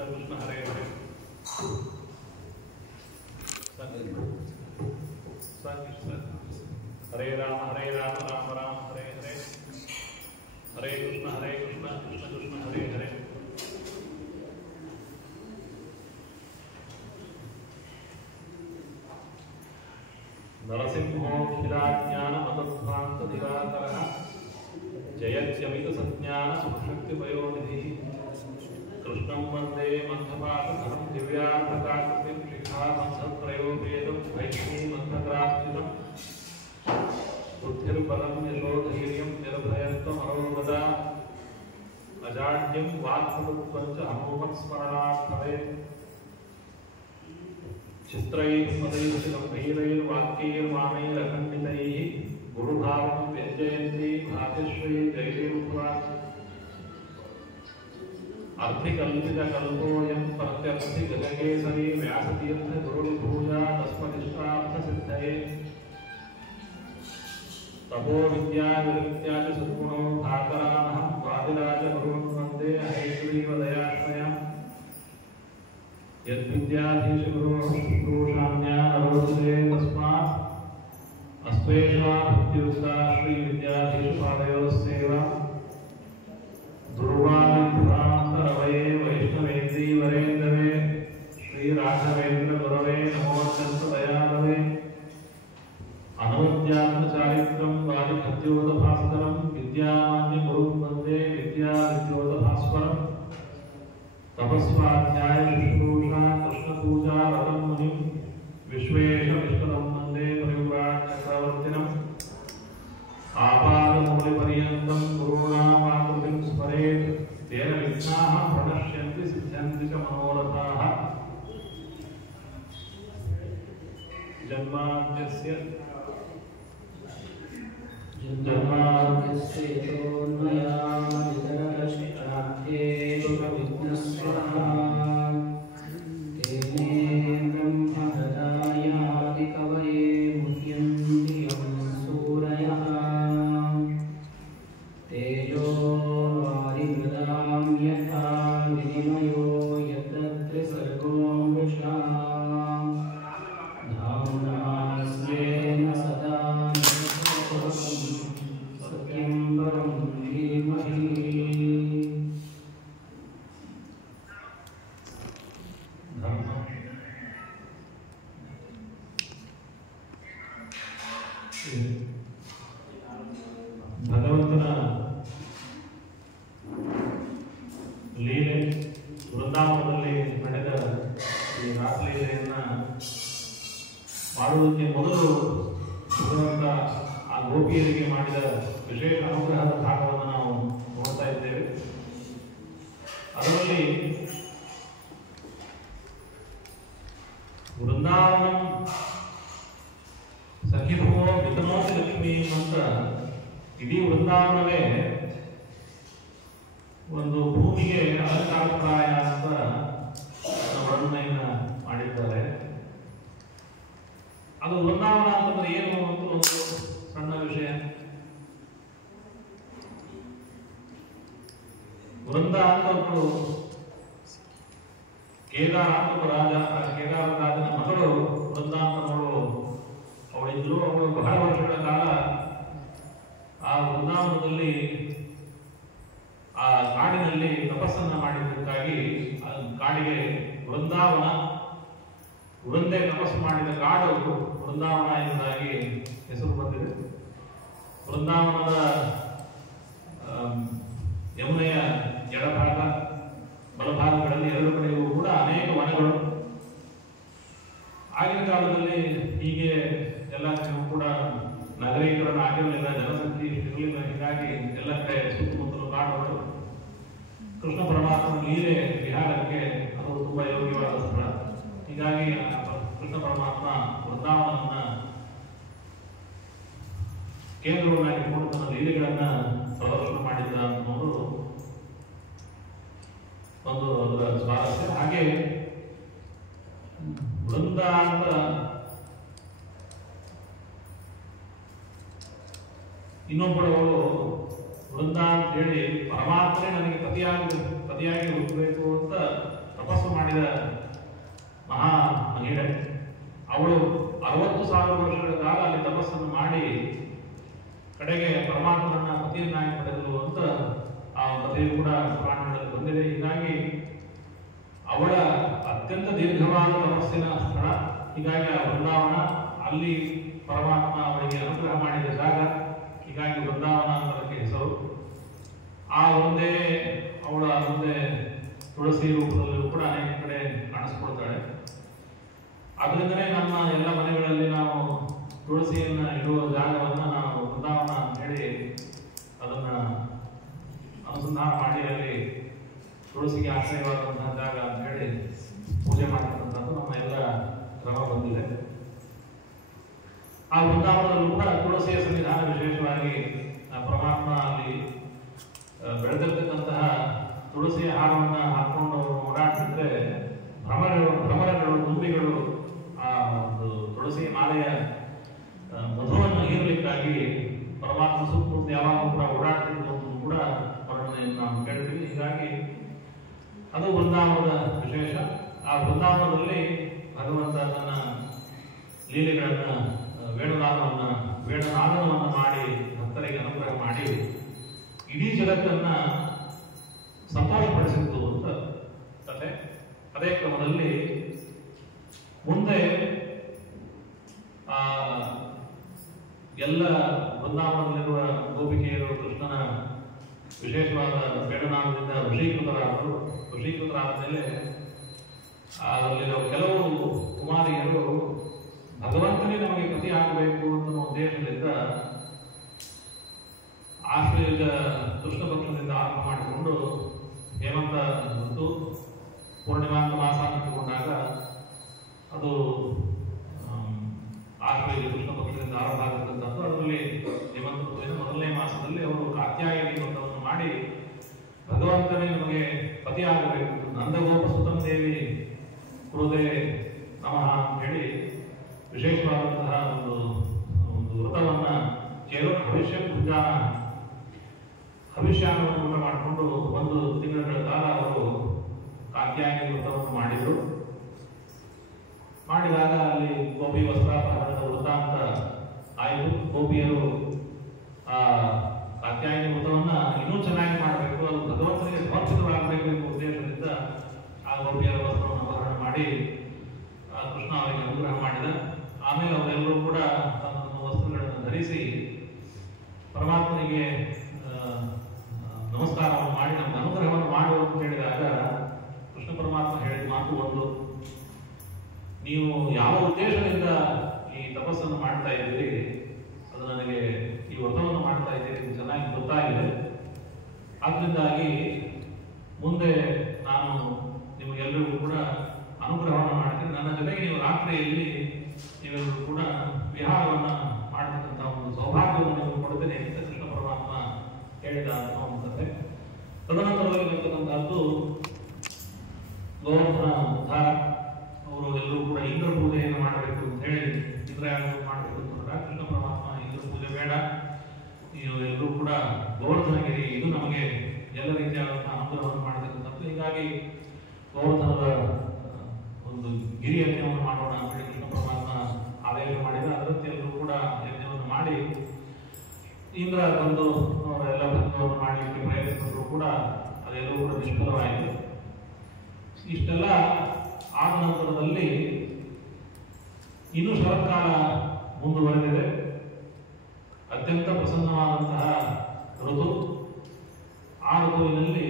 कृष्ण हरे हरे हरे राम राम राम हरे हरे हरे कृष्ण कृष्ण कृष्ण हरे हरे नरसिंहोऽखिलाज्ञानमतध्वान्तदिवाकरः जयत्यमितसज्ञान सुखशक्तिपयोनिधिः कृष्णं वन्दे मध्यपाठधरं दिव्यार्थकाकृतिं शिखामन्थत्रयोपेदं वैष्णीमन्थक्रार्चितं बुद्धिर्बलं यशोधैर्यं निर्भयत्वमरोगता अजाड्यं वाक्पटुत्वं च हनुमत्स्मरणार्थवे चित्रैः पदैः गम्भीरैर्वाक्यैर्वाणैरखण्डितैः गुरुभावं व्यञ्जयन्ती भातिश्री जयदेवपुरा अर्थिकल्पितकल्पोऽयं प्रत्यर्थिगजकेसरी व्यासतीर्थगुरुविभूजा तस्मदिष्टार्थसिद्धये तपोविद्याविरक्त्या च सद्गुणो भाकरानहं वादिराजगुरून् वन्दे हयग्रीवदयाश्रयम् यद्विद्याधीशगुरोः शुश्रूषाम्यानवरुदे तस्मात् अस्त्वेषा भक्तियुक्ता श्रीविद्याधीशपादयोस्सेवा दुर्वादिभ्रान्तरवये वैष्णवेन्दीवरेन्दवे श्रीराघवेन्द्रगुरवे नमोऽत्यन्तदयालवे अनवद्यात्मचारित्रं वादिभक्त्योतभास्करं विद्यामान्यगुरुं वन्दे विद्याविद्योतभास्वरम् तपस्वाध्याय शुश्रूषा कृष्णपूजा रतं मुनिं विश्वेशविष्णुं वन्दे परिव्राट्चक्रवर्तिनम् आपादमूलपर्यन्तं गुरूणामाकृतिं स्मरेत् तेन विघ्नाः प्रणश्यन्ति सिद्ध्यन्ति च मनोरथाः जन्माद्यस्य यतोऽन्वयादितरतश्चार्थे सुखविघ्नस्वरः तेने ब्रह्महृदायादिकवये मुह्यन्ति यं सूरयः तेजो वारिमृदां यथा विनिमयो यत्र त्रिसर्गो मृषा धाम्नास्तेन सदा सत्यं परं धीमहि ಭಗವಂತನ ಲೀಲೆ ವೃಂದಾವನದಲ್ಲಿ ನಡೆದ ಈ ರಾಸಲೀಲೆಯನ್ನ ಮಾಡುವುದಕ್ಕೆ ಮೊದಲು ಭಗವಂತ ಆ ಗೋಪಿಯರಿಗೆ ಮಾಡಿದ ವಿಶೇಷ ಅನುಗ್ರಹದ ಭಾಗವನ್ನು ನಾವು ನೋಡ್ತಾ ಇದ್ದೇವೆ. ಅದರಲ್ಲಿ ವೃಂದಾವನ ಸಖಿಭೋ ವಿತನೋತಿ ಲಕ್ಷ್ಮೀ ಅಂತ ಇಡೀ ವೃಂದಾವನವೇ ಒಂದು ಭೂಮಿಗೆ ಅಲಂಕಾರಪ್ರಾಯ ಅಂತ ವರ್ಣನೆಯನ್ನ ಮಾಡಿದ್ದಾರೆ. ಅದು ವೃಂದಾವನ ಅಂತಂದ್ರೆ ಏನು ಅಂತ ಒಂದು ಸಣ್ಣ ವಿಷಯ. ವೃಂದ ಅಂತ ಒಬ್ಬಳು ಕೇದಾರ ಅಂತ ಒಬ್ಬ ರಾಜ, ಕೇದಾರ ರಾಜನ ಮಗಳು ವೃಂದ ಅಂತ ಅವಳಿದ್ರು. ಅವಳು ಬಹಳ ವರ್ಷಗಳ ಕಾಲ ಆ ವೃಂದಾವನದಲ್ಲಿ ಆ ಕಾಡಿನಲ್ಲಿ ತಪಸ್ಸನ್ನ ಮಾಡಿದ್ದಕ್ಕಾಗಿ ಕಾಡಿಗೆ ವೃಂದಾವನ, ವೃಂದೆ ತಪಸ್ಸು ಮಾಡಿದ ಕಾಡು ವೃಂದಾವನ ಎಂಬುದಾಗಿ ಹೆಸರು ಬಂದಿದೆ. ವೃಂದಾವನದ ಯಮುನೆಯ ಎಡಭಾಗ ಬಲಭಾಗಗಳಲ್ಲಿ ಎರಡು ಕಡೆಯೂ ಕೂಡ ಅನೇಕ ವನಗಳು. ಆಗಿನ ಕಾಲದಲ್ಲಿ ಹೀಗೆ ಎಲ್ಲ ಕೂಡ ನಗರೀಕರಣ ಆಗಿರಲಿಲ್ಲ, ಜನಸಂಖ್ಯೆ ಇರಲಿಲ್ಲ. ಹೀಗಾಗಿ ಎಲ್ಲ ಕಡೆ ಸುತ್ತಮುತ್ತಲು ಕಾಡುಗಳು. ಕೃಷ್ಣ ಪರಮಾತ್ಮನ ಲೀಲೆ ವಿಹಾರಕ್ಕೆ ಅದು ತುಂಬಾ ಯೋಗ್ಯವಾದ ಸ್ಥಳ. ಹೀಗಾಗಿ ಕೃಷ್ಣ ಪರಮಾತ್ಮ ವೃಂದಾವನವನ್ನ ಕೇಂದ್ರವನ್ನಾಗಿಟ್ಕೊಂಡು ತನ್ನ ಲೀಲೆಗಳನ್ನ ಪ್ರದರ್ಶನ ಮಾಡಿದ್ದ ಅನ್ನೋದು ಒಂದು ಅದರ ಸ್ವಾರಸ್ಯ. ಹಾಗೆ ವೃಂದ ಅಂತ ಇನ್ನೊಬ್ಬಳವಳು ವೃಂದ ಅಂತ ಹೇಳಿ ಪರಮಾತ್ಮನೇ ನನಗೆ ಪತಿಯಾಗಿ ಹುಟ್ಟಬೇಕು ಅಂತ ತಪಸ್ಸು ಮಾಡಿದ ಮಹಾ ಮಹಿಳೆ. ಅವಳು 60,000 ವರ್ಷಗಳ ಕಾಲ ಅಲ್ಲಿ ತಪಸ್ಸನ್ನು ಮಾಡಿ ಕಡೆಗೆ ಪರಮಾತ್ಮನ ಪತಿಯನ್ನಾಗಿ ಪಡೆದಳು ಅಂತ ಆ ಕಥೆಯು ಕೂಡ ಪುರಾಣಗಳಲ್ಲಿ ಬಂದಿದೆ. ಹೀಗಾಗಿ ಅವಳ ಅತ್ಯಂತ ದೀರ್ಘವಾದ ತಪಸ್ಸಿನ ಸ್ಥಳ. ಹೀಗಾಗಿ ಆ ವೃಂದಾವನ, ಅಲ್ಲಿ ಪರಮಾತ್ಮ ಅವಳಿಗೆ ಅನುಗ್ರಹ ಮಾಡಿದ ಜಾಗ. ಹೀಗಾಗಿ ವೃಂದಾವನ ಅನ್ನೋದಕ್ಕೆ ಹೆಸರು. ಆ ಒಂದೇ ಅವಳ ಮುಂದೆ ತುಳಸಿ ರೂಪದಲ್ಲೂ ಕೂಡ ಅನೇಕ ಕಡೆ ಕಾಣಿಸ್ಕೊಳ್ತಾಳೆ. ಅದರಿಂದಲೇ ನಮ್ಮ ಎಲ್ಲ ಮನೆಗಳಲ್ಲಿ ನಾವು ತುಳಸಿಯನ್ನ ಇಡುವ ಜಾಗವನ್ನು ನಾವು ವೃಂದಾವನ ಹೇಳಿ ಅದನ್ನ ಅನುಸಂಧಾನ ಮಾಡಿ ಅಲ್ಲಿ ತುಳಸಿಗೆ ಆಶ್ರಯವಾದಂತಹ ಜಾಗ ಅಂತ ಹೇಳಿ ಪೂಜೆ ಮಾಡತಕ್ಕಂಥದ್ದು ನಮ್ಮ ಎಲ್ಲ ಕ್ರಮ ಬಂದಿದೆ. ಆ ವೃಂದಾವನದಲ್ಲೂ ಕೂಡ ತುಳಸಿಯ ಸನ್ನಿಧಾನ ವಿಶೇಷವಾಗಿ ಪರಮಾತ್ಮ ಅಲ್ಲಿ ಬೆಳೆದಿರ್ತಕ್ಕಂತಹ ತುಳಸಿಯ ಹಾರವನ್ನ ಹಾಕೊಂಡು ಓಡಾಡ್ತಿದ್ರೆ ಭ್ರಮರಗಳು ದುಂಬಿಗಳು ಆ ಒಂದು ತುಳಸಿ ಮಾಲೆಯ ಮಧುವನ್ನು ಹೀರಲಿಕ್ಕಾಗಿ ಪರಮಾತ್ಮ ಸುತ್ತಮುತ್ತ ಯಾವಾಗ ಕೂಡ ಓಡಾಡ್ತಿದ್ದು ಕೂಡ ವರ್ಣನೆಯನ್ನು ನಾವು ಕೇಳ್ತೀವಿ. ಹೀಗಾಗಿ ಅದು ವೃಂದಾವನದ ವಿಶೇಷ. ಆ ವೃಂದಾವನದಲ್ಲಿ ಭಗವಂತ ತನ್ನ ಲೀಲೆಗಳನ್ನ ವೇಣುನಾದನವನ್ನು ಮಾಡಿ ಭಕ್ತರಿಗೆ ಅನುಗ್ರಹ ಮಾಡಿ ಇಡೀ ಜಗತ್ತನ್ನ ಸಂತೋಷಪಡಿಸಿದ್ದು ಅಂತ ಕಥೆ. ಅದೇ ಕ್ರಮದಲ್ಲಿ ಮುಂದೆ ಎಲ್ಲ ವೃಂದಾವನದಲ್ಲಿರುವ ಗೋಪಿಕೆಯರು ಕೃಷ್ಣನ ವಿಶೇಷವಾದ ವೇಣುನಾದದಿಂದ ವಶೀಕೃತರಾದ ಮೇಲೆ ಅದರಲ್ಲಿರುವ ಕೆಲವು ಕುಮಾರಿಯರು ಭಗವಂತನೇ ನಮಗೆ ಪತಿ ಆಗಬೇಕು ಅಂತ ಉದ್ದೇಶದಿಂದ ಆಶ್ರಯದ ಕೃಷ್ಣ ಪಕ್ಷದಿಂದ ಆರಂಭ ಮಾಡಿಕೊಂಡು ಹೇಮಂತ ಋತು ಪೂರ್ಣಿಮಾಂತ ಮಾಸ ಅಂಟಿಕೊಂಡಾಗ ಅದು ಆಶ್ರಯದ ಕೃಷ್ಣ ಪಕ್ಷದಿಂದ ಆರಂಭ ಆಗತಕ್ಕಂಥದ್ದು. ಅದರಲ್ಲಿ ಹೇಮಂತ ಋತುವಿನ ಮೊದಲನೇ ಮಾಸದಲ್ಲಿ ಅವರು ಕಾತ್ಯಾಯನಿ ವ್ರತವನ್ನು ಮಾಡಿ ಭಗವಂತನೇ ನಮಗೆ ಪತಿ ಆಗಬೇಕು, ನಂದಗೋಪ ಸುತಂ ದೇವಿ ಕುರುದೇ ನಮಃ ಅಂತ ಹೇಳಿ ವಿಶೇಷವಾದಂತಹ ಒಂದು ವ್ರತವನ್ನ ಹವಿಷ್ಯಾನವನ್ನು ಊಟ ಮಾಡಿಕೊಂಡು 1 ತಿಂಗಳ ಕಾಲ ಅವರು ಕಾತ್ಯಾಯನಿ ವ್ರತವನ್ನು ಮಾಡಿದರು. ಮಾಡಿದಾಗ ಅಲ್ಲಿ ಗೋಪಿ ವಸ್ತ್ರಾಪಹರಣದ ವೃತ್ತಾಂತ ಆಯಿತು. ಗೋಪಿಯರು ಆ ಕಾತ್ಯಾಯನಿ ವ್ರತವನ್ನ ಇನ್ನೂ ಚೆನ್ನಾಗಿ ಮಾಡಬೇಕು, ಅದು ಭಗವಂತನಿಗೆ ಸಮರ್ಪಿತವಾಗಬೇಕು ಎಂಬ ಉದ್ದೇಶದಿಂದ ಆ ಗೋಪಿಯರ ವಸ್ತ್ರವನ್ನು ಅಪಹರಣ ಮಾಡಿ ಕೃಷ್ಣ ಅವರಿಗೆ ಅನುಗ್ರಹ ಮಾಡಿದ. ಆಮೇಲೆ ಅವರೆಲ್ಲರೂ ಕೂಡ ತಮ್ಮ ವಸ್ತ್ರಗಳನ್ನು ಧರಿಸಿ ಪರಮಾತ್ಮನಿಗೆ ನಮಸ್ಕಾರವನ್ನು ಮಾಡಿ ನಮಗೆ ಅನುಗ್ರಹವನ್ನು ಮಾಡು ಅಂತ ಹೇಳಿದಾಗ ಕೃಷ್ಣ ಪರಮಾತ್ಮ ಹೇಳಿದ ಮಾತು ಒಂದು, ನೀವು ಯಾವ ಉದ್ದೇಶದಿಂದ ಈ ತಪಸ್ಸನ್ನು ಮಾಡ್ತಾ ಇದ್ದೀರಿ, ಅದು ನನಗೆ ಈ ವ್ರತವನ್ನು ಮಾಡ್ತಾ ಇದ್ದೀರಿ ಚೆನ್ನಾಗಿ ಗೊತ್ತಾಗಿದೆ. ಆದ್ರಿಂದಾಗಿ ಮುಂದೆ ನಾನು ನಿಮಗೆಲ್ಲರಿಗೂ ಕೂಡ ಅನುಗ್ರಹವನ್ನು ಮಾಡ್ತೀನಿ. ನನ್ನ ಜೊತೆಗೆ ನೀವು ರಾತ್ರಿಯಲ್ಲಿ ನೀವೆಲ್ಲರೂ ಕೂಡ ವಿಹಾರವನ್ನ ಮಾಡತಕ್ಕಂತಹ ಒಂದು ಸೌಭಾಗ್ಯವನ್ನು ನಿಮಗೆ ಕೊಡ್ತೇನೆ ಅಂತ ಕೃಷ್ಣ ಪರಮಾತ್ಮ ಹೇಳಿದ ಅನ್ನುವಂಥದ್ದೇ. ತದನಂತರವಾಗಿ ಬರ್ತಕ್ಕಂಥದ್ದು ಗೋವರ್ಧನ ಉದ್ಧಾರ. ಅವರು ಎಲ್ಲರೂ ಕೂಡ ಇಂದ್ರ ಪೂಜೆಯನ್ನು ಮಾಡಬೇಕು ಅಂತ ಹೇಳಿ ಇಂದ್ರಯಾಗವನ್ನು ಮಾಡಬೇಕು ಅಂತಂದ್ರೆ ಕೃಷ್ಣ ಪರಮಾತ್ಮ ಇಂದ್ರ ಪೂಜೆ ಬೇಡ, ನೀವು ಎಲ್ಲರೂ ಕೂಡ ಗೋವರ್ಧನಗಿರಿ ಇದು ನಮಗೆ ಎಲ್ಲ ರೀತಿಯಾದಂತಹ ಅನುಗ್ರಹವನ್ನು ಮಾಡತಕ್ಕಂಥದ್ದು. ಹೀಗಾಗಿ ಗೋವರ್ಧನದ ಒಂದು ಗಿರಿ ಯಜ್ಞವನ್ನು ಮಾಡೋಣ ಅಂತ ಹೇಳಿ ಕೃಷ್ಣ ಪರಮಾತ್ಮ ಆದೇಶ ಮಾಡಿದ. ಅದರಂತೆ ಎಲ್ಲರೂ ಕೂಡ ಯಜ್ಞವನ್ನು ಮಾಡಿ ಇಂದ್ರ ಬಂದು ಅವರೆಲ್ಲ ಭಕ್ತವನ್ನು ಮಾಡಲಿಕ್ಕೆ ಪ್ರಯತ್ನಿಸಿದ್ರು ಕೂಡ ಅದೆಲ್ಲವೂ ಕೂಡ ನಿಷ್ಫಲವಾಯಿತು. ಇಷ್ಟೆಲ್ಲ ಆದ ನಂತರದಲ್ಲಿ ಇನ್ನೂ ಶರತ್ಕಾಲ ಮುಂದುವರೆದಿದೆ. ಅತ್ಯಂತ ಪ್ರಸನ್ನವಾದಂತಹ ಋತು. ಆ ಋತುವಿನಲ್ಲಿ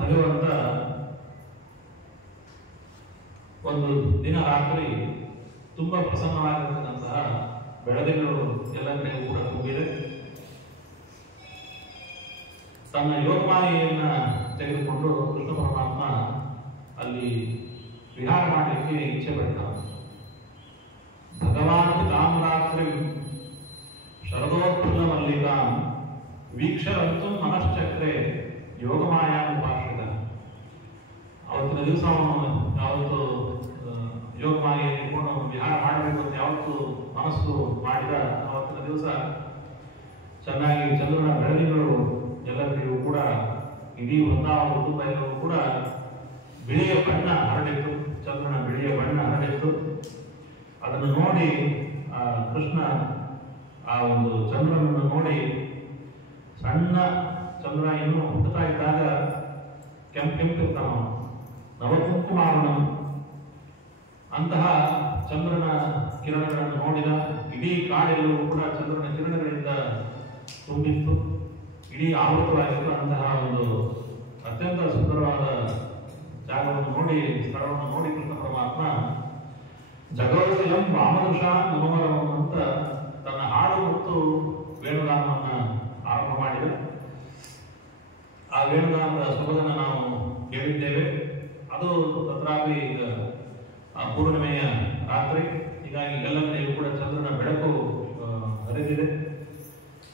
ಭಗವಂತ ಒಂದು ದಿನ ರಾತ್ರಿ ತುಂಬಾ ಪ್ರಸನ್ನವಾಗಿರತಕ್ಕಂತಹ ಬೆಳದಿಂಗಳು ಎಲ್ಲ ಕಡೆ ಕೂಡ ತುಂಬಿದೆ. ತನ್ನ ಯೋಗಮಾಯೆಯನ್ನ ತೆಗೆದುಕೊಂಡು ಕೃಷ್ಣ ಪರಮಾತ್ಮ ಅಲ್ಲಿ ವಿಹಾರ ಮಾಡಲಿಕ್ಕೆ ಇಚ್ಛೆ ಪಡ್ತಾನೆ. ಭಗವಾನ್ ತಾಮ್ರಾತ್ರಿ ಶರದೋತ್ಫುಲ್ಲ ಮಲ್ಲಿಕಾಂ ವೀಕ್ಷರಂತು ಮನಶ್ಚಕ್ರೆ ಯೋಗಮಾಯಾನುಪಾಶ್ರಿತ. ಅವತ್ತಿನ ದಿವಸ ಅವನು ಯಾವತ್ತು ಯೋಗಮಾಯೆ ಇಟ್ಕೊಂಡು ವಿಹಾರ ಮಾಡಬೇಕು ಅಂತ ಯಾವತ್ತು ಮನಸ್ಸು ಮಾಡಿದ ಅವತ್ತಿನ ದಿವಸ ಚೆನ್ನಾಗಿ ಚಂದ್ರನ ಬೆಳದಿಂಗಳು ಎಲ್ಲರಿಗೂ ಕೂಡ ಇಡೀ ವೃಂದಾವನ ಕುಟುಂಬ ಎಲ್ಲವೂ ಕೂಡ ಬಿಳಿಯ ಬಣ್ಣ ಹರಡಿತ್ತು, ಚಂದ್ರನ ಬಿಳಿಯ ಬಣ್ಣ ಹರಡಿತ್ತು. ಅದನ್ನು ನೋಡಿ ಕೃಷ್ಣ ಆ ಒಂದು ಚಂದ್ರನನ್ನು ನೋಡಿ, ಸಣ್ಣ ಚಂದ್ರ ಇನ್ನೂ ಹುಟ್ಟುತ್ತಾ ಇದ್ದಾಗ ಕೆಂಪಿರ್ತಾನ ನವಕುಂಕುಮಾವರಣ ಅಂತಹ ಚಂದ್ರನ ಕಿರಣಗಳನ್ನು ನೋಡಿದ. ಇಡೀ ಕಾಡೆಲ್ಲವೂ ಕೂಡ ಚಂದ್ರನ ಕಿರಣಗಳಿಂದ ತುಂಬಿತ್ತು, ಇಡೀ ಆವೃತವಾಗಿತ್ತು. ಅಂತಹ ಒಂದು ಅತ್ಯಂತ ಸುಂದರವಾದ ಜಾಗವನ್ನು ನೋಡಿ, ಸ್ಥಳವನ್ನು ನೋಡಿ ಕೃಷ್ಣ ಪರಮಾತ್ಮ ಜಗೌಸಲಂ ವಾಮನುಷ ಮನೋಹರಂ ಅಂತ ತನ್ನ ಹಾಡು ಮತ್ತು ವೇಣುಗಾನವನ್ನು ಆರಂಭ ಮಾಡಿದ. ಆ ವೇಣುಗಾನದ ಸೊಬಗನ್ನು ನಾವು ಕೇಳಿದ್ದೇವೆ. ಅದು ತತ್ರಾಪಿ ಪೂರ್ಣಿಮೆಯ ರಾತ್ರಿ, ಹೀಗಾಗಿ ಎಲ್ಲೆಲ್ಲೂ ಕೂಡ ಚಂದ್ರನ ಬೆಳಕು ಹರಿದಿದೆ.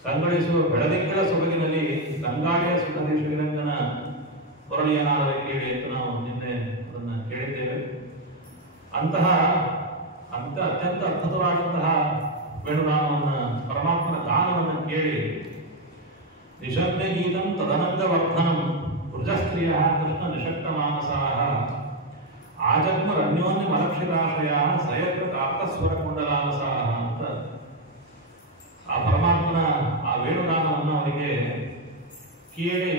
ಕಂಗೊಳಿಸುವ ಬೆಳದಿಂಗಳ ಸೊಬಗಿನಲ್ಲಿ ಗಂಗಾಳಿಯ ಸುಖದಿ ಶ್ರೀರಂಗನ ಕೊರಳಿಯ ನಾದ ಕೇಳಿ ಅಂತ ನಾವು ನಿನ್ನೆ ಅದನ್ನು ಕೇಳಿದ್ದೇವೆ. ಅಂತಹ ಅತ್ಯಂತ ಅದ್ಭುತವಾದಂತಹ ವೇಣುಗಾನವನ್ನು, ಪರಮಾತ್ಮನ ಗಾನವನ್ನು ಕೇಳಿ ನಿಶಬ್ದ ಗೀತಂ ತದನಂದವರ್ಧನಂ ವೃಜಸ್ತ್ರೀಯ ಕೃಷ್ಣ ನಿಶಕ್ತ ಮಾನಸಾಹ ಆಜನ್ಮರಣ್ಯೋನ್ಯ ಮಲಕ್ಷಿತಾಶ್ರಯ ಸಯಕೃತ ಆರ್ತಸ್ವರ ಕುಂಡಲಾನಸಾಹ ಅಂತ ಆ ಪರಮಾತ್ಮನ ಆ ವೇಣುಗಾನವನ್ನು ಅವರಿಗೆ ಕೇಳಿ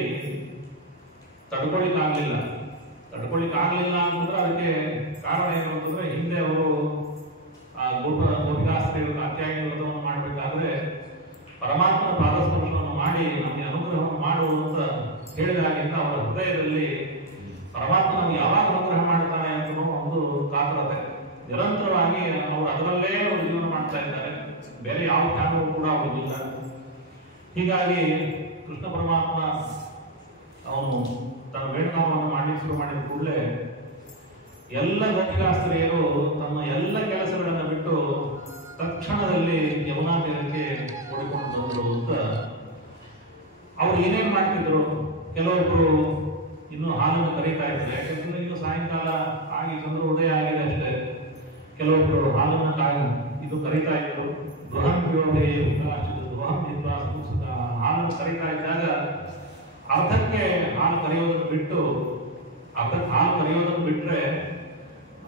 ತಡ್ಕೊಳ್ಳಿಕ್ಕಾಗಲಿಲ್ಲ ಅಂತಂದ್ರೆ ಅದಕ್ಕೆ ಕಾರಣ ಏನು ಅಂತಂದ್ರೆ, ಹಿಂದೆ ಅವರು ಆ ಗೋಪಿಕಾಸ್ತ್ರೀ ಅತ್ಯಾಗಿ ವ್ರತವನ್ನು ಮಾಡಬೇಕಾದ್ರೆ ಪರಮಾತ್ಮನ ಪಾದಸ್ಪರ್ಶವನ್ನು ಮಾಡಿ ನಮಗೆ ಅನುಗ್ರಹವನ್ನು ಮಾಡು ಅಂತ ಹೇಳಿದಾಗಿಂದ ಅವರ ಹೃದಯದಲ್ಲಿ ಪರಮಾತ್ಮ ನಮಗೆ ಯಾವಾಗ ಅನುಗ್ರಹ ಮಾಡ್ತಾನೆ ಅಂತ ಒಂದು ಕಾತರತೆ ನಿರಂತರವಾಗಿ ಅವರು ಅದರಲ್ಲೇ ಅವರು ಜೀವನ ಮಾಡ್ತಾ ಇದ್ದಾರೆ. ಬೇರೆ ಯಾವ ಜ್ಞಾನವೂ ಕೂಡ ಅವರಿಗಿಲ್ಲ. ಹೀಗಾಗಿ ಕೃಷ್ಣ ಪರಮಾತ್ಮ ಅವನು ತನ್ನ ವೇಣುಗಾನವನ್ನು ಮಾಡಲಿಕ್ಕೆ ಶುರು ಮಾಡಿದ ಕೂಡಲೇ ಎಲ್ಲ ಗೋಪಿಕಾಸ್ತ್ರೀಯರು ತಮ್ಮ ಎಲ್ಲ ಕೆಲಸಗಳನ್ನು ಬಿಟ್ಟು ತಕ್ಷಣದಲ್ಲಿ ಯಮುನಾ ತೀರಕ್ಕೆ ಓಡಿಕೊಂಡು ಬಂದರು ಅಂತ. ಅವ್ರು ಏನೇನು ಮಾಡ್ತಿದ್ರು, ಕೆಲವೊಬ್ರು ಇನ್ನೂ ಹಾಲನ್ನು ಕರೀತಾ ಇದ್ದಾರೆ, ಯಾಕಂದ್ರೆ ಇನ್ನು ಸಾಯಂಕಾಲ ಆಗಿ ಚಂದ್ರ ಉದಯ ಆಗಿದೆ ಅಷ್ಟೇ. ಕೆಲವೊಬ್ರು ಹಾಲನ್ನು ಇದು ಕರೀತಾ ಇದ್ರು. ಹಾಲನ್ನು ಕರೀತಾ ಇದ್ದಾಗ ಅರ್ಧಕ್ಕೆ ಹಾಲು ಕರೆಯೋದನ್ನು ಬಿಟ್ರೆ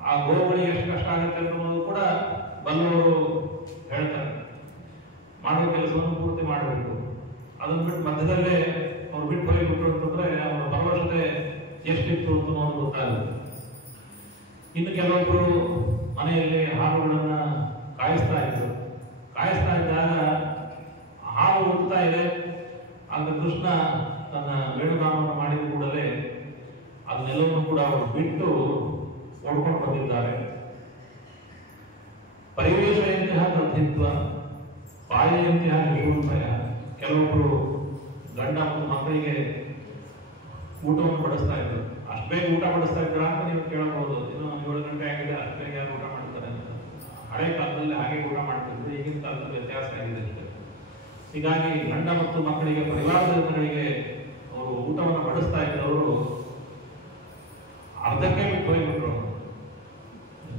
ಆ ಗೋವುಗಳಿಗೆ ಎಷ್ಟು ಕಷ್ಟ ಆಗುತ್ತೆ ಅನ್ನೋದು ಕೂಡ ಬಲ್ಲವರು ಹೇಳ್ತಾರೆ. ಮಾಡುವ ಕೆಲಸವನ್ನು ಪೂರ್ತಿ ಮಾಡಬೇಕು. ಅದನ್ನು ಬಿಟ್ಟು ಮಧ್ಯದಲ್ಲೇ ಅವ್ರು ಬಿಟ್ಟು ಹೋಗಿಬಿಟ್ರು ಅಂತಂದ್ರೆ ಅವರ ಭರವಸೆ ಎಷ್ಟಿತ್ತು ಅಂತ ಅನ್ನೋದು ಗೊತ್ತಾಗುತ್ತೆ. ಇನ್ನು ಕೆಲವೊಬ್ರು ಮನೆಯಲ್ಲಿ ಹಾಲುಗಳನ್ನ ಕಾಯಿಸ್ತಾ ಇದ್ದಾಗ ಹಾಲು ಉಡ್ತಾ ಇದೆ. ಆಗ ಕೃಷ್ಣ ತನ್ನ ವೇಣುಗಾನವನ್ನು ಮಾಡಿದ ಕೂಡಲೇ ಅದನ್ನೆಲ್ಲವನ್ನು ಕೂಡ ಅವರು ಬಿಟ್ಟು ಓಡ್ಕೊಂಡು ಬಂದಿದ್ದಾರೆ. ಪರಿವೇಶೆಯಂತಹ ತದ್ಧಿತ್ವ ಪಾಯಂತಹ ನಿಗೂಢಯ. ಕೆಲವೊಬ್ಬರು ಗಂಡ ಮತ್ತು ಮಕ್ಕಳಿಗೆ ಊಟವನ್ನು ಬಡಿಸ್ತಾ ಇದ್ರು. ಅಷ್ಟು ಬೇಗ ಊಟ ಬಡಿಸ್ತಾ ಇದ್ರ ಅಂತ ನೀವು ಕೇಳಬಹುದು. ಇನ್ನು 7 ಗಂಟೆ ಆಗಿದೆ, ಅಷ್ಟು ಬೇಗ ಯಾರು ಊಟ ಮಾಡ್ತಾರೆ ಅಂತ. ಹಳೆ ಕಾಲದಲ್ಲಿ ಹಾಗೆ ಊಟ ಮಾಡ್ತಿದ್ರು, ಈಗಿನ ಕಾಲದಲ್ಲಿ ವ್ಯತ್ಯಾಸ ಆಗಿದೆ ಅಷ್ಟೇ. ಹೀಗಾಗಿ ಗಂಡ ಮತ್ತು ಮಕ್ಕಳಿಗೆ, ಪರಿವಾರದ ಜನಗಳಿಗೆ ಅವರು ಊಟವನ್ನು ಬಡಿಸ್ತಾ ಇದ್ದವರು ಅರ್ಧಕ್ಕೆ ಬಿಟ್ಟು ಹೋಗ್ಬಿಟ್ರು.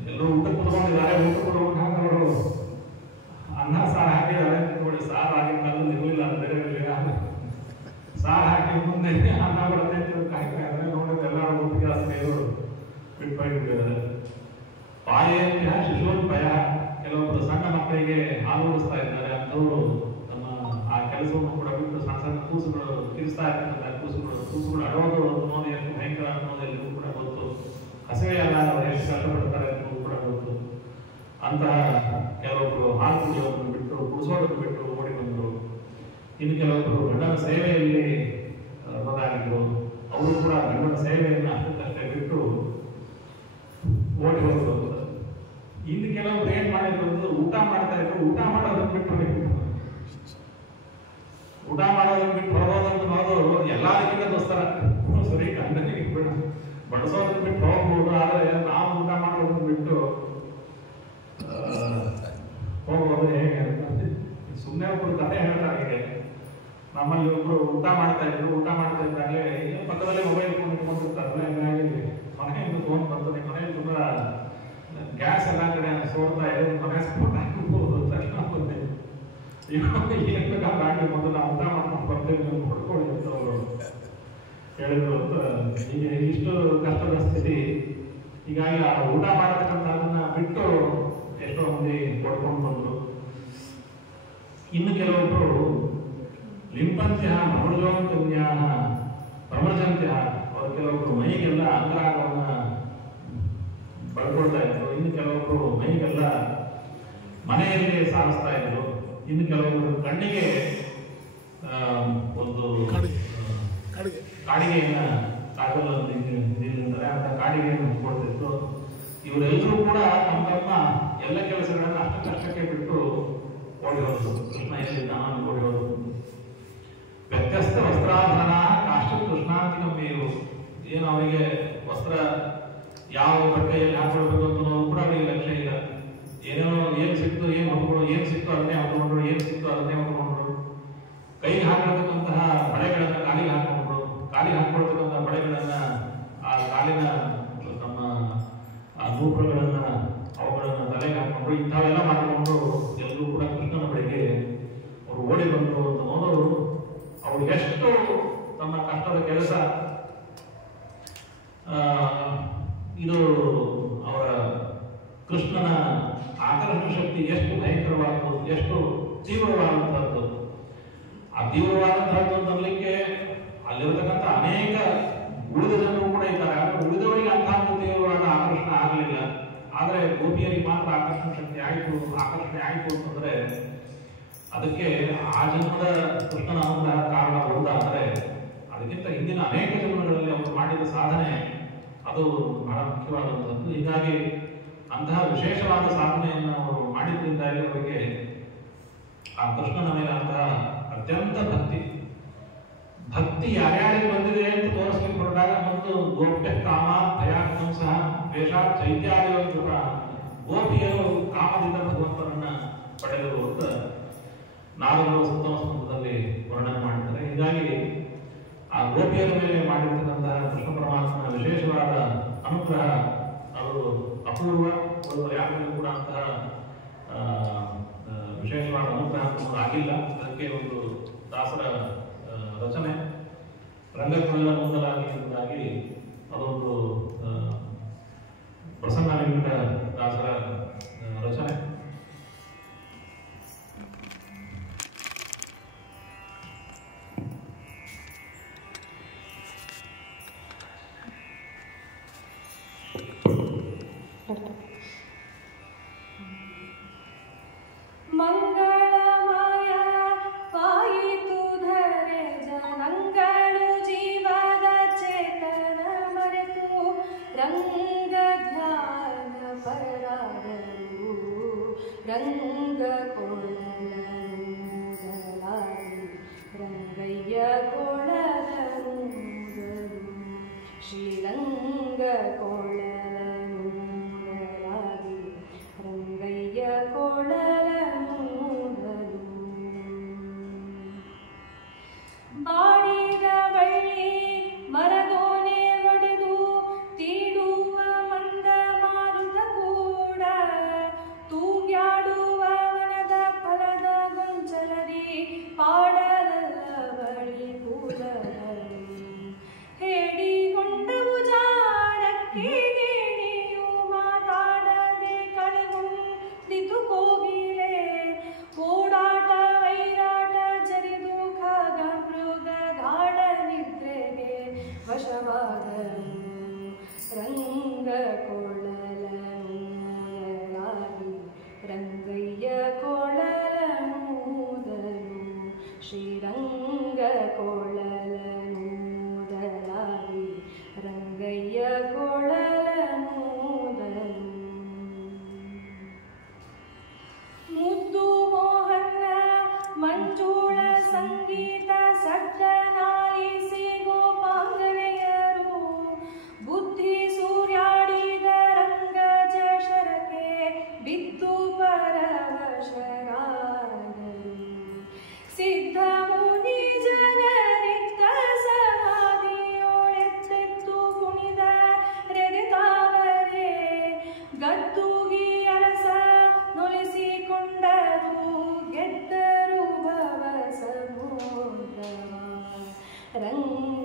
ಎಲ್ಲರೂ ಊಟ ಕುತ್ಕೊಂಡಿದ್ದಾರೆ, ಊಟ ಕೊಡುವಾಗ ಅವರು ಅನ್ನ ಸಾರು ಹಾಕಿದ್ದಾರೆ. ನೋಡಿ, ಸಾರು ಆಗಿನ ಕಾಲದಲ್ಲಿ ಇರಲಿಲ್ಲ, ಅದು ಬೇರೆ ವಿಷಯ. ಸಾರು ಹಾಕಿ ಮುಂದೆ ಅನ್ನ ಬರುತ್ತೆ ಕಾಯ್ತಾ ಇದ್ದಾರೆ. ನೋಡಿದ್ರೆ ಎಲ್ಲರೂ ಗೋಪಿಕಾಸ್ತ್ರೀಯರು ಬಿಟ್ಟು ಹೋಗಿದ್ದಾರೆ. ಪಾಯೇಭ್ಯ ಶಿಶೋನ್ಭಯ. ಕೆಲವೊಬ್ಬರು ಸಣ್ಣ ಮಕ್ಕಳಿಗೆ ಹಾಲು ಉಡಿಸ್ತಾ ಇದ್ದಾರೆ. ಅಂಥವರು ತಮ್ಮ ಆ ಕೆಲಸವನ್ನು ಕೂಡ ಬಿಟ್ಟು ಸಣ್ಣ ಸಣ್ಣ ಕೂಸುಗಳು ಕಿರಿಸ್ತಾ ಇರ್ತಕ್ಕಂಥ ಕೂಸುಗಳು ಅಡೋದು ಅನ್ನೋದು ಎಷ್ಟು ಭಯಂಕರ ಅನ್ನೋದು ಎಲ್ಲರಿಗೂ ಕೂಡ ಗೊತ್ತು. ಹಸಿವೆಯಲ್ಲ ಎಷ್ಟು ಕಷ್ಟಪಡ್ತಾರೆ ಅನ್ನೋದು ಕೂಡ ಗೊತ್ತು. ಅಂತಹ ಕೆಲವೊಬ್ಬರು ಹಾಲು ಕುಡಿಯೋದನ್ನು ಬಿಟ್ಟು, ಕುಡಿಸೋದನ್ನು ಬಿಟ್ಟು ಓಡಿ ಬಂದರು. ಇನ್ನು ಕೆಲವೊಬ್ಬರು ಗಂಡನ ಸೇವೆಯಲ್ಲಿ ಮೊದಲಾಗಿದ್ರು. ಅವರು ಕೂಡ ಗಂಡನ ಸೇವೆಯನ್ನು ಅಷ್ಟಕ್ಕಷ್ಟೇ ಬಿಟ್ಟು ಓಡಿ ಹೋದ್ರು. ಇನ್ನು ಕೆಲವೊಬ್ರು ಏನ್ ಮಾಡಿದ್ರು ಅಂದ್ರೆ ಊಟ ಮಾಡ್ತಾ ಇದ್ರು, ಊಟ ಮಾಡೋದನ್ನು ಬಿಟ್ಟು ಹೋಗೋದಂತ ಅನ್ನೋದು ಎಲ್ಲದಕ್ಕಿಂತ ದೋಸ್ತರ. ಸರಿ, ಗಂಡನಿಗೆ ಬಡಿಸೋದನ್ನು ಬಿಟ್ಟು ಹೋಗ್ಬೋದು, ಆದರೆ ನಾವು ಊಟ ಮಾಡೋದನ್ನು ಬಿಟ್ಟು ಹೋಗೋದು ಹೇಗೆ ಅಂತ ಸುಮ್ಮನೆ ಒಬ್ಬರು ಕಥೆ ಹೇಳ್ತಾರೆ. ಹೀಗೆ ನಮ್ಮಲ್ಲಿ ಒಬ್ರು ಊಟ ಮಾಡ್ತಾ ಇದ್ದಾಗಲೇ ಪಕ್ಕದಲ್ಲೇ ಮೊಬೈಲ್ ಫೋನ್ ಇಟ್ಕೊಂಡಿರ್ತಾರಲ್ಲ, ಹೀಗಾಗಿ ಮನೆಯಿಂದ ಫೋನ್ ಬರ್ತದೆ. ಮನೆಯಲ್ಲಿ ತುಂಬಾ ಗ್ಯಾಸ್ ಎಲ್ಲ ಕಡೆ ಸೋರ್ತಾ ಇದೆ, ಮನೆ ಸ್ಫೋಟ ಆಗ್ಬೋದು ತಕ್ಷಣ ಬಂದೆ. ಈಗ ಏನ್ ಬೇಕಾದ್ರೆ ಆಗಲಿ, ಮೊದಲು ನಾವು ಊಟ ಮಾಡ್ಕೊಂಡು ಬರ್ತೇವೆ, ಹೊಡ್ಕೊಳ್ಳಿ ಅಂತ ಅವರು. ಹೇಳಿದ್ರು ಈಗ ಇಷ್ಟು ಕಷ್ಟದ ಸ್ಥಿತಿ, ಹೀಗಾಗಿ ಆ ಊಟ ಮಾಡತಕ್ಕಂಥದನ್ನ ಬಿಟ್ಟು ಎಷ್ಟೋ ಮಂದಿ ಕೊಡ್ಕೊಂಡು ಬಂದರು. ಇನ್ನು ಕೆಲವೊಬ್ಬರು ಲಿಂಪಂತ್ಯ ಮೃಜೋಂತನ್ಯ ಪ್ರಮಜಂತ್ಯ, ಅವರು ಕೆಲವೊಬ್ರು ಮೈಗೆಲ್ಲ ಅಂಗರಾಗವನ್ನ ಬಳ್ಕೊಳ್ತಾ ಇದ್ರು. ಇನ್ನು ಕೆಲವೊಬ್ರು ಮೈಗೆಲ್ಲ ಮನೆಯಲ್ಲಿ ಸಾರಿಸ್ತಾ ಇದ್ರು. ಇನ್ನು ಕೆಲವೊಬ್ರು ಕಣ್ಣಿಗೆ ಒಂದು ಕಾಡಿಗೆಯನ್ನ ಕಾಗಲ್ಲಾರೆ ಅಂತ ಕಾಡಿಗೆಯನ್ನು ಕೊಡ್ತಿದ್ರು. ಇವರೆಲ್ಲರೂ ಕೂಡ ತಮ್ಮ ತಮ್ಮ ಎಲ್ಲ ಕೆಲಸಗಳನ್ನ ಅಷ್ಟಕ್ಕೆ ಬಿಟ್ಟು ಓಡಿ ಹೋದ್ರು. ಕೃಷ್ಣ ಎಲ್ಲಿದ್ದ ನಾನು ಓಡಿ ಹೋದ್ರು. ವ್ಯತ್ಯಸ್ತ ವಸ್ತ್ರಾಭರಣ ಕಾಷ್ಟ ಕೃಷ್ಣಾಂತಿಕ ಮೇರು, ಏನು ಅವರಿಗೆ ವಸ್ತ್ರ ಯಾವ ಬಟ್ಟೆಯಲ್ಲಿ ಹಾಕೊಳ್ಬೇಕು ಅಂತ ಕೂಡ ಅವರಿಗೆ ಲಕ್ಷ್ಯ ಇಲ್ಲ. ಏನೇನೋ ಏನ್ ಸಿಕ್ತು ಏನ್ ಹೊತ್ಕೊಂಡು, ಏನ್ ಸಿಕ್ತು ಅದನ್ನೇ ಹೊತ್ಕೊಂಡ್ರು, ಏನ್ ಸಿಕ್ತು ಅದನ್ನೇ ಹೊತ್ಕೊಂಡ್ರು. ಕೈಗೆ ಹಾಕೊಳ್ತಕ್ಕಂತಹ ಬಳೆಗಳನ್ನ ಕಾಲಿಗೆ ಹಾಕೊಂಡ್ರು, ಕಾಲಿಗೆ ಹಾಕೊಳ್ತಕ್ಕಂತಹ ಬಳೆಗಳನ್ನ ಆ ಕಾಲಿನ ನಮ್ಮ ಆ ನೂಪುರಗಳನ್ನ ಅವುಗಳನ್ನ ತಲೆಗೆ ಹಾಕೊಂಡ್ರು. ಇಂಥವೆಲ್ಲ ಮಾಡಿಕೊಂಡು ಎಲ್ಲರೂ ಕೂಡ ಕೃಷ್ಣನ ಬಳಿಗೆ ಅವರು ಓಡಿ ಬಂದರು ಅಂತ ನೋಡೋರು. ಅವರು ಎಷ್ಟು ತಮ್ಮ ಕಷ್ಟದ ಕೆಲಸ, ಇದು ಅವರ ಕೃಷ್ಣನ ಆಕರ್ಷಣ ಶಕ್ತಿ ಎಷ್ಟು ಭಯಂಕರವಾದದ್ದು, ಎಷ್ಟು ತೀವ್ರವಾದಂತಹದ್ದು. ಆ ತೀವ್ರವಾದಂತಹದ್ದು ಅಂತಲಿಕ್ಕೆ ಅಲ್ಲಿರತಕ್ಕಂಥ ಅನೇಕ ಉಳಿದ ಜನರು ಕೂಡ ಇದ್ದಾರೆ. ಆದರೆ ಉಳಿದವರಿಗೆ ಅಂತಹ ತೀವ್ರವಾದ ಆಕರ್ಷಣೆ ಆಗಲಿಲ್ಲ. ಆದರೆ ಗೋಪಿಯರಿಗೆ ಮಾತ್ರ ಆಕರ್ಷಣ ಶಕ್ತಿ ಆಯಿತು, ಆಕರ್ಷಣೆ ಆಯಿತು ಅಂತಂದ್ರೆ ಅದಕ್ಕೆ ಆ ಜನ್ಮದ ಕೃಷ್ಣನ ಅನುಗ್ರಹ ಕಾರಣ ಒಂದಾದರೆ ಅದಕ್ಕಿಂತ ಹಿಂದಿನ ಅನೇಕ ಜನ್ಮಗಳಲ್ಲಿ ಅವರು ಮಾಡಿದ ಸಾಧನೆ ಅದು ಬಹಳ ಮುಖ್ಯವಾದಂಥದ್ದು. ಹೀಗಾಗಿ ಅಂತಹ ವಿಶೇಷವಾದ ಸಾಧನೆಯನ್ನು ಅವರು ಮಾಡಿದ್ರಿಂದಾಗಿ ಅವರಿಗೆ ಆ ಕೃಷ್ಣನ ಮೇಲೆ ಅಂತಹ ಅತ್ಯಂತ ಭಕ್ತಿ ಯಾರ್ಯಾರಿಗೆ ಬಂದಿದೆ ಅಂತ ತೋರಿಸ್ಲಿಕ್ಕೆ ಹೊರಟಾಗ ಮತ್ತು ಗೋಪ್ಯ ಕಾಮ ಭಯಾತ್ಮ ಸಹ ವೇಷ ಚೈತ್ಯಾದಿಗಳು ಕೂಡ ಗೋಪಿಯರು ಕಾಮದಿಂದ ಭಗವಂತನನ್ನ ಪಡೆದರು ಅಂತ ನಾಲ್ವರು ಸಪ್ತಮ ಸ್ಕಂದದಲ್ಲಿ ವರ್ಣನೆ ಮಾಡಿದ್ದಾರೆ. ಹೀಗಾಗಿ ಆ ಗೋಪಿಯರ ಮೇಲೆ ಮಾಡಿರ್ತಕ್ಕಂತಹ ಕೃಷ್ಣ ಪರಮಾತ್ಮನ ವಿಶೇಷವಾದ ಅನುಗ್ರಹ ಅದು ಅಪೂರ್ವ. ಯಾರಿಗೂ ಕೂಡ ಅಂತಹ ವಿಶೇಷವಾದ ಅನುಗ್ರಹ ಆಗಿಲ್ಲ. ಅದಕ್ಕೆ ಒಂದು ದಾಸರ ರಚನೆ ರಂಗಕುಲ ಮೊದಲಾಗಿ ಎಂಬುದಾಗಿ ಅದೊಂದು ಪ್ರಸನ್ನ ವೆಂಕಟ ದಾಸರ ರಚನೆ. ಮಂಗಳಮಯ ಪಾಯಿತು ಧರೆ ಜನಗಳು ಜೀವದ ಚೇತನ ಮರೆತು ರಂಗ ಧ್ಯಾನ ಪರರಾದರು. ರಂಗ ಕೊಳ್ಳಲಾಗಿ ರಂಗಯ್ಯ ಕೊಳಲೂದರು. ಶ್ರೀರಂಗ ಕೊಳಲೂರಲಾಗಿ ರಂಗಯ್ಯ ಕೊಳಲೂದರು. ಬಾಡಿದ ಬಳ್ಳಿ ಮರಗೋನೆ ಒಡೆದು ತೀಡುವ ಮಂದ ಮಾರುತ ಕೂಡ ತೂಗ್ಯಾಡುವ ವನದ ಫಲದ ಗೊಂಚಲದಿ ಪಾಡಲಲ್ಲ ಬಳಿ ಕೂದಲರು. ಹೇಡಿಗೊಂಡವು ಜಾಡಕ್ಕೆ ಗೇಣಿಯು ಮಾತಾಡದೆ ಕಳೆಗೊಂಡಿತು ಕೋಗಿಲೆ. ಓಡಾಟ ವೈರಾಟ ಜರಿದು ಖಗ ಮೃಗ ಗಾಢ ನಿದ್ರೆಗೆ ವಶವಾದರು. ರಂಗ ಕೊಳಲೂರಲಾಗಿ ರಂಗಯ್ಯ ಕೊಳಲೂದರು. ಶ್ರೀರಂಗ ಕೊಳಲೂರಲಾಗಿ ರಂಗಯ್ಯ ಕೊಳಲೂದರು. ಮುದ್ದು ಮೋಹನ ಮಂಜುಳ ಸಂಗೀತ ಸಡ್ಡನಾಲಿಸಿ ಗೋಪಾಂಗನೆಯರು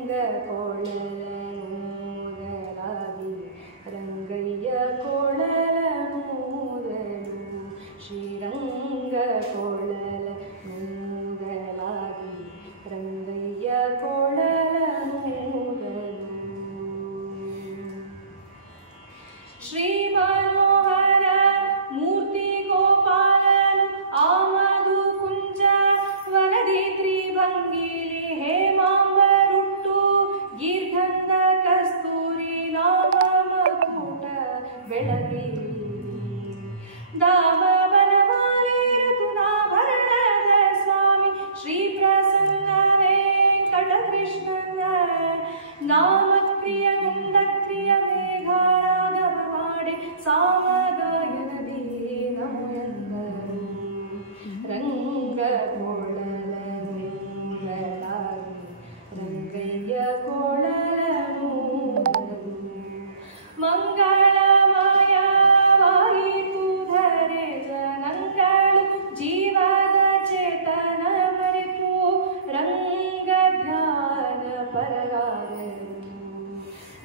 ಶ್ರೀರಂಗಕೊಳಲನೂದಲಾಗಿ ರಂಗಯ್ಯ ಕೊಳಲನೂದಲು ಶ್ರೀರಂಗಕೊಳಲನೂದಲಾಗಿ ರಂಗಯ್ಯ ಕೊಳಲನೂದಲು ಶ್ರೀ ಮನೋಹರ ಮೂರ್ತಿ ಗೋಪಾಲನು ಆಮದು ಕುಂಜ ವನದಿ ತ್ರಿಭಂಗಿಲಿ ಹೇಮಾಂಬರುಟ್ಟು ಗೀರ್ಗಂಧ ಕಸ್ತೂರಿ ನಾಮಕೂಟ ಬೆಳಗಿರಿ ದಾಮವನಮಾಲೆ ಋತುನಾಭರಣದ ಸ್ವಾಮಿ ಶ್ರೀ ಪ್ರಸನ್ನ ವೆಂಕಟಕೃಷ್ಣನ ನಾಮಕ್ರಿಯ ಗುಂಡಕ್ರಿಯ ಮೇಘಾರಾಧವ ಮಾಡಿ ಸಾಮಗಾಯನದಿ ನಮಯಂದರು ರಂಗ ಕೊಳಲನೂದಲಾಗಿ ರಂಗಯ್ಯ ಕೊಳಲನೂದಲು ಮಂಗಳಮಯವಾಯಿತು ಧರೆ ಜನಗಳು ಜೀವದ ಚೇತನ ಮರೆತು ರಂಗ ಧ್ಯಾನ ಪರರಾದರು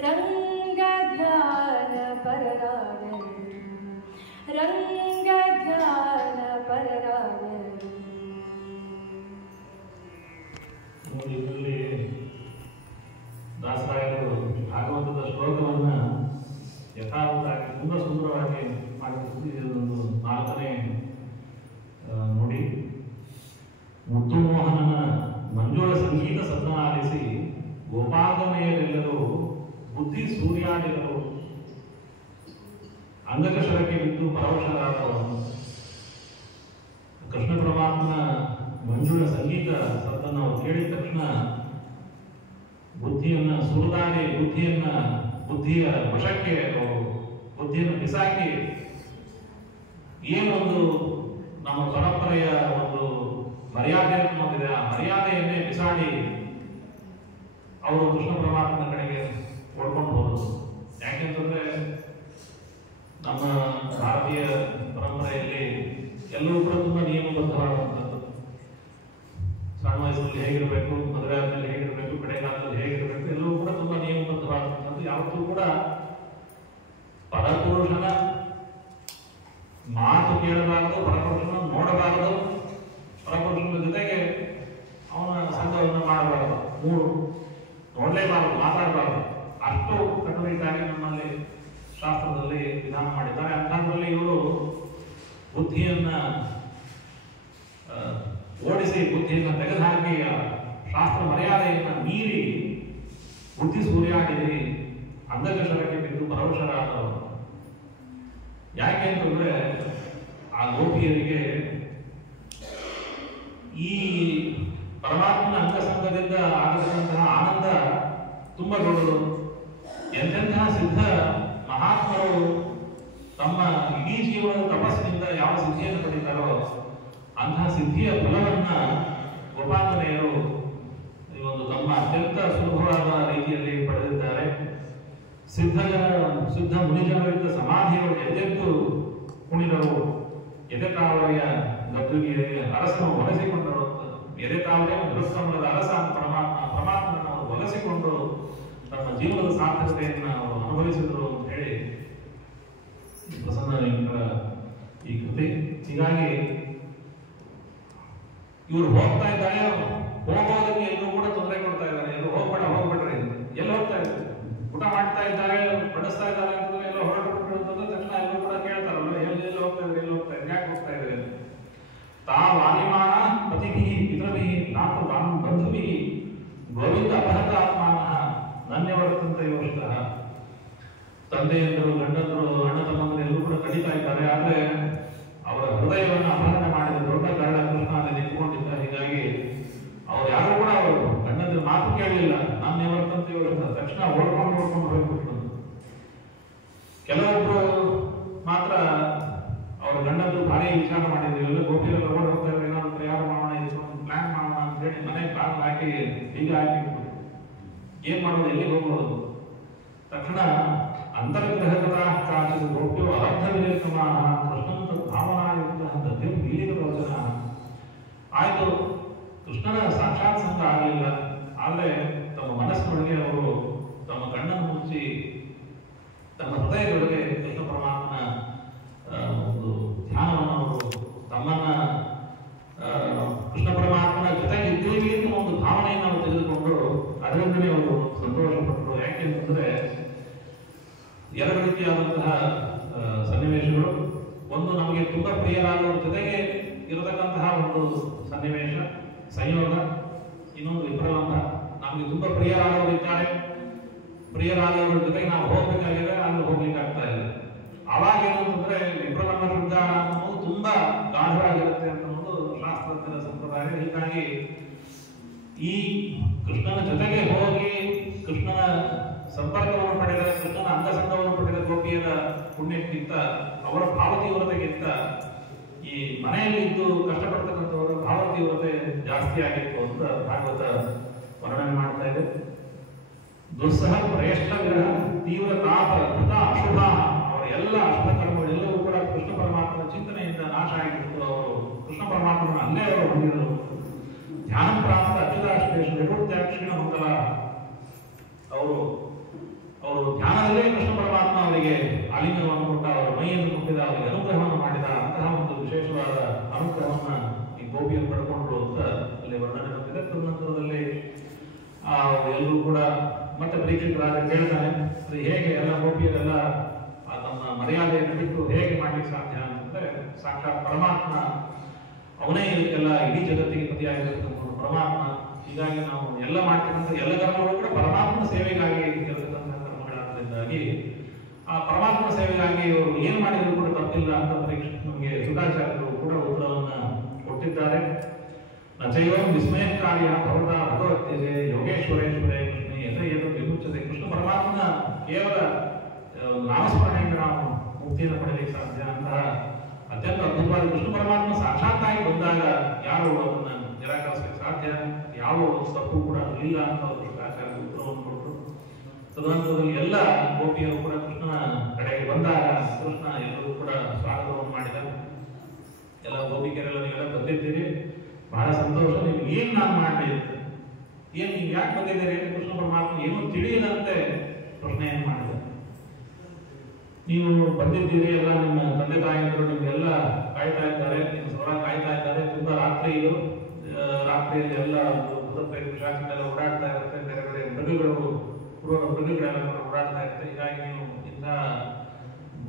ರಂಗ ಧ್ಯಾನ ಪರರಾದರು ರಂಗ ಧ್ಯಾನ ಪರರಾದರು. ಇದರಲ್ಲಿ ದಾಸರಾಯರು ಭಾಗವತದ ಶ್ಲೋಕವನ್ನ ಯಥಾವತ್ತಾಗಿ ತುಂಬ ಸುಂದರವಾಗಿ ಮಾಡಿಕೊಂಡು ನಾಲ್ಕನೇ ನೋಡಿ ಮುದ್ದು ಮೋಹನನ ಮಂಜುಳ ಸಂಗೀತ ಸದ್ನ ಆಲಿಸಿ ಗೋಪಾಂಗಮಯರೆಲ್ಲರೂ ಬುದ್ಧಿ ಸೂರ್ಯಾಡಿದರು ಅಂಗಕಶರಕ್ಕೆ ಬಿದ್ದು ಪರವಶರಾದರು. ಕೃಷ್ಣ ಪರಮಾತ್ಮನ ಮಂಜುಳ ಸಂಗೀತ ಸದ್ದನ್ನು ಅವರು ಕೇಳಿದ ತಕ್ಷಣ ಬುದ್ಧಿಯನ್ನ ಸುರಿದಾಡಿ ಬುದ್ಧಿಯ ವಶಕ್ಕೆ ಬುದ್ಧಿಯನ್ನು ಬಿಸಾಕಿ ಏನೊಂದು ನಮ್ಮ ಪರಂಪರೆಯ ಒಂದು ಮರ್ಯಾದೆ ಅನ್ನೋದಿದೆ ಆ ಮರ್ಯಾದೆಯನ್ನೇ ಬಿಸಾಡಿ ಅವರು ಕೃಷ್ಣ ಪರಮಾತ್ಮನ ಕಡೆಗೆ ಓಡ್ಕೊಂಡು ಹೋದರು. ಯಾಕೆಂತಂದ್ರೆ ನಮ್ಮ ಭಾರತೀಯ ಪರಂಪರೆಯಲ್ಲಿ ಎಲ್ಲವೂ ಕೂಡ ತುಂಬಾ ನಿಯಮಬದ್ಧವಾದಂಥದ್ದು. ಸಣ್ಣ ವಯಸ್ಸಲ್ಲಿ ಹೇಗಿರಬೇಕು, ಮದುವೆ ಆದ್ಮೇಲೆ ಹೇಗಿರಬೇಕು, ಕಡೆಗಾಲದಲ್ಲಿ ಹೇಗಿರಬೇಕು, ಎಲ್ಲವೂ ಕೂಡ ತುಂಬಾ ನಿಯಮಬದ್ಧವಾದಂಥದ್ದು. ಯಾವತ್ತೂ ಕೂಡ ಪರಪುರುಷನ ಮಾತು ಕೇಳಬಾರದು, ಪರಪುರುಷನ ನೋಡಬಾರದು, ಪರಪುರುಷನ ಜೊತೆಗೆ ಅವನ ಸಂಘವನ್ನು ಮಾಡಬಾರದು, ನೋಡಲೇಬಾರದು, ಮಾತಾಡಬಾರದು. ಅಷ್ಟು ಕಟ್ಟುನಿಟ್ಟಾಗಿ ನಮ್ಮಲ್ಲಿ ಶಾಸ್ತ್ರದಲ್ಲಿ ವಿಧಾನ ಮಾಡಿದ್ದಾರೆ. ಅಂಥದ್ರಲ್ಲಿ ಇವರು ಬುದ್ಧಿಯನ್ನ ಓಡಿಸಿ, ಬುದ್ಧಿಯನ್ನು ತೆಗೆದುಹಾಕಿ ಶಾಸ್ತ್ರ ಮರ್ಯಾದೆಯನ್ನು ಮೀರಿ ಬುದ್ಧಿ ಸೂರ್ಯಾಡಿರಿ ಅಂಗಕಶರಕ್ಕೆ ಬಿದ್ದು ಪರವಶರಾದವರು. ಯಾಕೆ ಅಂತಂದ್ರೆ ಆ ಗೋಪಿಯರಿಗೆ ಈ ಪರಮಾತ್ಮನ ಅಂಗಸಂಗದಿಂದ ಆಗದಂತಹ ಆನಂದ ತುಂಬಾ ದೊಡ್ಡದು. ಎಂತೆಂತಹ ಸಿದ್ಧ ಮಹಾತ್ಮರು ತಮ್ಮ ಇಡೀ ಜೀವನದ ತಪಸ್ಸಿನಿಂದ ಯಾವ ಸಿದ್ಧಿಯನ್ನು ಪಡೀತಾರೋ ಅಂತಹ ಸಿದ್ಧಿಯ ಫಲವನ್ನ ಗೋಪಾಂಗನೆಯರು ಈ ಒಂದು ತಮ್ಮ ಅತ್ಯಂತ ಸುಲಭವಾದ ರೀತಿಯಲ್ಲಿ ಪಡೆದಿದ್ದಾರೆ. ಸಿದ್ಧ ಮುನಿಜನರಿದ್ದ ಸಮಾಧಿಗಳು ಎದ್ದೆದ್ದು ಕುಣಿದರು. ಎದೆ ತಾವರೆಯ ಗದ್ದುಗೆಯ ಅರಸನು ಒಲಿಸಿಕೊಂಡರು. ಎದೆ ತಾವರೆ ಮೃತ್ಕಮಲದ ಅರಸ ಅಂತ ಪರಮಾತ್ಮನ ಅವರು ಒಲಿಸಿಕೊಂಡು ತಮ್ಮ ಜೀವನದ ಸಾರ್ಥಕತೆಯನ್ನು ಅವರು ಅನುಭವಿಸಿದರು ಅಂತ ಹೇಳಿ ಪ್ರಸನ್ನ ಈ ಕೃತಿ. ಹೀಗಾಗಿ ಇವರು ಹೋಗ್ತಾ ಇದ್ದಾರೆ, ಹೋಗೋದಕ್ಕೆ ಎಲ್ಲರೂ ಕೂಡ ತೊಂದರೆ ಕೊಡ್ತಾ ಇದ್ದಾರೆ. ಎಲ್ಲರೂ ಹೋಗ್ಬಿಡ್ರಿ, ಎಲ್ಲಿ ಹೋಗ್ತಾ ಇದ್ದಾರೆ, ಊಟ ಮಾಡ್ತಾ ಇದ್ದಾರೆ, ಬಡಿಸ್ತಾ ಇದ್ದಾರೆ ಅಂತಂದ್ರೆ ಎಲ್ಲ ಹೊರಟು ಅಂತಂದ್ರೆ ತಕ್ಷಣ ಎಲ್ಲರೂ ಕೂಡ ಕೇಳ್ತಾರಲ್ಲ, ಎಲ್ಲಿ ಹೋಗ್ತಾ ಇದ್ರಿ, ಯಾಕೆ ಹೋಗ್ತಾ ಇದ್ರಿ? ತಾ ವಾಲಿಮಾನ ಪತಿಭಿ ಪಿತೃಭಿ ನಾಲ್ಕು ಬಂಧುಭಿ ಗೋವಿಂದ ಅಪಹೃತ ಆತ್ಮಾನಃ ನನ್ಯವರ್ತಂತ ಯೋಚಿತಃ. ತಂದೆಯಂದರು, ಗಂಡಂದರು, ಅಣ್ಣ ತಮ್ಮಂದರು ಎಲ್ಲರೂ ಕೂಡ ಕಡಿತಾ ಇದ್ದಾರೆ. ಆದ್ರೆ ಅವರ ಹೃದಯವನ್ನು ಅಪಹರಣ ಮಾಡಿದ ದೊಡ್ಡ ಕರಡ ಕೃಷ್ಣ ಅಲ್ಲಿ ನಿಂತ್ಕೊಂಡಿದ್ದ. ಹೀಗಾಗಿ ಅವ್ರು ಯಾರು ಕೂಡ ಅವರು ಗಂಡಂದ್ರ ಮಾತು ಕೇಳಲಿಲ್ಲ. ನನ್ಯವರ್ತಂತ ಯೋಚಿತ ತಕ್ಷಣ ಓಡ್ಕೊಂಡು ಹೋಗ್ಬಿಟ್ರು. ಕೆಲವೊಬ್ರು ಮಾತ್ರ ಅವ್ರ ಗಂಡಂದ್ರು ಭಾರಿ ವಿಚಾರ ಮಾಡಿದ್ರು. ಎಲ್ಲ ಗೋಪಿಯರೆಲ್ಲ ಓಡ್ ಹೋಗ್ತಾ ಇದ್ರೆ ಏನಾದ್ರು ತಯಾರು ಮಾಡೋಣ, ಇದಕ್ಕೊಂದು ಪ್ಲಾನ್ ಮಾಡೋಣ ಅಂತ ಹೇಳಿ ಮನೆಗೆ ಬಾಗಿಲು ಹಾಕಿ ಬೀಗ ಹಾಕಿಬಿಟ್ರು. ಏನ್ ಮಾಡೋದು, ಎಲ್ಲಿಗೆ ಹೋಗೋದು? ತಕ್ಷಣ ಅಂತರ್ಗ್ರಹಕರ ಕಾಚಿದ ಗೋಪ್ಯೋ ಅರ್ಧ ವಿಲೇಖಮಾನ ಕೃಷ್ಣಂತ ಭಾವನಾಯುಕ್ತ ದದ್ಯಂ ಬೀಳಿದ ಪ್ರವಚನ. ಆಯ್ತು, ಕೃಷ್ಣನ ಸಾಕ್ಷಾತ್ ಸಂಘ ಆಗಲಿಲ್ಲ, ಆದ್ರೆ ತಮ್ಮ ಮನಸ್ಸಿನೊಳಗೆ ಅವರು ತಮ್ಮ ಕಣ್ಣನ್ನು ಮುಚ್ಚಿ ತಮ್ಮ ಹೃದಯದೊಳಗೆ ಕೃಷ್ಣ ಪರಮಾತ್ಮನ ಒಂದು ಧ್ಯಾನವನ್ನು ಅವರು ತಮ್ಮನ್ನ ಕೃಷ್ಣ ಪರಮಾತ್ಮನ ಜೊತೆಗೆ ಇದ್ದೀವಿ ಅಂತ ಒಂದು ಭಾವನೆಯನ್ನು ನಾವು ತೆಗೆದುಕೊಂಡು ಅದರಿಂದಲೇ ಅವರು ಸಂತೋಷಪಟ್ಟರು. ಯಾಕೆಂತಂದ್ರೆ ಎರಡು ರೀತಿಯಾದಂತಹ ಸನ್ನಿವೇಶಗಳು. ಒಂದು ನಮಗೆ ತುಂಬಾ ಪ್ರಿಯರಾದವರ ಜೊತೆಗೆ ಇರತಕ್ಕಂತಹ ಒಂದು ಸನ್ನಿವೇಶ ಸಂಯೋಗ, ಇನ್ನೊಂದು ವಿಪ್ರಲಂಬ. ನಮಗೆ ತುಂಬಾ ಪ್ರಿಯರಾದವರು ಇದ್ದಾರೆ, ಪ್ರಿಯರಾದವರ ಜೊತೆಗೆ ನಾವು ಹೋಗ್ಬೇಕಾಗಿದೆ, ಅಲ್ಲಿ ಹೋಗ್ಲಿಕ್ಕಾಗ್ತಾ ಇಲ್ಲ. ಅವಾಗ ಏನಂತಂದ್ರೆ ವಿಪ್ರಲಂಬ ಶೃಂಗಾರ ಅನ್ನೋದು ತುಂಬಾ ಗಾಢವಾಗಿರುತ್ತೆ ಅಂತ ಒಂದು ಶಾಸ್ತ್ರಜ್ಞರ ಸಂಪ್ರದಾಯ. ಹೀಗಾಗಿ ಈ ಕೃಷ್ಣನ ಜೊತೆಗೆ ಹೋಗಿ ಕೃಷ್ಣನ ಸಂಪರ್ಕವನ್ನು ಪಡೆದ, ಕೃಷ್ಣನ ಅಂಗಸಂಗವನ್ನು ಪಡೆದ ಗೋಪಿಯರ ಪುಣ್ಯಕ್ಕಿಂತ, ಅವರ ಭಾವತೀವ್ರತೆಗಿಂತ ಈ ಮನೆಯಲ್ಲಿ ಇದ್ದು ಕಷ್ಟಪಡ್ತಕ್ಕಂಥವರ ಭಾವತೀವ್ರತೆ ಜಾಸ್ತಿ ಆಗಿತ್ತು ಅಂತ ಭಾಗವತ ವರ್ಣನೆ ಮಾಡ್ತಾ ಇದೆ. ದುಸ್ಸಹ ಪ್ರಯಷ್ಟ ವಿರಹ ತೀವ್ರ ತಾಪ ಕೃತ ಅಶುಭ, ಅವರ ಎಲ್ಲ ಅಷ್ಟಕರ್ಮಗಳೆಲ್ಲವೂ ಕೂಡ ಕೃಷ್ಣ ಪರಮಾತ್ಮನ ಚಿಂತನೆಯಿಂದ ನಾಶ ಆಗಿತ್ತು. ಅವರು ಕೃಷ್ಣ ಪರಮಾತ್ಮನ ಅಲ್ಲೇ ಅವರು ಹೊಂದಿದರು. ಧ್ಯಾನ ಪ್ರಾಪ್ತ ಅಚ್ಯುತಾಶ್ಲೇಷ ನಿವೃತ್ತಾಕ್ಷಿಣ ಮಂಗಲ, ಅವರು ಧ್ಯಾನದಲ್ಲೇ ಕೃಷ್ಣ ಪರಮಾತ್ಮ ಅವರಿಗೆ ಆಲಿಂಗನವನ್ನು ಕೊಟ್ಟ, ಅವರ ಮೈಯನ್ನು ಮುಟ್ಟಿದ, ಅವರಿಗೆ ಅನುಗ್ರಹವನ್ನು ಮಾಡಿದ. ಅಂತಹ ಒಂದು ವಿಶೇಷವಾದ ಅನುಗ್ರಹವನ್ನ ಈ ಗೋಪಿಯನ್ನು ಪಡ್ಕೊಂಡ್ರು ಅಂತ ಅಲ್ಲಿ ವರ್ಣನೆ ಬಂದಿದೆ. ತದನಂತರದಲ್ಲಿ ಎಲ್ಲರೂ ಕೂಡ ಮತ್ತೆ ಪರೀಕ್ಷಿತರಾದ ಕೇಳ್ತಾನೆ, ಅದು ಹೇಗೆ ಎಲ್ಲ ಗೋಪಿಯರೆಲ್ಲ ತಮ್ಮ ಮರ್ಯಾದೆಯನ್ನು ಬಿಟ್ಟು ಹೇಗೆ ಮಾಡ್ಲಿಕ್ಕೆ ಸಾಧ್ಯ ಅಂತಂದ್ರೆ, ಸಾಕ್ಷಾತ್ ಪರಮಾತ್ಮ ಅವನೇ ಇದಕ್ಕೆಲ್ಲ ಇಡೀ ಜಗತ್ತಿಗೆ ಪತಿಯಾಗಿರ್ತಕ್ಕಂಥ ಪರಮಾತ್ಮ. ಹೀಗಾಗಿ ನಾವು ಎಲ್ಲ ಮಾಡ್ತಕ್ಕಂಥ ಎಲ್ಲ ಕರ್ಮಗಳು ಕೂಡ ಪರಮಾತ್ಮನ ಸೇವೆಗಾಗಿ ಇರತಕ್ಕಂಥ ಕರ್ಮಗಳಾದ್ರಿಂದಾಗಿ ಆ ಪರಮಾತ್ಮ ಸೇವೆಗಾಗಿ ಅವರು ಏನು ಮಾಡಿದ್ರು ಕೂಡ ತಪ್ಪಿಲ್ಲ ಅಂತ ಪರೀಕ್ಷೆ ನಮಗೆ ಸುಧಾಚಾರ್ಯರು ಕೂಡ ಉತ್ತರವನ್ನ ಕೊಟ್ಟಿದ್ದಾರೆ. ನಚೈವಂ ವಿಸ್ಮಯಕಾರ್ಯ ಭವತ ಭಗವತ್ಯಜೆ ಯೋಗೇಶ್ವರೇಶ್ವರೇ ಕೃಷ್ಣ ಯಥೇಯದು ವಿಮುಚ್ಯತೆ. ಕೃಷ್ಣ ಪರಮಾತ್ಮನ ಕೇವಲ ನಾಮಸ್ಮರಣೆಯಿಂದ ನಾವು ಮುಕ್ತಿಯನ್ನು ಪಡೆಯಲಿಕ್ಕೆ ಸಾಧ್ಯ. ಅಂತಹ ಅತ್ಯಂತ ಅದ್ಭುತವಾದ ಕೃಷ್ಣ ಪರಮಾತ್ಮ ಸಾಕ್ಷಾತ್ತಾಗಿ ಬಂದಾಗ ಯಾರು ಅದನ್ನ ನಿರಾಕರಿಸಲಿಕ್ಕೆ ಸಾಧ್ಯ, ಯಾವ ತಪ್ಪು ಕೂಡ ಇಲ್ಲ ಅಂತ ಅವರು ಆಚಾರ್ಯ ಉತ್ತರವನ್ನು ಕೊಟ್ಟರು. ತದನಂತರದಲ್ಲಿ ಎಲ್ಲ ಗೋಪಿಯರು ಕೂಡ ಕೃಷ್ಣನ ಕಡೆಗೆ ಬಂದಾಗ ಕೃಷ್ಣ ಎಲ್ಲರೂ ಕೂಡ ಸ್ವಾಗತವನ್ನು ಮಾಡಿದ. ಎಲ್ಲ ಗೋಪಿಕೆರೆಲ್ಲ ನೀವೆಲ್ಲ ಬಂದಿದ್ದೀರಿ, ಬಹಳ ಸಂತೋಷ. ನೀವು ಏನ್ ನಾನು ಮಾಡಲಿ ಅಂತ, ಏನ್ ನೀವು ಯಾಕೆ ಬಂದಿದ್ದೀರಿ ಅಂತ ಕೃಷ್ಣ ಪರಮಾತ್ಮ ಏನೂ ತಿಳಿಯದಂತೆ ಪ್ರಶ್ನೆಯನ್ನು ಮಾಡಿದ. ನೀವು ಬಂದಿದ್ದೀರಿ, ಎಲ್ಲ ನಿಮ್ಮ ತಂದೆ ತಾಯಿಯವರು ನಿಮ್ಗೆಲ್ಲ ಕಾಯ್ತಾ ಇದ್ದಾರೆ, ನಿಮ್ಮ ಸಲ ಕಾಯ್ತಾ ಇದ್ದಾರೆ. ತುಂಬಾ ರಾತ್ರಿ ಇದು, ರಾತ್ರಿಯಲ್ಲಿ ಎಲ್ಲ ಶಾಖೆಲ್ಲ ಓಡಾಡ್ತಾ ಇರುತ್ತೆ, ಬೇರೆ ಬೇರೆ ಮೃಗಗಳು, ಮೃಗಗಳೆಲ್ಲ ಓಡಾಡ್ತಾ ಇರುತ್ತೆ. ಹೀಗಾಗಿ ನೀವು ಇಂಥ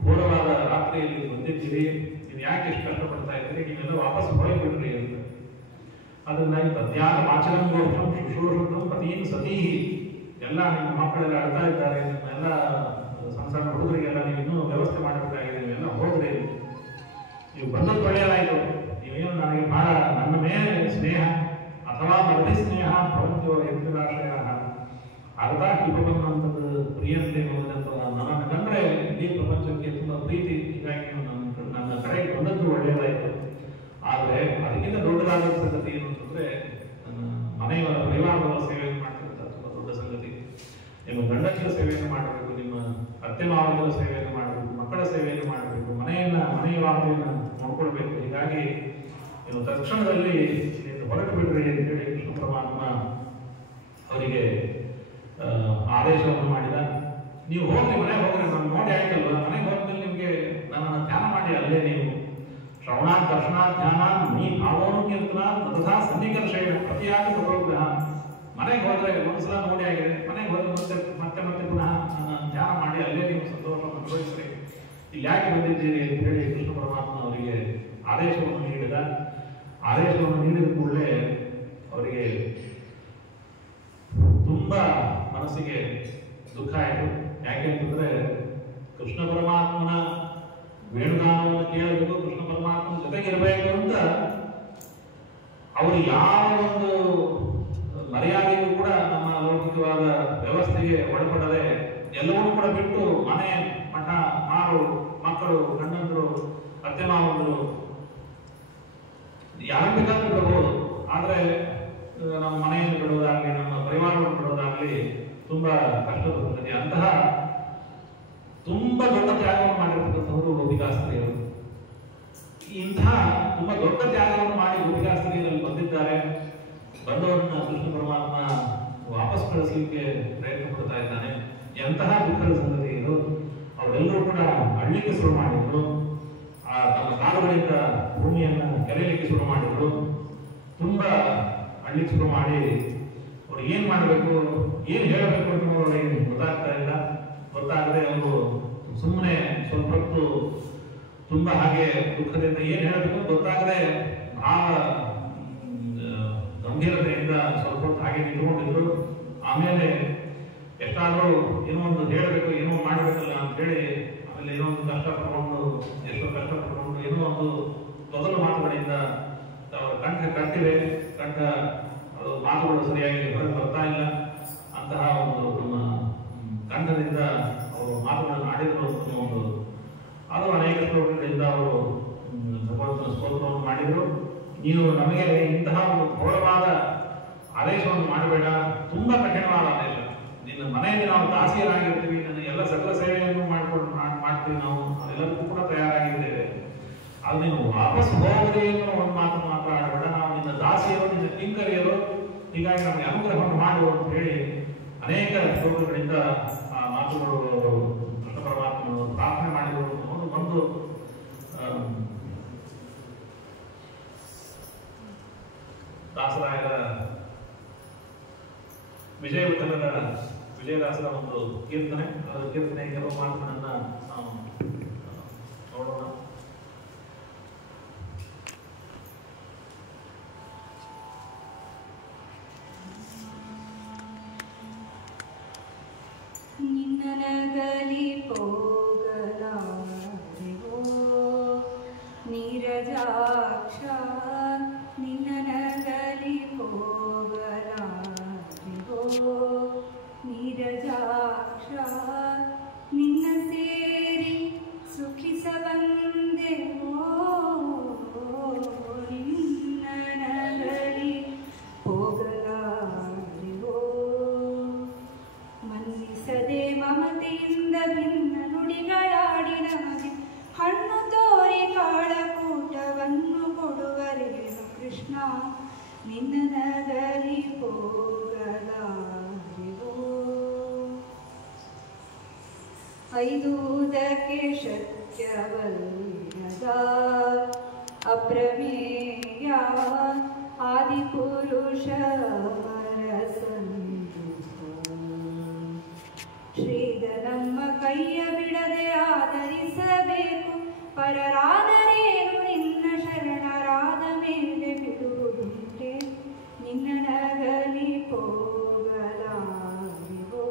ಘೋರವಾದ ರಾತ್ರಿಯಲ್ಲಿ ಬಂದಿದ್ದೀರಿ, ನೀವು ಯಾಕೆ ಎಷ್ಟು ಕಷ್ಟಪಡ್ತಾ ಇದ್ದೀರಿ, ನೀವೆಲ್ಲ ವಾಪಸ್ ಹೊರಬಿಡ್ರಿ ಅಂತ. ಅದರಿಂದಾಗಿ ಪದ್ಯಾನ ವಾಚನ ಗೋಷ್ಠಂ ಶುಶ್ರೂಷಂ ಪತೀನ್ ಸತೀ, ಎಲ್ಲ ನಿಮ್ಮ ಮಕ್ಕಳೆಲ್ಲ ಅಳ್ತಾ ಇದ್ದಾರೆ, ನಿಮ್ಮೆಲ್ಲ ಸಣ್ಣ ಹುಡುಗರಿಗೆಲ್ಲ ನೀವು ಇನ್ನೂ ವ್ಯವಸ್ಥೆ ಮಾಡಬೇಕಾಗಿದೆ, ನೀವೆಲ್ಲ ಹೋಗ್ರಿ, ನೀವು ಬಂದದ್ದು ಒಳ್ಳೆಯದಾಯಿತು. ನೀವೇನು ನನಗೆ ಬಹಳ ನನ್ನ ಮೇಲೆ ಸ್ನೇಹ ಅಥವಾ ಮರಳಿ ಸ್ನೇಹ ಭವಂತ್ಯೋ ಯಂತ್ರಾಶ್ರಯ ಅರ್ಧ ಕಿಪಬನ್ನಂಥದ್ದು ಪ್ರಿಯಂತೆ ಹೋದಂತ ನನ್ನನ್ನು ಕಂಡ್ರೆ ಇಡೀ ಪ್ರಪಂಚಕ್ಕೆ ತುಂಬಾ ಪ್ರೀತಿ. ಹೀಗಾಗಿ ನೀವು ನನ್ನ ಕಡೆಗೆ ಬಂದದ್ದು ಒಳ್ಳೆಯದಾಯಿತು. ಆದರೆ ಅದಕ್ಕಿಂತ ದೊಡ್ಡದಾದ ಸಂಗತಿ ಏನು ಅಂತಂದ್ರೆ, ನನ್ನ ಮನೆಯವರ ಪರಿವಾರದವರ ಸೇವೆಯನ್ನು ಮಾಡ್ತಿರ್ತ ತುಂಬಾ ದೊಡ್ಡ ಸಂಗತಿ. ನಿಮ್ಮ ಗಂಡಂದಿರ ಸೇವೆಯನ್ನು ಮಾಡಬೇಕು, ನಿಮ್ಮ ಅತ್ತೆ ಮಾವನವರ ಸೇವೆಯನ್ನು ಮಾಡಬೇಕು, ಮಕ್ಕಳ ಸೇವೆಯನ್ನು ಮಾಡಬೇಕು, ಮನೆಯ ವಾರ್ತೆಯನ್ನು ನೋಡ್ಕೊಳ್ಬೇಕು. ಹೀಗಾಗಿ ನೀವು ತಕ್ಷಣದಲ್ಲಿ ಹೊರಟು ಬಿಡ್ರಿ ಅಂತೇಳಿ ಕೃಷ್ಣ ಪರಮಾತ್ಮ ಅವರಿಗೆ ಆದೇಶವನ್ನು ಮಾಡಿದ. ನೀವು ಹೋಗ್ರಿ, ಮನೆಗೆ ಹೋಗ್ರಿ, ನಾನು ನೋಡಿ ಆಯ್ತಲ್ವ, ಮನೆಗೆ ಹೋದ್ಮೇಲೆ ನಿಮ್ಗೆ ನನ್ನನ್ನು ಧ್ಯಾನ ಮಾಡಿ ಅಲ್ಲೇ ನೀವು ಶ್ರವಣಾತ್ ದರ್ಶನಾತ್ ಧ್ಯಾನಾತ್ ನೀ ಭಾವನೂ ಕೀರ್ತನಾತ್ ತಥಾ ಸನ್ನಿಕರ್ಷೇಣ ಪ್ರತಿಯಾಗ ತಥೋಗ್ರಹ. ಮನೆಗೆ ಹೋದ್ರೆ ಒಂದ್ಸಲ ನೋಡಿ ಆಗಿದೆ, ಮನೆಗೆ ಹೋದ್ರೆ ಮತ್ತೆ ಮತ್ತೆ ಪುನಃ ಧ್ಯಾನ ಮಾಡಿ ಅಲ್ಲೇ ನೀವು ಸಂತೋಷವನ್ನು ಅನುಭವಿಸ್ರಿ. ಇಲ್ಲಿ ಯಾಕೆ ಬಂದಿದ್ದೀರಿ ಅಂತ ಹೇಳಿ ಕೃಷ್ಣ ಪರಮಾತ್ಮ ಅವರಿಗೆ ಆದೇಶವನ್ನು ನೀಡಿದ. ಆದೇಶವನ್ನು ನೀಡಿದ ಕೂಡಲೇ ಅವರಿಗೆ ತುಂಬಾ ಮನಸ್ಸಿಗೆ ದುಃಖ ಆಯಿತು. ಯಾಕೆ ಅಂತಂದ್ರೆ ಕೃಷ್ಣ ಪರಮಾತ್ಮನ ವೇಣುಗಾನವನ್ನು ಕೇಳಬೇಕು, ಕೃಷ್ಣ ಪರಮಾತ್ಮನ ಜೊತೆಗಿರಬೇಕು ಅಂತ ಅವರು ಯಾವ ಒಂದು ಮರ್ಯಾದೆಗೂ ಕೂಡ ನಮ್ಮ ಲೌಕಿಕವಾದ ವ್ಯವಸ್ಥೆಗೆ ಒಳಪಡದೆ ಎಲ್ಲವನ್ನೂ ಕೂಡ ಬಿಟ್ಟು ಮನೆ ಮಠ ಮಾರು ಮಕ್ಕಳು ಗಂಡಂದರು ಅತ್ತೆ ಮಾವಂದರು ಯಾರು ಬೇಕಾದ್ರೂ ಬಿಡಬಹುದು. ಆದ್ರೆ ನಮ್ಮ ಮನೆಯನ್ನು ಬಿಡುವುದಾಗ್ಲಿ, ನಮ್ಮ ಪರಿವಾರವನ್ನು ಬಿಡುವುದಾಗ್ಲಿ ತುಂಬಾ ಕಷ್ಟದ ಸಂಗತಿ. ಅಂತಹ ತುಂಬಾ ದೊಡ್ಡ ತ್ಯಾಗವನ್ನು ಮಾಡಿರ್ತಕ್ಕಂಥವರು ಗೋಪಿಕಾಸ್ತ್ರೀಯರು. ಇಂತಹ ತುಂಬಾ ದೊಡ್ಡ ತ್ಯಾಗವನ್ನು ಮಾಡಿ ಗೋಪಿಕಾಸ್ತ್ರೀಯರಲ್ಲಿ ಬಂದಿದ್ದಾರೆ. ಬಂದವರನ್ನ ಕೃಷ್ಣ ಪರಮಾತ್ಮ ವಾಪಸ್ ಕಳಿಸಲಿಕ್ಕೆ ಪ್ರಯತ್ನ ಪಡ್ತಾ ಇದ್ದಾನೆ. ಎಂತಹ ದುಃಖದ ಸಂಗತಿ ಇದು. ಅವರೆಲ್ಲರೂ ಕೂಡ ಅಳ್ಳಿಕ್ಕೆ ಶುರು ಮಾಡಿದ್ರು. ತಮ್ಮ ಕಾಲುಗಳಿಂದ ಭೂಮಿಯನ್ನ ಕೆರೆಯಲಿಕ್ಕೆ ಶುರು ಮಾಡಿದ್ರು. ತುಂಬಾ ಅಳ್ಳಿಕ್ಕೆ ಶುರು ಮಾಡಿ ಅವ್ರು ಏನ್ ಮಾಡಬೇಕು, ಏನ್ ಹೇಳಬೇಕು ಅಂತ ಅವ್ರಿಗೆ ಗೊತ್ತಾಗ್ತಾ ಇಲ್ಲ. ಗೊತ್ತಾಗದೆ ಅವರು ಸುಮ್ಮನೆ ಸ್ವಲ್ಪ ಹೊತ್ತು ತುಂಬಾ ಹಾಗೆ ದುಃಖದಿಂದ ಏನ್ ಹೇಳಬೇಕು ಗೊತ್ತಾಗದೆ ಬಹಳ ಗಂಭೀರತೆಯಿಂದ ಸ್ವಲ್ಪ ಹೊತ್ತು ಹಾಗೆ ನಿಂತ್ಕೊಂಡಿದ್ರು. ಆಮೇಲೆ ಎಷ್ಟಾದ್ರೂ ಏನೋ ಒಂದು ಹೇಳಬೇಕು, ಏನೋ ಮಾಡಬೇಕಲ್ಲ ಅಂತ ಹೇಳಿ ಆಮೇಲೆ ಏನೋ ಒಂದು ಕಷ್ಟಪಡ್ಕೊಂಡು ಏನೋ ಒಂದು ಮೊದಲ ಮಾತುಗಳಿಂದ ಕಂಠ ಕಟ್ಟಿವೆ. ಕಂಠ ಅದು ಮಾತುಗಳು ಸರಿಯಾಗಿ ಹೊರಗೆ ಬರ್ತಾ ಇಲ್ಲ. ಅಂತಹ ಒಂದು ನಮ್ಮ ಕಂಠದಿಂದ ಅವರು ಮಾತುಗಳನ್ನು ಆಡಿದ್ರು. ಒಂದು ಅದು ಅನೇಕ ಶ್ಲೋಕಗಳಿಂದ ಅವರು ಭಗವಂತನ ಸ್ತೋತ್ರವನ್ನು ಮಾಡಿದ್ರು. ನೀವು ನಮಗೆ ಇಂತಹ ಒಂದು ಘೋರವಾದ ಆದೇಶವನ್ನು ಮಾಡಬೇಡ, ತುಂಬಾ ಕಠಿಣವಾದ ಆದೇಶ. ನಿನ್ನ ಮನೆಯಲ್ಲಿ ನಾವು ದಾಸಿಯರಾಗಿರ್ತೀವಿ, ನನ್ನ ಎಲ್ಲ ಸಕಲ ಸೇವೆಯನ್ನು ಮಾಡ್ತೀವಿ, ನಾವು ಅದೆಲ್ಲಕ್ಕೂ ಕೂಡ ತಯಾರಾಗಿದ್ದೇವೆ. ಅದು ನೀನು ವಾಪಸ್ ಹೋಗದೆ ಅನ್ನೋ ಒಂದು ಮಾತನ್ನು ಮಾತ್ರ ಆಡಬೇಡ. ನಾವು ನಿನ್ನ ದಾಸಿಯರು, ನಿನ್ನ ಕಿಂಕರಿಯರು, ಹೀಗಾಗಿ ನಮಗೆ ಅನುಗ್ರಹವನ್ನು ಮಾಡು ಅಂತ ಹೇಳಿ ಅನೇಕ ಶ್ಲೋಕಗಳಿಂದ ಆ ಮಾತುಗಳು ಕೃಷ್ಣ ಪರಮಾತ್ಮನು ಪ್ರಾರ್ಥನೆ ಮಾಡಿದರು. ಒಂದು ದಾಸರಾಯರ ವಿಜಯದಾಸರ ಒಂದು ಕೀರ್ತನೆ, ಅದರ ಕೀರ್ತನೆ ಕೆಲವು ಮಾತುಗಳನ್ನ ನಾವು ನೋಡೋಣ. ನಿನ್ನನಗಲಿ ಹೋಗಲಾರೆವೋ ನೀರಜಾಕ್ಷ, ನಿನ್ನನಗಲಿ ಹೋಗಲಾರೆವೋ ನೀರಜಾಕ್ಷ, ನಿನ್ನ ಸೇರಿ ಸುಖಿಸಬಂದೆವೋ ನಿನ್ನನಗಲಿ ಹೋಗಲಾರೆವೋ. ಮನ್ನಿಸದೆ ಮಮತೆಯಿಂದ ಭಿನ್ನ ನುಡಿಗಳಾಡಿ ನಮಗೆ ಹಣ್ಣು ತೋರಿ ಕಾಳಕೂಟವನ್ನು ಕೊಡುವರೇನು ಕೃಷ್ಣ, ನಿನ್ನ ನಗಲಿ ಹೋಗಲಾರೆವೋ. ಐದುವುದಕ್ಕೆ ಶಕ್ಯವಲ್ಲದ ಅಪ್ರಮೇಯ ಆದಿಪುರುಷ ಶ್ರೀದ ನಮ್ಮ ಕೈಯ ಬಿಡದೆ ಆದರಿಸಬೇಕು. ಪರರಾದರೇನು ನಿನ್ನ ಶರಣರಾದ ಮೇಲೆ ಬಿಡುವುದುಂಟೆ, ನಿನ್ನ ನಗಲಿ ಹೋಗಲಾರೆವೋ.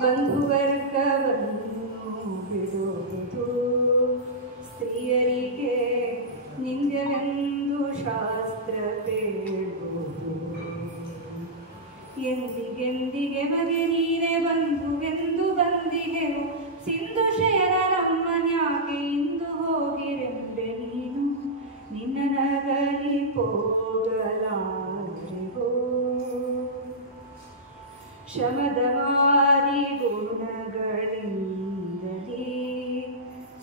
ಬಂಧುವರ್ಗವನ್ನು ಬಿಡುವುದು ಸ್ತ್ರೀಯರಿಗೆ ನಿಂದೆವೆಂದು ಶಾಸ್ತ್ರ ಬೇಡುವುದು. ಎಂದಿಗೆಂದಿಗೆ ಬಗೆ ನೀನೆ ಬಂಧುವೆಂದು ಬಂದಿಗೆವು, ಸಿಂಧು ಶಯನ ನಮ್ಮನ್ಯಾಕೆ ಇಂದು ಹೋಗಿರೆಂಬೆ ನೀನು, ನಿನ್ನ ನಗಲಿ ಹೋಗಲಾರೆವೋ. ಶಮದಮಾದಿ ಗುಣಗಳಿಂದಲೇ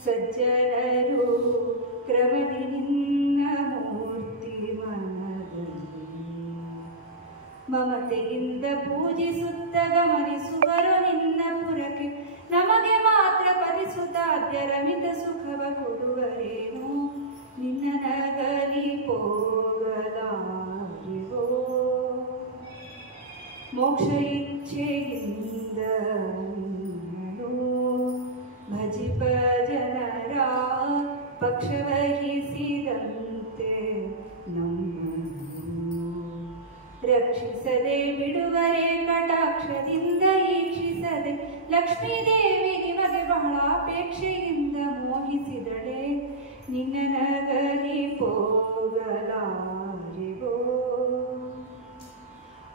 ಸಜ್ಜನರು ಕ್ರಮದಿ ನಿನ್ನ ಮೂರ್ತಿ ಮನದಲ್ಲಿ ಮಮತೆಯಿಂದ ಪೂಜಿಸುತ್ತ ಗಮನಿಸುವರು ನಿನ್ನ ಪುರಕ್ಕೆ. ನಮಗೆ ಮಾತ್ರ ಪದಿಸುತ್ತಾದ್ಯ ರಮಿತ ಸುಖವ ಕೊಡುವರೇನು, ನಿನ್ನ ನಗಲಿ ಹೋಗಲಾರೆವೋ. ಮೋಕ್ಷ ಇಚ್ಛೆಯಿಂದ ನಿನ್ನನು ಭಜಿಪ ಜನರ ಪಕ್ಷವಹಿಸಿದಂತೆ ನಮ್ಮನ್ನು ರಕ್ಷಿಸದೆ ಬಿಡುವರೆ ಕಟಾಕ್ಷದಿಂದ ಈಕ್ಷಿಸದೆ. ಲಕ್ಷ್ಮೀದೇವಿ ನಿಮಗೆ ಬಹಳ ಅಪೇಕ್ಷೆಯಿಂದ ಮೋಹಿಸಿದಳೆ, ನಿನ್ನ ನಗಲಿ ಹೋಗಲಾರೆವೋ.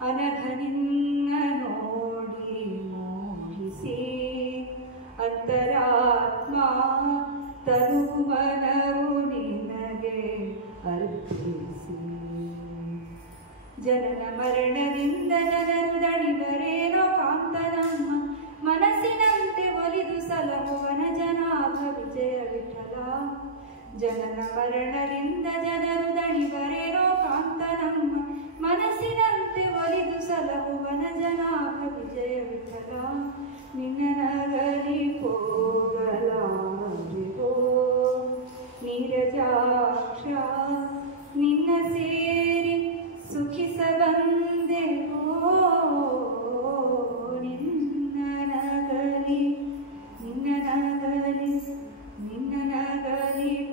ಅನಘ ನಿನ್ನ ನೋಡಿ ಮೋಹಿಸಿ ಅಂತರಾತ್ಮ ತನು ಮನವು ನಿನಗೆ ಅರ್ಪಿಸಿ. ಜನನ ಮರಣದಿಂದ ಜನರು ದಣಿವರೇನೋ ಕಾಂತ ನಮ್ಮ ಮನಸ್ಸಿನಂತೆ ಒಲಿದು ಸಲಹುವನ ಜನಾಭ ವಿಜಯ ವಿಠಲ. ಜನನ ಮರಣದಿಂದ ಜನರು ದಣಿವರೇನೋ ಕಾಂತ ನಮ್ಮ ಮನಸ್ಸಿನಂತೆ ಒಲಿದು ಸಲಹುವನ ಜನಾಭ ವಿಜಯ ವಿಠಲ ನಿನ್ನ ನಗರಿ ಹೋಗಲಾರಿವೋ ನೀರಜಾಕ್ಷ ನಿನ್ನ ಸೇರಿ ಸುಖಿಸ ಬಂದೆವೋ ನಿನ್ನ ನಗರಿ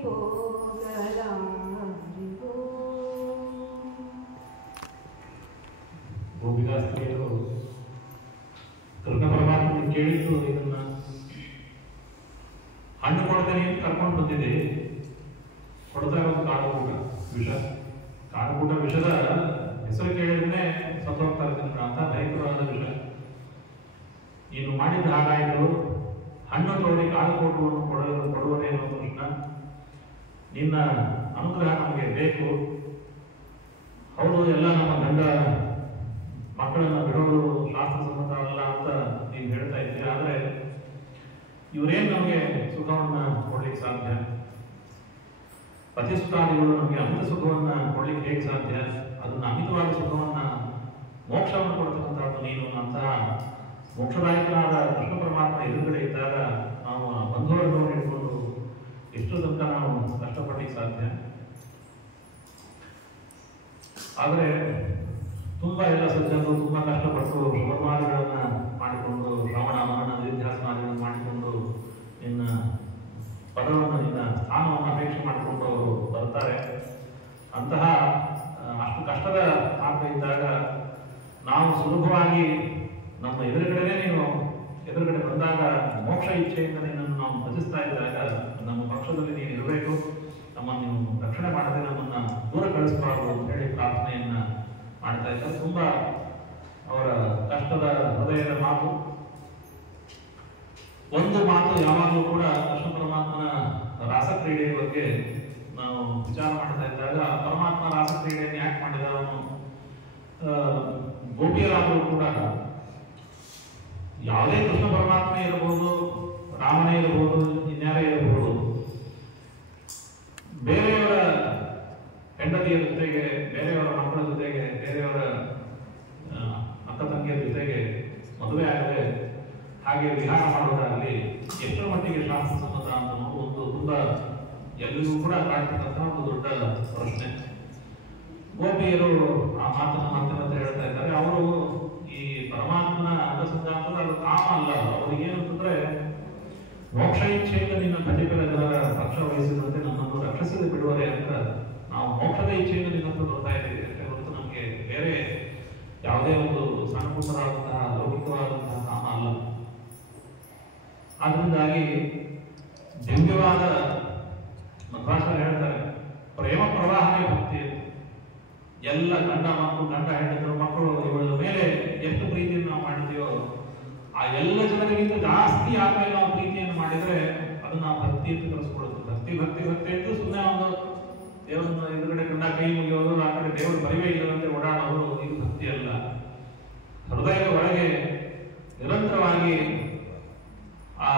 ಹೋಗಲಾರಿವೋ. ಗೋಪಿಕಾಸ್ತ್ರೀಯರು ಕೃಷ್ಣ ಪರಮಾತ್ಮ ಕೇಳಿದ್ದು ಇದನ್ನ ಹಣ್ಣು ಕೊಡ್ತೇನೆ ಅಂತ ಕರ್ಕೊಂಡು ಬಂದಿದೆ. ಕೊಡ್ತಾ ಇರೋದು ಕಾಡುಕೂಟ ವಿಷ. ಕಾಡುಕೂಟ ವಿಷದ ಹೆಸರು ಕೇಳಿದ್ರೆ ಸತ್ತೋಗ್ತಾ ಇರ್ತೀನಿ ಅಂತ ಭಯಂಕರವಾದ ವಿಷ. ನೀನು ಮಾಡಿದ ಹಾಗಾಯಿತು, ಹಣ್ಣು ತೋಡಿ ಕಾಡುಕೂಟವನ್ನು ಕೊಡುವನೇನು ಕೃಷ್ಣ, ನಿನ್ನ ಅನುಗ್ರಹ ನಮಗೆ ಬೇಕು. ಹೌದು, ಎಲ್ಲ ನಮ್ಮ ಗಂಡ ಮಕ್ಕಳನ್ನ ಬಿಡೋದು ಶಾಸ್ತ್ರಸಮ್ಮತ ಅಲ್ಲ ಅಂತ ನೀವು ಹೇಳ್ತಾ ಇದ್ದೀರಿ. ಆದರೆ ಇವರೇನು ನಮಗೆ ಸುಖವನ್ನ ಕೊಡ್ಲಿಕ್ಕೆ ಸಾಧ್ಯ? ಪತಿಸುತ್ತಾದಿಗಳು ನಮಗೆ ಅಮಿತ ಸುಖವನ್ನ ಕೊಡ್ಲಿಕ್ಕೆ ಹೇಗೆ ಸಾಧ್ಯ? ಅದನ್ನ ಅಮಿತವಾದ ಸುಖವನ್ನ ಮೋಕ್ಷವನ್ನು ಕೊಡ್ತಕ್ಕಂಥದ್ದು ನೀನು. ಅಂತಹ ಮೋಕ್ಷದಾಯಕನಾದ ಕೃಷ್ಣ ಪರಮಾತ್ಮ ಎದುರುಗಡೆ ಇದ್ದಾಗ ನಾವು ಬಂಧುವನ್ನು ಹಿಡ್ಕೊಂಡು ಎಷ್ಟು ತನಕ ನಾವು ಕಷ್ಟಪಡ್ಲಿಕ್ಕೆ ಸಾಧ್ಯ? ಆದರೆ ತುಂಬಾ ಎಲ್ಲ ಸಜ್ಜನರು ತುಂಬಾ ಕಷ್ಟಪಟ್ಟು ಶುಭಮಾರ್ಗಗಳನ್ನ ಮಾಡಿಕೊಂಡು ಶ್ರವಣ ಮರಣ ನಿಧ್ಯಾಸನಾದಿಗಳನ್ನು ಮಾಡಿಕೊಂಡು ನಿನ್ನ ಪದವನ್ನು ನಿನ್ನ ಸ್ಥಾನವನ್ನು ಅಪೇಕ್ಷೆ ಮಾಡಿಕೊಂಡು ಅವರು ಬರ್ತಾರೆ. ಅಂತಹ ಅಷ್ಟು ಕಷ್ಟದ ಮಾರ್ಗ ಇದ್ದಾಗ ನಾವು ಸುಲಭವಾಗಿ ನಮ್ಮ ಎದುರುಗಡೆ ಬಂದಾಗ ಮೋಕ್ಷ ಇಚ್ಛೆಯಿಂದ ನಿನ್ನನ್ನು ನಾವು ಭಜಿಸ್ತಾ ಇದ್ದಾಗ ನಮ್ಮ ಪಕ್ಷದಲ್ಲಿ ನೀನು ಇರಬೇಕು, ನಮ್ಮನ್ನು ನೀವು ರಕ್ಷಣೆ ಮಾಡದೆ ನಮ್ಮನ್ನ ದೂರ ಕಳಿಸಬಾರದು ಅಂತ ಹೇಳಿ ಪ್ರಾರ್ಥನೆಯನ್ನ ಮಾಡ್ತಾ ಇದ್ದಾರೆ. ತುಂಬಾ ಅವರ ಕಷ್ಟದ ಹೃದಯದ ಮಾತು. ಒಂದು ಮಾತು ಯಾವಾಗಲೂ ಕೂಡ ಕೃಷ್ಣ ಪರಮಾತ್ಮನ ರಾಸಕ್ರೀಡೆಯ ಬಗ್ಗೆ ನಾವು ವಿಚಾರ ಮಾಡ್ತಾ ಇದ್ದಾಗ, ಪರಮಾತ್ಮ ರಾಸಕ್ರೀಡೆಯನ್ನು ಯಾಕೆ ಮಾಡಿದ? ಅವನು ಗೋಪಿಯರಾದರೂ ಕೂಡ ಯಾವುದೇ ಕೃಷ್ಣ ಪರಮಾತ್ಮ ಇರಬಹುದು, ರಾಮನೇ ಇರಬಹುದು, ಇನ್ಯಾರೇ ಇರಬಹುದು, ಬೇರೆಯವರ ಹೆಂಡತಿಯ ಜೊತೆಗೆ, ಬೇರೆಯವರ ಮಕ್ಕಳ ಜೊತೆಗೆ, ಬೇರೆಯವರ ಅಕ್ಕ ತಂಗಿಯರ ಜೊತೆಗೆ ಮದುವೆ ಆಗದೆ ಹಾಗೆ ವಿಹಾರ ಮಾಡೋದಾಗಲಿ ಎಷ್ಟರ ಮಟ್ಟಿಗೆ ಶಾಸ್ತ್ರಸಮ್ಮತ ಅಂತ ಒಂದು ತುಂಬಾ ಎಲ್ಲರಿಗೂ ಕೂಡ ಕಾಡ್ತಕ್ಕಂತಹ ಒಂದು ದೊಡ್ಡ ಪ್ರಶ್ನೆ. ಗೋಪಿಯರು ಆ ಮಾತನ್ನ ಮತ್ತೆ ಹೇಳ್ತಾ ಇದ್ದಾರೆ. ಅವರು ಈ ಪರಮಾತ್ಮನ ಅಂತಸಂಧಾನದ ಅದು ಕಾಮ ಅಲ್ಲ. ಅವರಿಗೇನಂತಂದ್ರೆ ಮೋಕ್ಷ ಇಚ್ಛೆಯಿಂದ ನಿನ್ನ ಪ್ರತಿಫಲ ಜನರ ಪಕ್ಷ ವಹಿಸಿದಂತೆ ನಮ್ಮನ್ನು ರಕ್ಷಿಸದೆ ಬಿಡುವರೆ ಅಂತ ನಾವು ಮೋಕ್ಷದ ಇಚ್ಛೆಯಿಂದ ನಿನ್ನನ್ನು ಬರ್ತಾ ಇದ್ದೀವಿ. ಹೊರತು ನಮಗೆ ಬೇರೆ ಯಾವುದೇ ಒಂದು ಸಣ್ಣ ಪುಟ್ಟರಾದಂತಹ ಲೌಕಿಕವಾದಂತಹ ಕಾಮ ಅಲ್ಲ. ಆದ್ರಿಂದಾಗಿ ದಿವ್ಯವಾದ ಮಧ್ವಾಚಾರ್ಯ ಹೇಳ್ತಾರೆ, ಪ್ರೇಮ ಪ್ರವಾಹನೇ ಭಕ್ತಿ. ಎಲ್ಲ ಗಂಡ ಹೆಂಡತಿರು ಮಕ್ಕಳು ಇವುಗಳ ಮೇಲೆ ಎಷ್ಟು ಪ್ರೀತಿಯನ್ನು ನಾವು ಮಾಡಿದೆಯೋ ಆ ಎಲ್ಲ ಜನರಿಗಿಂತ ಜಾಸ್ತಿ ಆದ್ಮೇಲೆ ನಾವು ಪ್ರೀತಿಯನ್ನು ಮಾಡಿದ್ರೆ ಅದನ್ನ ನಾವು ಭಕ್ತಿ ಅಂತ ಕಳಿಸ್ಕೊಡುತ್ತೆ. ಭಕ್ತಿ ಅಂತ ಸುಮ್ಮನೆ ಒಂದು ದೇವರನ್ನ ಎದುರುಗಡೆ ಗಂಡ ಕೈ ಮುಗಿಯೋದು, ಆ ಕಡೆ ದೇವರು ಪರಿವೇ ಇಲ್ಲದಂತೆ ಓಡಾಡೋದು, ಇದು ಭಕ್ತಿ ಅಲ್ಲ. ಹೃದಯದ ಒಳಗೆ ನಿರಂತರವಾಗಿ ಆ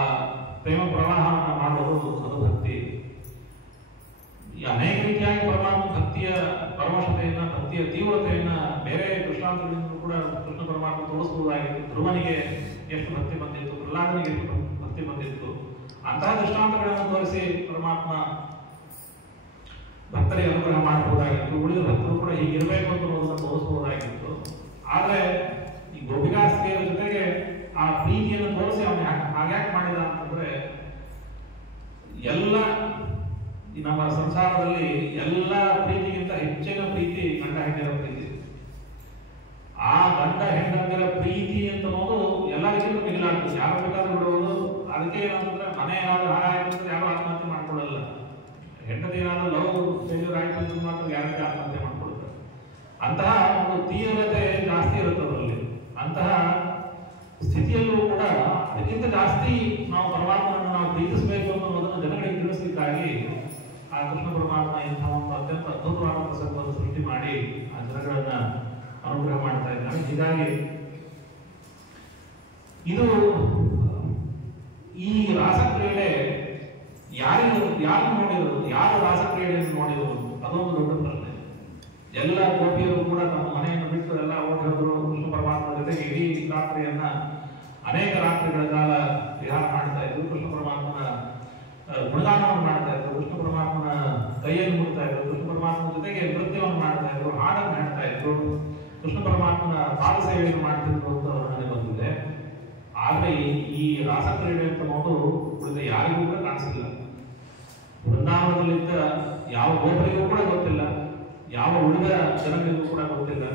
ಪ್ರೇಮ ಪ್ರವಾಹವನ್ನು ಮಾಡೋದು ಅದು ಭಕ್ತಿ. ಈ ಅನೇಕ ರೀತಿಯಾಗಿ ಪರಮಾತ್ಮ ಭಕ್ತಿಯ ಪರವಶತೆಯನ್ನ, ಭಕ್ತಿಯ ತೀವ್ರತೆಯನ್ನ ಬೇರೆ ದೃಷ್ಟಾಂತಗಳಿಂದ ಕೂಡ ಕೃಷ್ಣ ಪರಮಾತ್ಮ ತೋರಿಸಬಹುದಾಗಿತ್ತು. ಧ್ರುವನಿಗೆ ಎಷ್ಟು ಭಕ್ತಿ ಬಂದಿತ್ತು, ಪ್ರಹ್ಲಾದನಿಗೆ ಎಷ್ಟು ಭಕ್ತಿ ಬಂದಿತ್ತು, ಅಂತಹ ದೃಷ್ಟಾಂತಗಳನ್ನು ತೋರಿಸಿ ಪರಮಾತ್ಮ ಭಕ್ತರಿಗೆ ಅನುಗ್ರಹ ಮಾಡಬಹುದಾಗಿತ್ತು. ಉಳಿದ ಭಕ್ತರು ಕೂಡ ಹೀಗಿರಬೇಕು ಅಂತ ತೋರಿಸಬಹುದಾಗಿತ್ತು. ಆದ್ರೆ ಈ ಗೋಪಿಕಾಸ್ತ್ರೀಯರ ಜೊತೆಗೆ ಆ ಪ್ರೀತಿಯನ್ನು ತೋರಿಸಿ ಅವನು ಹಾಗ್ಯಾಕೆ ಮಾಡಿದ ಅಂತಂದ್ರೆ, ಎಲ್ಲ ನಮ್ಮ ಸಂಸಾರದಲ್ಲಿ ಎಲ್ಲ ಪ್ರೀತಿಗಿಂತ ಹೆಚ್ಚಿನ ಪ್ರೀತಿ ಗಂಡ ಹೆಂಡರ ಪ್ರೀತಿ. ಆ ಗಂಡ ಹೆಂಡರ ಪ್ರೀತಿ ಅಂತ ಅನ್ನೋದು ಎಲ್ಲರಿಗಿಂತ ಮಿಗಿಲಾಗ್ತದೆ. ಯಾರು ಬೇಕಾದ್ರೂ ಬಿಡುವುದು. ಅದಕ್ಕೆ ಏನಂತಂದ್ರೆ, ಮನೆ ಏನಾದ್ರು ಹಾಳಾಯ್ತು ಅಂದ್ರೆ ಯಾರು ಆತ್ಮಹತ್ಯೆ ಮಾಡ್ಕೊಳ್ಳಲ್ಲ. ಹೆಂಡತಿ ಏನಾದ್ರು ಲವ್ ಫೇಲ್ಯೂರ್ ಆಯ್ತು ಅಂದ್ರೆ ಮಾತ್ರ ಯಾರಿಗೆ ಆತ್ಮಹತ್ಯೆ ಮಾಡ್ಕೊಳ್ತಾರೆ. ಅಂತಹ ಒಂದು ತೀವ್ರತೆ ಜಾಸ್ತಿ ಇರುತ್ತೆ ಅದರಲ್ಲಿ. ಅಂತಹ ಸ್ಥಿತಿಯಲ್ಲೂ ಕೂಡ ಅದಕ್ಕಿಂತ ಜಾಸ್ತಿ ನಾವು ಪರಮಾತ್ಮನನ್ನು ನಾವು ಪ್ರೀತಿಸಬೇಕು ಅನ್ನೋದನ್ನು ಜನಗಳಿಗೆ ತಿಳಿಸಲಿಕ್ಕಾಗಿ ಆ ಕೃಷ್ಣ ಪರಮಾತ್ಮ ಇಂತಹ ಒಂದು ಅತ್ಯಂತ ಅದ್ಭುತವಾದ ಪ್ರಸಂಗವನ್ನು ಸೃಷ್ಟಿ ಮಾಡಿ ಆ ಜನಗಳನ್ನ ಅನುಗ್ರಹ ಮಾಡ್ತಾ ಇದ್ದಾನೆ. ಹೀಗಾಗಿ ಇದು ಈ ರಾಸಕ್ರೀಡೆ ಯಾರು ನೋಡಿರೋದು, ಯಾರು ರಾಸಕ್ರೀಡೆಯನ್ನು ನೋಡಿರೋದು, ಅದೊಂದು ದೊಡ್ಡ ಪ್ರಶ್ನೆ. ಎಲ್ಲ ಗೋಪಿಯರು ಕೂಡ ತಮ್ಮ ಮನೆಯನ್ನು ಬಿಟ್ಟು ಎಲ್ಲ ಓಡಿದ್ರು ಕೃಷ್ಣ ಪರಮಾತ್ಮ ಜೊತೆಗೆ ಇಡೀ ರಾತ್ರಿಯನ್ನ ಅನೇಕ ರಾತ್ರಿಗಳ ಕಾಲ ವಿಹಾರ ಮಾಡ್ತಾ ಇದ್ರು. ಕೃಷ್ಣ ಪರಮಾತ್ಮನ ಗುಣಗಾನವನ್ನು ಮಾಡ್ತಾ ಇದ್ರು, ಕೃಷ್ಣ ಪರಮಾತ್ಮನ ಕೈಯನ್ನು ಮುಡ್ತಾ ಇದ್ರು, ಕೃಷ್ಣ ಪರಮಾತ್ಮನ ಜೊತೆಗೆ ನೃತ್ಯವನ್ನು ಮಾಡ್ತಾ ಇದ್ರು, ಹಾಡನ್ನು ಹಾಡ್ತಾ ಇದ್ರು, ಕೃಷ್ಣ ಪರಮಾತ್ಮನ ಪಾದ ಸೇವೆಯನ್ನು ಮಾಡ್ತಿದ್ರು ಅಂತ ವರ್ಣನೆ ಬಂದಿದೆ. ಆದ್ರೆ ಈ ರಾಸಕ್ರೀಡೆ ಅಂತ ಅನ್ನೋದು ಉಳಿದ ಯಾರಿಗೂ ಕೂಡ ಕಾಣಿಸಿಲ್ಲ. ವೃಂದಾವನದಲ್ಲಿದ್ದ ಯಾವ ಗೋಪರಿಗೂ ಕೂಡ ಗೊತ್ತಿಲ್ಲ, ಯಾವ ಉಳಿದ ಜನರಿಗೂ ಕೂಡ ಗೊತ್ತಿಲ್ಲ.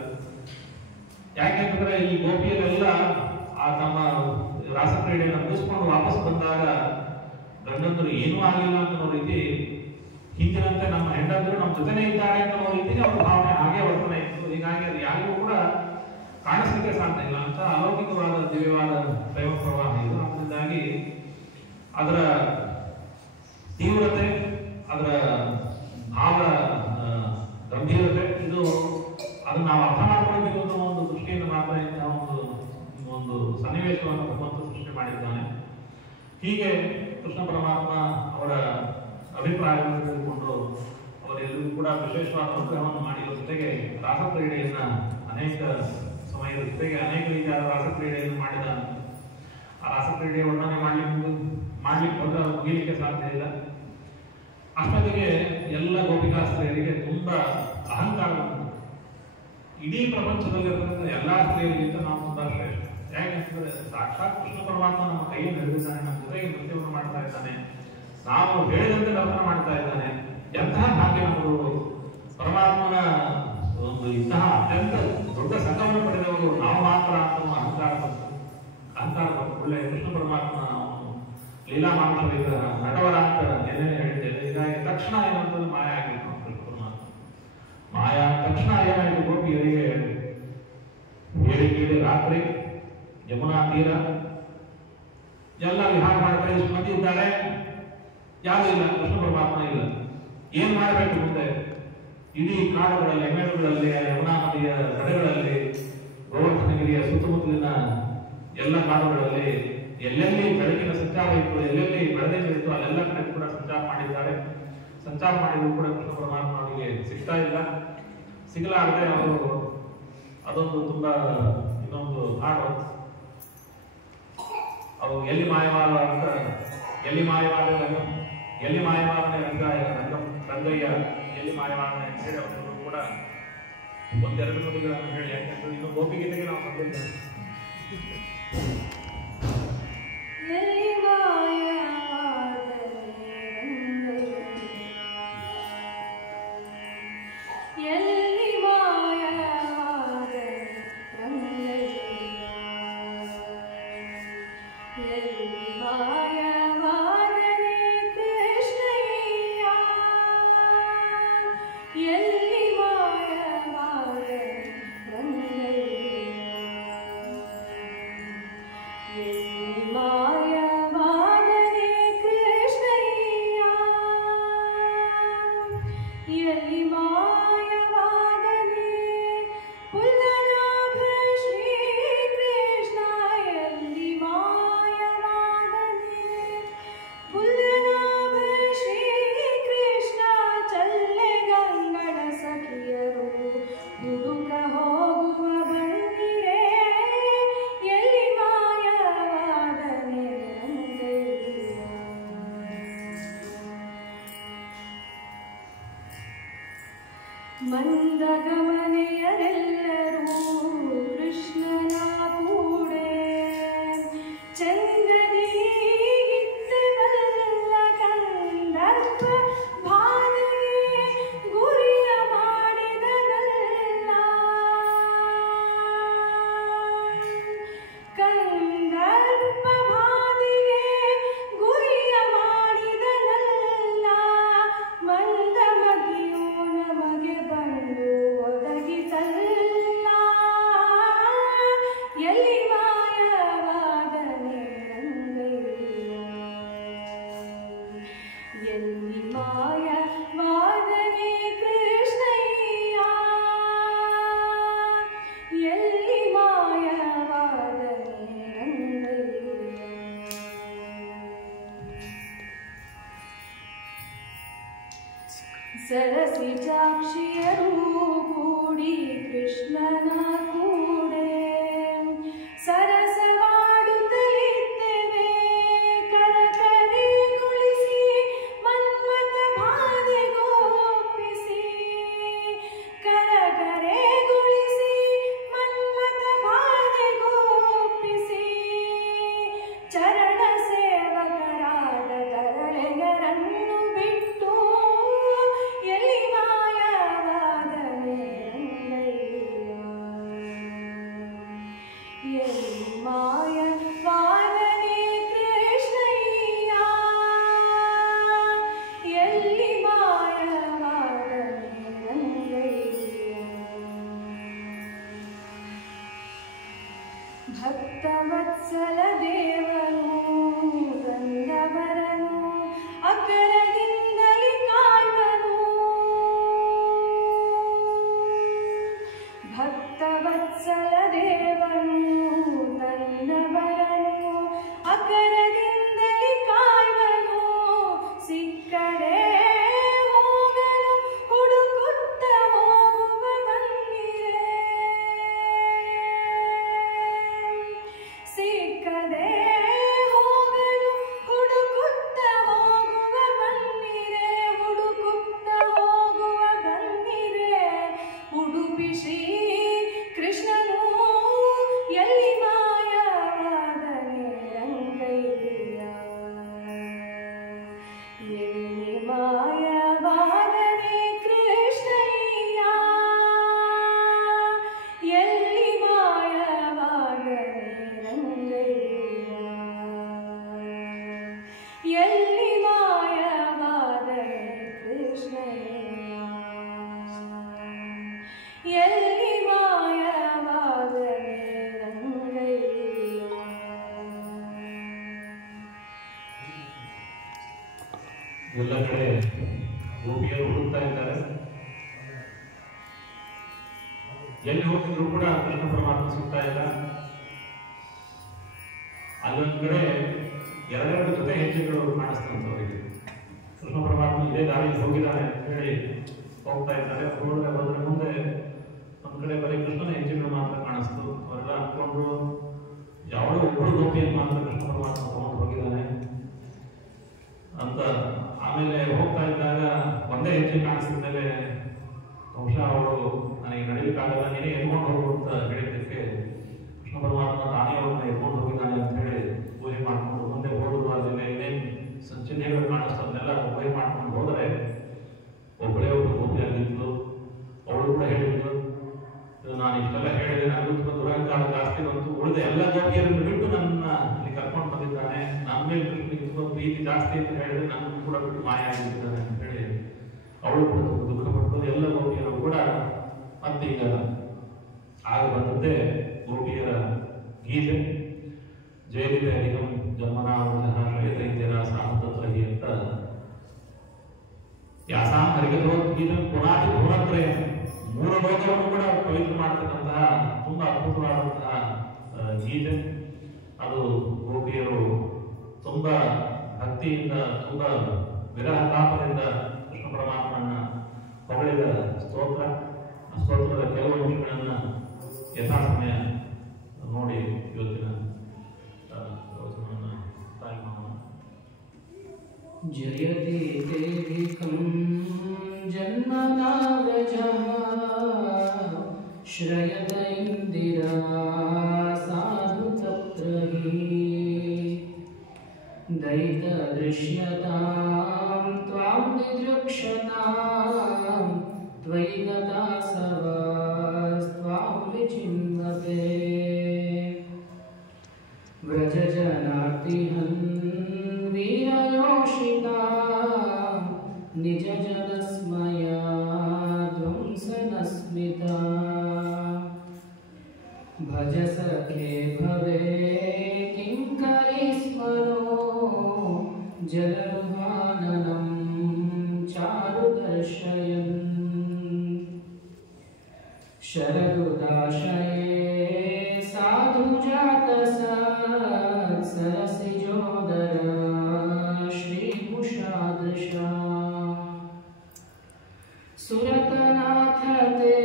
ಯಾಕೆಂತಂದ್ರೆ ಈ ಗೋಪಿಯರೆಲ್ಲ ಆ ತಮ್ಮ ರಾಸಕ್ರೀಡೆಯನ್ನು ಮುಗಿಸ್ಕೊಂಡು ವಾಪಸ್ ಬಂದಾಗ ಗಂಡಂದ್ರು ಏನೂ ಆಗಿಲ್ಲ ಅಂತ ಅನ್ನೋ ರೀತಿ, ಹಿಂದಿನಂತೆ ನಮ್ಮ ಹೆಂಡಂದ್ರು ನಮ್ಮ ಜೊತೆನೇ ಇದ್ದಾರೆ ಅಂತ ಅನ್ನೋ ರೀತಿಗೆ ಅವ್ರ ಭಾವನೆ ಹಾಗೆ ವರ್ತನೆ ಇತ್ತು. ಹೀಗಾಗಿ ಅದು ಯಾರಿಗೂ ಕೂಡ ಕಾಣಿಸ್ಲಿಕ್ಕೆ ಸಾಧ್ಯ ಇಲ್ಲ ಅಂತ ಅಲೌಕಿಕವಾದ ದಿವ್ಯವಾದ ಪ್ರೇಮ ಪ್ರವಾಹ ಇದು. ಅದರಿಂದಾಗಿ ಅದರ ತೀವ್ರತೆ, ಅದರ ಭಾವ ಗಂಭೀರತೆ, ಇದು ಅದನ್ನ ನಾವು ಅರ್ಥ ಮಾಡ್ಕೊಳ್ಬೇಕು ಅನ್ನೋ ಒಂದು ದೃಷ್ಟಿಯಿಂದ ಮಾತ್ರ ಇಂತಹ ಒಂದು ಸನ್ನಿವೇಶವನ್ನು ಭಗವಂತ ಸೃಷ್ಟಿ ಮಾಡಿದ್ದಾನೆ. ಹೀಗೆ ಕೃಷ್ಣ ಪರಮಾತ್ಮ ಅವರ ಅಭಿಪ್ರಾಯವನ್ನು ತಿಳಿದುಕೊಂಡು ಅವರೆಲ್ಲರಿಗೂ ಕೂಡ ವಿಶೇಷವಾದ ಅನುಗ್ರಹವನ್ನು ಮಾಡಿರುವ ಜೊತೆಗೆ ರಾಸಕ್ರೀಡೆಯನ್ನ ಅನೇಕ ಸಮಯದ ಜೊತೆಗೆ ಅನೇಕ ರೀತಿಯಾದ ರಾಸಕ್ರೀಡೆಯನ್ನು ಮಾಡಿದ. ಆ ರಾಸಕ್ರೀಡೆಯ ವರ್ಣನೆ ಮಾಡ್ಲಿಕ್ಕೆ ಹೋದ್ರೆ ಅದು ಮುಗಿಲಿಕ್ಕೆ ಸಾಧ್ಯ ಇಲ್ಲ. ಅಷ್ಟೊತ್ತಿಗೆ ಎಲ್ಲ ಗೋಪಿಕಾಸ್ತ್ರೀಯರಿಗೆ ತುಂಬಾ ಅಹಂಕಾರ ಬಂತು. ಇಡೀ ಪ್ರಪಂಚದಲ್ಲಿರ್ತಕ್ಕಂಥ ಎಲ್ಲಾ ಸ್ತ್ರೀಯರಿಗಿಂತ ನಾವು ತುಂಬಾ ಶ್ರೇಷ್ಠ. ಯಾಕೆಂತಂದ್ರೆ ಸಾಕ್ಷಾತ್ ಕೃಷ್ಣ ಪರಮಾತ್ಮ ನಮ್ಮ ಕೈಯನ್ನು ಹಿಡಿದಿದ್ದಾನೆ, ನಮ್ಮ ಜೊತೆಗೆ ನೃತ್ಯವನ್ನು ಮಾಡ್ತಾ ಇದ್ದಾನೆ, ನಾವು ಹೇಳಿದಂತೆ ನರ್ತನ ಮಾಡ್ತಾ ಇದ್ದಾನೆ. ಎಂತಹ ಭಾಗ್ಯ ನಮ್ಮದು, ಪರಮಾತ್ಮನ ಒಂದು ಇಂತಹ ಅತ್ಯಂತ ದೊಡ್ಡ ಸಂಘವನ್ನು ಪಡೆದವರು ನಾವು ಮಾತ್ರ ಅನ್ನೋ ಅಹಂಕಾರ ಬಂತು. ಒಳ್ಳೆ ಕೃಷ್ಣ ಪರಮಾತ್ಮ ಲೀಲಾ ಮಾಂಸದ ನಟವರ ಅಂತ ಏನೇನು ಹೇಳಿದ್ದೇವೆ. ಹೀಗಾಗಿ ತಕ್ಷಣ ಏನಂತಂದ್ರೆ ಮಾಯ ಆಗಿತ್ತು ಕೃಷ್ಣ ಪರಮಾತ್ಮ. ಮಾಯ ತಕ್ಷಣ ಏನಾಯಿತು, ಗೋಪಿಯರಿಗೆ ಹೇಳಿ ರಾತ್ರಿ ಯಮುನಾ ತೀರ ಎಲ್ಲ ವಿಹಾರ ಮಾಡ್ತಾ ಇಷ್ಟು ಮಂದಿ ಇದ್ದಾರೆ, ಯಾರು ಇಲ್ಲ, ಕೃಷ್ಣ ಪರಮಾತ್ಮ ಇಲ್ಲ. ಏನ್ ಮಾಡಬೇಕು ಮುಂದೆ? ಇಡೀ ಕಾಡುಗಳಲ್ಲಿ, ಮೇಡುಗಳಲ್ಲಿ, ಯಮುನಾ ನದಿಯ ಕಡೆಗಳಲ್ಲಿ, ಗೋವರ್ಧನಗಿರಿಯ ಸುತ್ತಮುತ್ತಲಿನ ಎಲ್ಲ ಕಾಡುಗಳಲ್ಲಿ ಎಲ್ಲೆಲ್ಲಿ ಬೆಳಕಿನ ಸಂಚಾರ ಇತ್ತು, ಎಲ್ಲೆಲ್ಲಿ ಬೆಳೆದಿತ್ತು, ಅಲ್ಲೆಲ್ಲ ಕಡೆ ಕೂಡ ಸಂಚಾರ ಮಾಡಿದ್ದಾರೆ. ಸಂಚಾರ ಮಾಡಿದ್ರು ಕೂಡ ಕೃಷ್ಣ ಪರಮಾತ್ಮ ಅವರಿಗೆ ಸಿಗ್ತಾ ಇಲ್ಲ. ಸಿಗಲಾರದೆ ಅವರು ಅದೊಂದು ತುಂಬಾ ಇನ್ನೊಂದು ಹಾಡು, ಅವರು ಎಲ್ಲಿ ಮಾಯವಾದ ಅಂತ, ಎಲ್ಲಿ ಮಾಯವಾದ ರಂಗಯ್ಯ ಎಲ್ಲಿ ಮಾಯವಾದ ಅಂತ ಹೇಳಿ ಅವರೆಲ್ಲರೂ ಕೂಡ ಒಂದೆರಡು ನುಡಿಗಳನ್ನು ಹೇಳಿ, ಯಾಕಂದ್ರೆ ಇನ್ನು ಗೋಪಿಗೀತೆಗೆ ನಾವು ಬಂದಿದ್ದೇವೆ. ಮಂದಗಮನೆಯರೆಲ್ಲರೂ ಕೃಷ್ಣನ ಕೂಡೆ ಚಂದದಿ ಇದ್ದವಲ್ಲ ಕಂದರ್ಪ ಭಾನಿಗೆ ಗುರಿಯ ಮಾಡಿದನಲ್ಲ ಕಂದರ್ಪ ಭಾನಿಗೆ ಗುರಿಯ ಮಾಡಿದನಲ್ಲ ಮಂದ ಮಗಿಯು ನಮಗೆ ಬಂದು ಒದಗಿಸಲ್ಲ ಎಲ್ಲಿ ಮಾಯವಾದನೆ ರಂಗಯ್ಯ ಎಲ್ಲಿ ಮಾಯವಾದನೆ ಕೃಷ್ಣಯ್ಯ ಎಲ್ಲಿ ಮಾಯವಾದನೆ ರಂಗಯ್ಯ ಸರಸಿಜಾಕ್ಷಿಯರು ಕೃಷ್ಣನ ಕೂಡೆ ಸರಸವಾಡುತ್ತಲಿದ್ದೆವೆ ಕರಕರೆಗೊಳಿಸಿ ಮನ್ಮಥ ಬಾಧೆಗೊಪ್ಪಿಸಿ ಕರಕರೆಗೊಳಿಸಿ ಮನ್ಮಥ ಬಾಧೆಗೊಪ್ಪಿಸಿ ಚರಣ ಸೇವಕರಾದ ತರಳೆಯರನ್ನು ಬಿಟ್ಟು ಎಲ್ಲಿ ಮಾಯವಾದನೆ ರಂಗಯ್ಯ ಎಲ್ಲಿ ಮಾಯವಾದನೆ ಕೃಷ್ಣಯ್ಯ ಎಲ್ಲಿ ಮಾಯವಾದನೆ ರಂಗಯ್ಯ ಭಕ್ತವತ್ಸಲ ದೇವನು ಬಂದವರನು ಅಕರದಿಂದಲಿ ಕಾಯುವನು ಭಕ್ತವತ್ಸಲ ದೇವನು ತಂದವರನು ಅಕರದಿಂದಲಿ ಕಾಯುವನು ಸಿಕ್ಕರೆ ಹೋಗಲು ಹುಡುಕುತ್ತ ಹೋಗುವ ಬನ್ನಿರೆ ಸಿಕ್ಕದೆ ಹೋಗಲು ಹುಡುಕುತ್ತ ಹೋಗುವ ಬನ್ನಿರೆ ಹುಡುಕುತ್ತ ಹೋಗುವ ಬನ್ನಿರೆ ಉಡುಪಿ ಶ್ರೀ ಕೃಷ್ಣನು ಎಲ್ಲಿ ಮಾಯವಾದನೆ ರಂಗಯ್ಯ ಎಲ್ಲಿ ಮಾಯವಾದನೆ ಕೃಷ್ಣಯ್ಯ ಎಲ್ಲಿ ಮಾಯವಾದನೆ ರಂಗಯ್ಯ ಎಲ್ಲಿ ಮಾಯವಾದನೆ ಕೃಷ್ಣಯ್ಯ ಎಲ್ಲಿ ಮಾಯವಾದನೆ ರಂಗಯ್ಯ ಎಲ್ಲ ಕಡೆ ಗೋಪಿಯರು ಹುಡುಕ್ತಾ ಇದ್ದಾರೆ. ಎಲ್ಲಿ ಹೋಗಿದ್ರು ಕೂಡ ಕೃಷ್ಣ ಪರಮಾತ್ಮ ಸಿಗ್ತಾ ಇಲ್ಲ. ಅಲ್ಲೊಂದ್ ಕಡೆ ಎರಡೆರಡು ಜೊತೆ ಹೆಜ್ಜೆಗಳು ಕಾಣಿಸ್ತಂತವರಿಗೆ. ಕೃಷ್ಣ ಪರಮಾತ್ಮ ಇದೇ ದಾರಿಯಲ್ಲಿ ಹೋಗಿದ್ದಾನೆ ಅಂತ ಹೇಳಿ ಹೋಗ್ತಾ ಇದ್ದಾರೆ. ಹೋದ್ರೆ ಬಂದ್ರೆ ಮುಂದೆ ಒಂದ್ ಕಡೆ ಬರೀ ಕೃಷ್ಣನ ಹೆಜ್ಜೆಗಳು ಮಾತ್ರ ಕಾಣಿಸ್ತು. ಅವರೆಲ್ಲ ಅನ್ಕೊಂಡ್ರು ಯಾವಳೋ ಒಬ್ಬರು ಗೋಪಿಯನ್ನು ಮಾತ್ರ ಕೃಷ್ಣ ಪರಮಾತ್ಮ ತಗೊಂಡು ಹೋಗಿದ್ದಾನೆ ಅಂತ. ಆಮೇಲೆ ಹೋಗ್ತಾ ಇದ್ದಾಗ ಒಂದೇ ಹೆಜ್ಜೆ ಕಾಣಿಸಿದ ಮೇಲೆ ಬಹುಶಃ ಅವಳು ನನಗೆ ನಡೀಲಿಕ್ಕಾಗಲ್ಲ, ನೀನೇ ಎದ್ಕೊಂಡು ಹೋಗು ಅಂತ ಹೇಳಿದ್ದಕ್ಕೆ ಕೃಷ್ಣ ಪರಮಾತ್ಮ ತಾನೇ ಅವ್ರನ್ನ ಎದ್ಕೊಂಡು ಹೋಗಿದ್ದಾನೆ ಅಂತ ಹೇಳಿ ಪೂಜೆ ಮಾಡ್ಕೊಂಡು ಮುಂದೆ ಹೋದ್ರು. ಅದನ್ನ ಏನೇನು ಚಿಹ್ನೆಗಳು ಕಾಣಿಸ್ತದನ್ನೆಲ್ಲ ಊಹೆ ಮಾಡ್ಕೊಂಡು ಹೋದರೆ ಒಬ್ಬಳೇ ಒಬ್ಬರು ಗೋಪಿ ಆಗಿದ್ಲು. ಅವಳು ಕೂಡ ಹೇಳಿದ್ಲು, ನಾನು ಇಷ್ಟೆಲ್ಲ ಹೇಳಿದೆ, ನನಗೂ ತುಂಬ ದುರಹಂಕಾರ ಜಾಸ್ತಿ ಬಂತು, ಉಳಿದ ಎಲ್ಲ ಗೋಪಿಯರನ್ನು ಬಿಟ್ಟು ನನ್ನ ಇಲ್ಲಿ ಕರ್ಕೊಂಡು ಬಂದಿದ್ದಾನೆ, ನನ್ನ ಮೇಲೆ ಕೃಷ್ಣನಿಗೆ ತುಂಬ ಪ್ರೀತಿ ಜಾಸ್ತಿ ಅಂತ ಹೇಳಿದ್ರೆ ನನ್ನನ್ನು ಕೂಡ ಬಿಟ್ಟು ಮಾಯ ಆಗಿದ್ದಾನೆ ಅಂತ ಹೇಳಿ ಅವಳು ಕೂಡ ತುಂಬ ದುಃಖಪಟ್ಟು ಎಲ್ಲ ಗೋಪಿಯರು ಕೂಡ ಮತ್ತೀಗ ಆಗ ಬಂದದ್ದೇ ಗೋಪಿಯರ ಗೀತೆ. ಜಯಲಿದೆ ಅಧಿಕಂ ಜನ್ಮನಾಮಃ ಶ್ರೇಯತೈತ್ಯರ ಸಾಮತತ್ರಹಿ ಅಂತ ಯಾಸಾಂ ಹರಿಗತೋದ್ಗೀತಂ ಪುರಾಟಿ ಭುವನತ್ರಯ, ಮೂರು ಲೋಕವನ್ನು ಕೂಡ ಪವಿತ್ರ ಮಾಡತಕ್ಕಂತಹ ತುಂಬಾ ಅದ್ಭುತವಾದಂತಹ ಗೀತೆ. ಅದು ಗೋಪಿಯರು ತುಂಬಾ ಭಕ್ತಿಯಿಂದ ತುಂಬಾ ವಿರಹ ತಾಪದಿಂದ ಕೃಷ್ಣ ಪರಮಾತ್ಮನ ಹೊಗಳಿದ ಸ್ತೋತ್ರ. ಆ ಸ್ತೋತ್ರದ ಕೆಲವು ಅಂಶಗಳನ್ನ ಯಥಾಸಮಯ ನೋಡಿ ಇವತ್ತಿನ ಪ್ರವಚನವನ್ನು ತಾಯಿ ಮಾಡೋಣ. ಜಯತಿ ದೇವಿಕಂ ಜನ್ಮನಾವ್ರಜಃ ಶ್ರಯತ ಇಂದಿರಾ ಸಾಧು ತತ್ರ ಹಿ ದೈತ ದೃಶ್ಯತಾಂ ತ್ವಾಂ ದಿದೃಕ್ಷತಾಂ ತ್ವಯಿ ಗತಾ ಸವಾಸ್ತ್ವಾಂ ವಿಚಿನ್ವತೆ ವ್ರಜ ಜನಾರ್ತಿಹನ್ ವೀರಯೋಷಿತಾ ನಿಜ ಜನಸ್ಮಯ ಧ್ವಂಸನಸ್ಮಿತಾ ಭಜ ಸಖೇ ಭವೆ ಕಿಂಕರಿ ಸ್ಮರೋ ಜಲರುಹಾನನಂ ಚಾರು ದರ್ಶಯನ್ ಶರದುದಾಶಯೇ ಸಾಧು ಜಾತ ಸರಸಿಜೋದರ ಶ್ರೀಮುಷಾದೃಶ ಸುರತನಾಥ ತೇ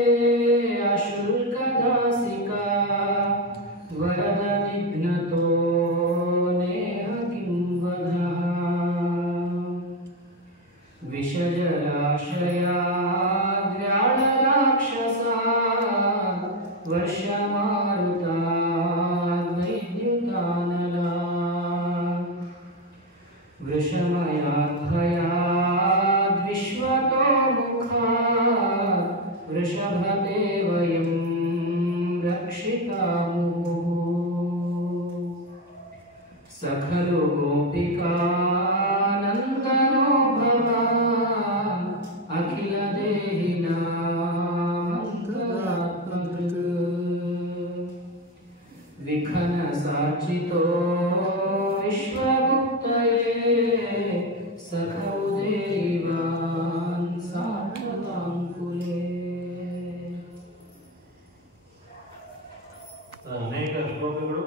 ಸಖಲು ಗೋಪಿಕಾನಂದನೋ ಭವಾನ್ ಅಖಿಲ ದೇಹಿನಾ ಮಂಗಲಾತ್ಮಕೃತ್ ವಿಖನ ಸಾಚಿತೋ ವಿಶ್ವಗುಪ್ತಯೇ ಸಖೌ ದೇವಾನ್ ಸಾತ್ವತಾಂಕುಲೇ. ಅನೇಕ ಶ್ಲೋಕಗಳು.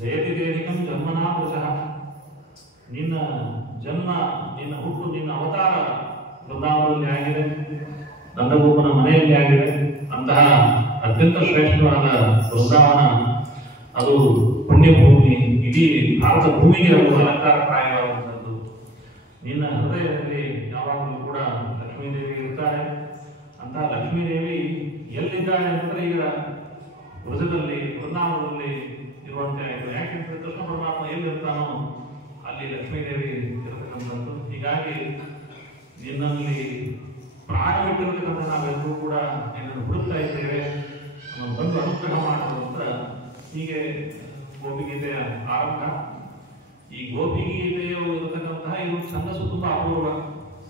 ಜಯತಿ ದೇಹಿಕಂ ಜನ್ಮನಾ ಪುರುಷಃ, ನಿನ್ನ ಜನ್ಮ, ನಿನ್ನ ಹುಟ್ಟು, ನಿನ್ನ ಅವತಾರ ವೃಂದಾವನದಲ್ಲಿ ಆಗಿದೆ, ನಂದಗೋಪನ ಮನೆಯಲ್ಲಿ ಆಗಿದೆ. ಅಂತಹ ಅತ್ಯಂತ ಶ್ರೇಷ್ಠವಾದ ವೃಂದಾವನ, ಅದು ಪುಣ್ಯಭೂಮಿ, ಇಡೀ ಭಾರತ ಭೂಮಿಗೆ ಅದು ಅಲಂಕಾರಪ್ರಾಯವಾದಂಥದ್ದು. ನಿನ್ನ ಹೃದಯದಲ್ಲಿ ಯಾವಾಗಲೂ ಕೂಡ ಲಕ್ಷ್ಮೀದೇವಿ ಇರ್ತಾಳೆ. ಅಂತಹ ಲಕ್ಷ್ಮೀದೇವಿ ಎಲ್ಲಿದ್ದಾಳೆ ಅಂತಂದ್ರೆ ಈಗ ವೃಷದಲ್ಲಿ, ವೃಂದಾವನದಲ್ಲಿ ಇರುವಂತೆ ಆಯಿತು. ಯಾಕೆಂದ್ರೆ ಕೃಷ್ಣ ಪರಮಾತ್ಮ ಎಲ್ಲಿರ್ತಾನೋ ಅಲ್ಲಿ ಲಕ್ಷ್ಮೀದೇವಿ ಇರತಕ್ಕಂಥದ್ದು. ಹೀಗಾಗಿ ನಿನ್ನಲ್ಲಿ ಪ್ರಾಣವಿಟ್ಟಿರತಕ್ಕಂಥ ನಾವೆಲ್ಲರೂ ಕೂಡ ನಿನ್ನನ್ನು ಹುಡುಕ್ತಾ ಇದ್ದೇವೆ, ಬಂದು ಅನುಗ್ರಹ ಮಾಡುವುದು ಅಂತ ಹೀಗೆ ಗೋಪಿಗೀತೆಯ ಆರಂಭ. ಈ ಗೋಪಿಗೀತೆಯು ಇರತಕ್ಕಂತಹ ಇದು ಛಂದಸ್ಸು ತುಂಬಾ ಅಪೂರ್ವ.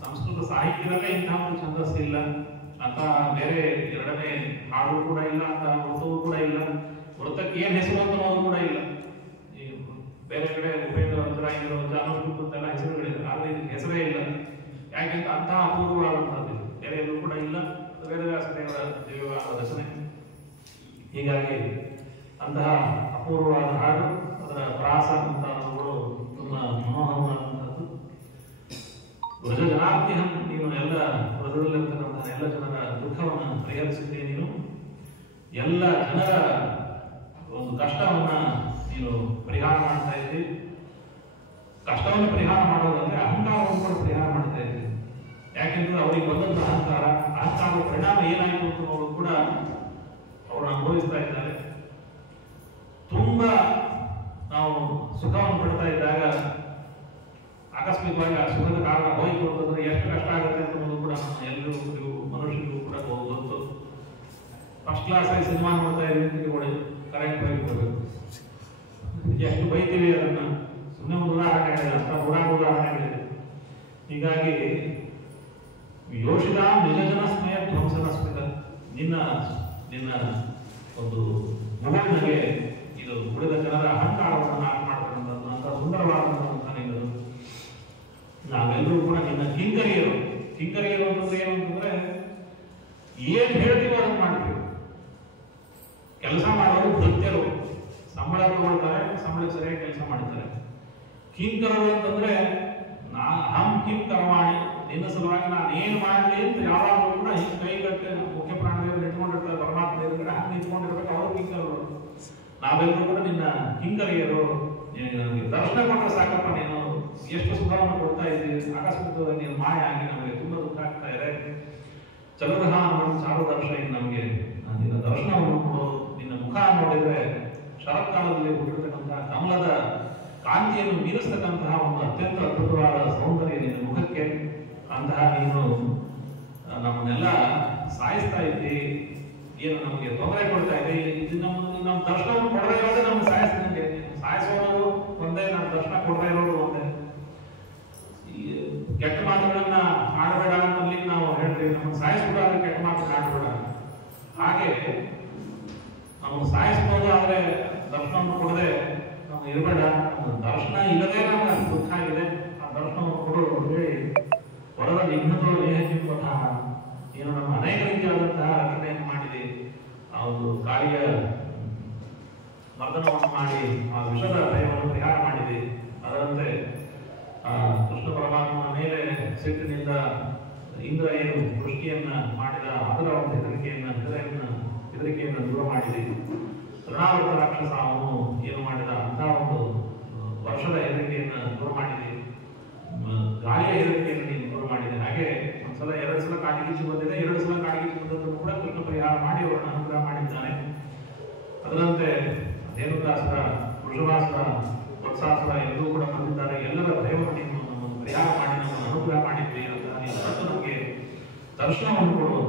ಸಂಸ್ಕೃತ ಸಾಹಿತ್ಯದಲ್ಲೇ ಇಂತಹ ಒಂದು ಛಂದಸ್ಸಿಲ್ಲ, ಅಂತ ಬೇರೆ ಎರಡನೇ ಹಾಡು ಕೂಡ ಇಲ್ಲ, ಅಂತ ವೃತ್ತವೂ ಕೂಡ ಇಲ್ಲ, ವೃತ್ತಕ್ಕೆ ಏನ್ ಹೆಸರು ಅಂತ ಅನ್ನೋದು ಕೂಡ ಇಲ್ಲ. ಈ ಬೇರೆ ಕಡೆ ಉಪೇಂದ್ರ ವಂತರಾಗಿರೋ ಜಾನುಷ್ಠುಪ್ ಅಂತೆಲ್ಲ ಹೆಸರುಗಳಿದೆ, ಆದ್ರೆ ಇದಕ್ಕೆ ಹೆಸರೇ ಇಲ್ಲ. ಯಾಕೆಂತ ಅಂತಹ ಅಪೂರ್ವವಾದಂತಹದ್ದು ಬೇರೆ ಎಲ್ಲೂ ಕೂಡ ಇಲ್ಲ. ವೇದವ್ಯಾಸ ದೇವರ ದಿವ್ಯವಾದ ರಚನೆ. ಹೀಗಾಗಿ ಅಂತಹ ಅಪೂರ್ವವಾದ ಹಾಡು, ಅದರ ಪ್ರಾಸ ಮುಂತಾದವುಗಳು ತುಂಬಾ ಮನೋಹರವಾದಂತಹದ್ದು. ವ್ರಜ ಜನಾರ್ತಿಹಂ, ನೀನು ಎಲ್ಲ ವ್ರಜದಲ್ಲಿರ್ತಕ್ಕಂತಹ ಎಲ್ಲ ಜನರ ದುಃಖವನ್ನು ಪರಿಹರಿಸಿದ್ದೆ. ನೀನು ಎಲ್ಲ ಜನರ ಒಂದು ಕಷ್ಟವನ್ನ ನೀನು ಪರಿಹಾರ ಮಾಡ್ತಾ ಇದ್ದಿ. ಕಷ್ಟವನ್ನು ಪರಿಹಾರ ಮಾಡೋದಂದ್ರೆ ಅಹಂಕಾರವನ್ನು ಕೂಡ ಪರಿಹಾರ ಮಾಡ್ತಾ ಇದ್ದಿ. ಯಾಕೆಂದ್ರೆ ಅವರಿಗೆ ಬಂದಂತಹ ಅಹಂಕಾರದ ಪರಿಣಾಮ ಏನಾಯಿತು ಅಂತ ಅವರು ಕೂಡ ಅವರು ಅನುಭವಿಸ್ತಾ ಇದ್ದಾರೆ. ತುಂಬಾ ನಾವು ಸುಖವನ್ನು ಪಡ್ತಾ ಇದ್ದಾಗ ಆಕಸ್ಮಿಕವಾಗಿ ಆ ಸುಖದ ಕಾರಣ ಹೋಯಿತು ಅಂತಂದ್ರೆ ಎಷ್ಟು ಕಷ್ಟ ಆಗುತ್ತೆ ಅಂತ ಕೂಡ ಎಲ್ಲರಿಗೂ ಮನುಷ್ಯರಿಗೂ ಕೂಡ ಗೊತ್ತು. ಫಸ್ಟ್ ಕ್ಲಾಸ್ ಆಗಿ ಸಿನಿಮಾ ನೋಡ್ತಾ ಇದ್ದೀವಿ, ಕರೆಂಟ್ ಬೈಕ್ ಬರಬೇಕು, ಎಷ್ಟು ಬೈತೀವಿ ಅದನ್ನ. ಸುಮ್ಮನೆ ಒಂದು ಉದಾಹರಣೆ ಹೇಳಿದೆ ಅಂತ ಉದಾಹರಣೆ ಹೇಳಿದೆ. ಹೀಗಾಗಿ ಯೋಷಿತ ನಿಜಜನ ಸ್ಮಯ ಧ್ವಂಸನ ಸ್ಮಿತ, ನಿನ್ನ ಒಂದು ಮುಗುಳ್ನಗೆ ಇದು ಉಳಿದ ಜನರ ಅಹಂಕಾರವನ್ನು ನಾಶ ಮಾಡ್ತಕ್ಕಂಥದ್ದು ಅಂತ ಸುಂದರವಾದಂತಹ ನಿನ್ನದು. ನಾವೆಲ್ಲರೂ ಕೂಡ ನಿನ್ನ ಕಿಂಕರಿಯರು. ಕಿಂಕರಿಯರು ಅಂತಂದ್ರೆ ಏನು ಅಂತಂದ್ರೆ ಏನ್ ಹೇಳ್ತೀವೋ ಅದನ್ನ ಮಾಡ್ತೀವಿ. ಕೆಲಸ ಮಾಡೋರು ಭೃತ್ಯರು, ಸಂಬಳ ತಗೊಳ್ತಾರೆ, ಸಂಬಳಕ್ಕೆ ಸರಿಯಾಗಿ ಕೆಲಸ ಮಾಡ್ತಾರೆ. ಕಿಂಕರರು ಅಂತಂದ್ರೆ ಹಮ್ ಕಿಂ ಕರ್ಮಾಣಿ, ನಿನ್ನ ಸಲುವಾಗಿ ನಾನು ಏನ್ ಮಾಡಲಿ ಅಂತ ಯಾವಾಗಲೂ ಕೂಡ ಹಿಂಗ್ ಕೈ ಕಟ್ಟೆ ಮುಖ್ಯ ಪ್ರಾಣಿಗಳು ನಿಂತ್ಕೊಂಡಿರ್ತಾರೆ. ಪರಮಾತ್ಮ ಎದುರುಗಡೆ ಹಂಗೆ ನಿಂತ್ಕೊಂಡಿರ್ಬೇಕು, ಅವರು ಕಿಂಕರರು. ನಾವೆಲ್ಲರೂ ಕೂಡ ನಿನ್ನ ಕಿಂಕರಿಯರು. ದರ್ಶನ ಕೊಟ್ಟರೆ ಸಾಕಪ್ಪ, ನೀನು ಎಷ್ಟು ಸುಖವನ್ನು ಕೊಡ್ತಾ ಇದ್ದೀವಿ. ಆಕಸ್ಮಿಕವಾಗಿ ನೀನು ಮಾಯ ಆಗಿ ನಮಗೆ ತುಂಬಾ ದುಃಖ ಆಗ್ತಾ ಇದೆ. ಚಲುರಹ ಚಾರು ದರ್ಶನ, ನಮಗೆ ನಿನ್ನ ದರ್ಶನವನ್ನು ಕೊಡು. ನಿನ್ನ ಮುಖ ನೋಡಿದ್ರೆ ಶರತ್ಕಾಲದಲ್ಲಿ ಹುಟ್ಟಿರ್ತಕ್ಕಂತಹ ಕಮಲದ ಕಾಂತಿಯನ್ನು ಮೀರಿಸ್ತಕ್ಕಂತಹ ಒಂದು ಅತ್ಯಂತ ಅದ್ಭುತವಾದ ಸೌಂದರ್ಯ ನಿನ್ನ ಮುಖಕ್ಕೆ. ಅಂತಹ ನೀನು ನಮ್ಮನ್ನೆಲ್ಲ ಸಾಯಿಸ್ತಾ ಇದ್ದಿ, ಏನು ನಮಗೆ ತೊಂದರೆ ಕೊಡ್ತಾ ಇದೆ. ನಮ್ಮ ದರ್ಶನವನ್ನು ಕೊಡದೇ ಇರೋದೇ ನಮ್ಗೆ ಸಾಯಿಸ್ದಂಗೆ. ಸಾಯಿಸೋದು ಒಂದೇ, ನಮ್ಮ ದರ್ಶನ ಕೊಡ್ತಾ ಇರೋದು ಒಂದೇ. ಕೆಟ್ಟ ಮಾತುಗಳನ್ನ ಆಡಬೇಡ ಅಂತಲ್ಲಿ ನಾವು ಹೇಳ್ತೀವಿ, ನಮ್ಮನ್ನು ಸಾಯಿಸ್ಬಿಟ್ಟಾದ್ರೆ ಕೆಟ್ಟ ಮಾತು ಆಡಬೇಡ. ಹಾಗೆ ನಮ್ಮನ್ನು ಸಾಯಿಸ್ಬೋದು, ಆದ್ರೆ ದರ್ಶನವನ್ನು ಕೊಡದೆ ನಾವು ಇರಬೇಡ. ನಮ್ಮ ದರ್ಶನ ಇಲ್ಲದೆ ನಮ್ಗೆ ದುಃಖ ಆಗಿದೆ, ಆ ದರ್ಶನವನ್ನು ಕೊಡು ಹೇಳಿ ಹೊರದ ನಿಘ್ನತೋ ನೇಹಕ್ಕಿಂತ ನೀನು ನಮ್ಮ ಅನೇಕ ರೀತಿಯಾದಂತಹ ರಚನೆಯನ್ನು ಮಾಡಿದೆ. ಆ ಒಂದು ಕಾಳಿಯ ಮರ್ದನವನ್ನು ಮಾಡಿ ಆ ವಿಷದ ಭಯವನ್ನು ಪರಿಹಾರ ಮಾಡಿದೆ. ಅದರಂತೆ ಕೃಷ್ಣ ಪರಮಾತ್ಮನ ಮೇಲೆ ಸಿಟ್ಟಿನಿಂದ ಇಂದ್ರ ಏನು ದೃಷ್ಟಿಯನ್ನ ಮಾಡಿದ ಅದರ ಒಂದು ಹೆದರಿಕೆಯನ್ನು ದೂರ ಮಾಡಿದೆ. ಋಣಾವೃತ ರಾಕ್ಷಸ ಅವನು ಏನು ಮಾಡಿದ ಅಂತಹ ಒಂದು ವರ್ಷದ ಹೆದರಿಕೆಯನ್ನು ದೂರ ಮಾಡಿದೆ. ಗಾಳಿಯ ಹೆದರಿಕೆಯನ್ನು ನೀನು ದೂರ ಮಾಡಿದೆ. ಹಾಗೆ ಒಂದ್ಸಲ 2 ಸಲ ಕಾಡಿಗಿಚ್ಚು ಬಂದಿದೆ, 2 ಸಲ ಕಾಡಿಗಿಚ್ಚು ಬಂದದ್ದು ಕೂಡ ಕೃಷ್ಣ ಪರಿಹಾರ ಮಾಡಿ ಅವರನ್ನು ಅನುಗ್ರಹ ಮಾಡಿದ್ದಾನೆ. ಅದರಂತೆ ಧೇನುಕಾಸುರ, ವೃಷಭಾಸುರ, ವತ್ಸಾಸುರ ಎಲ್ಲರೂ ಕೂಡ ಬಂದಿದ್ದಾರೆ. ಎಲ್ಲರ ಭಯವನ್ನು ನೀನು ಪರಿಹಾರ ಮಾಡಿ ನಮ್ಮನ್ನು ಅನುಗ್ರಹ ಮಾಡಿದ್ವಿ ಅಂತ ನೀನು ನಮಗೆ ದರ್ಶನವನ್ನು ಕೊಡು.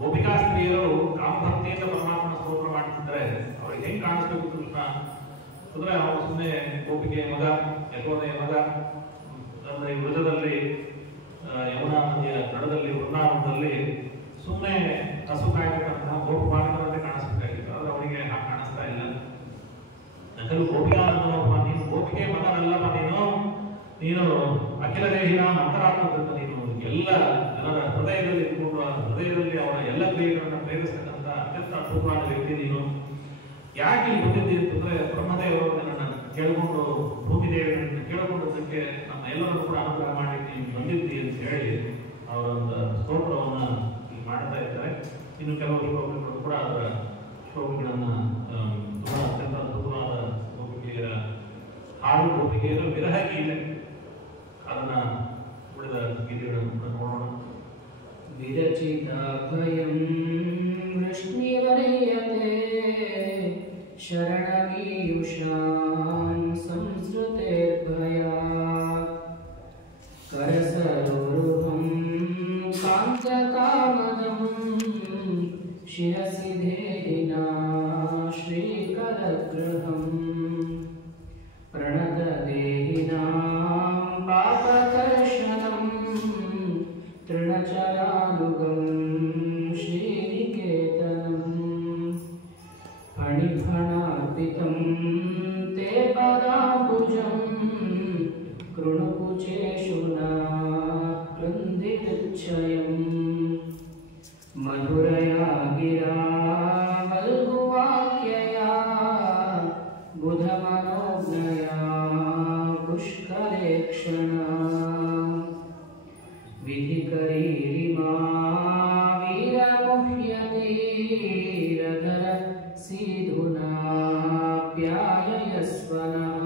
ಗೋಪಿಕಾ ಸ್ತ್ರೀಯರು ಕಾಮಭಕ್ತಿಯಿಂದ ಪರಮಾತ್ಮನ ಸ್ತೋತ್ರ ಮಾಡ್ತಿದ್ದಾರೆ. ಅವರಿಗೆ ಹೆಂಗ್ ಕಾಣಿಸ್ಬೇಕು ಕೃಷ್ಣ? ಅಂದ್ರೆ ಅವನು ಸುಮ್ಮನೆ ಗೋಪಿಗೆ ಮಗ, ಯಶೋದೆಯ ಮಗ, ಅಂದ್ರೆ ಈ ವೃಜದಲ್ಲಿ ಯಮುನಾ ನದಿಯ ದಡದಲ್ಲಿ ವೃಂದಾವನದಲ್ಲಿ ಸುಮ್ಮನೆ ಹಸು ಕಾಯ್ತಕ್ಕಂತಹ ಗೋಪು ಬಾಲಕರಂತೆ ಕಾಣಿಸ್ಬೇಕಾಗಿತ್ತು. ಆದ್ರೆ ಅವರಿಗೆ ಹಾಗೆ ಕಾಣಿಸ್ತಾ ಇಲ್ಲ. ಯಾಕಂದ್ರೆ ಗೋಪಿಯಾನಂದನೊಬ್ಬ, ನೀನು ಗೋಪಿಗೆ ಮಗನಲ್ಲಪ್ಪ, ನೀನು ಅಖಿಲ ದೇಹಿನ ಅಂತರಾತ್ಮಕ, ನೀನು ಎಲ್ಲ ಜನರ ಹೃದಯದಲ್ಲಿ ಇಟ್ಕೊಂಡು ಆ ಹೃದಯದಲ್ಲಿ ಅವರ ಎಲ್ಲ ಕ್ರಿಯೆಗಳನ್ನ ಪ್ರೇರಿಸ್ತಕ್ಕಂಥ ಅತ್ಯಂತ ಅದ್ಭುತವಾದ ವ್ಯಕ್ತಿ ನೀನು. ಯಾಕೆ ಇಲ್ಲಿ ಬಂದಿದ್ದಿ ಅಂತಂದ್ರೆ ಬ್ರಹ್ಮದೇವರು ನನ್ನನ್ನು ಕೇಳಿಕೊಂಡು, ಭೂಮಿದೇವಿಯನ್ನು ಕೇಳಿಕೊಂಡದಕ್ಕೆ ನಮ್ಮ ಎಲ್ಲರನ್ನು ಕೂಡ ಅನುಗ್ರಹ ಮಾಡಲಿಕ್ಕೆ ನೀನು ಬಂದಿದ್ದಿ ಅಂತ ಹೇಳಿ ಅವರೊಂದು ಸ್ತೋತ್ರವನ್ನ ಮಾಡ್ತಾ ಇದ್ದಾರೆ. ಇನ್ನು ಕೆಲವು ಶ್ಲೋಕಗಳು ಕೂಡ ಅದರ ಶ್ಲೋಕಗಳನ್ನ ತುಂಬಾ ಅತ್ಯಂತ ಅದ್ಭುತವಾದ ಗೋಪಿಕೆಯರ ಹಾಡು, ಗೋಪಿಕೆಯರ ವಿರಹ ಗೀತೆ, ಅದನ್ನ ಉಳಿದ ಗೀತೆಗಳನ್ನು ನೋಡೋಣ. ವಿರಚಿತಾಭಯಂ ವೃಷ್ಣಿವರ್ಯತೆ ಶರಣಮೀಯುಷಾಂ ಸಂಸ್ಕೃತೇರ್ಭಯಾತ್ ಕರಸರೋರುಹಂ ಕಾಂತಕಾಮದಂ ಶಿರಸಿ ಧೇಹಿನಾ ಶ್ರೀಕರಗೃಹಂ ಪ್ರಣತದೇಹಿನಾಂ ಪಾಪಕರ್ಷಣಂ ತೃಣಚರಾನುಗಂ ಶ್ರೀನಿಕೇತನಂ ಫಣಿಫಣಾರ್ಪಿತಂ ತೇ ಪದಾಂಬುಜಂ ಕೃಣುಕುಚೇಶುನಾ ಕ್ರಂದಿತಚ್ಛಯಂ ಮಧುರಯಾ ಗಿರಾ ಮಲ್ಗುವಾಕ್ಯಯಾ ಬುಧಮನೋಜ್ಞಯಾ ಪುಷ್ಕರೇಕ್ಷಣಾ ವಿಧಿಕರೀರಿಮಾ ವೀರಮುಹ್ಯತೀರಧರ ಸೀಧುನಾ ಪ್ಯಾಯಯಸ್ವನಃ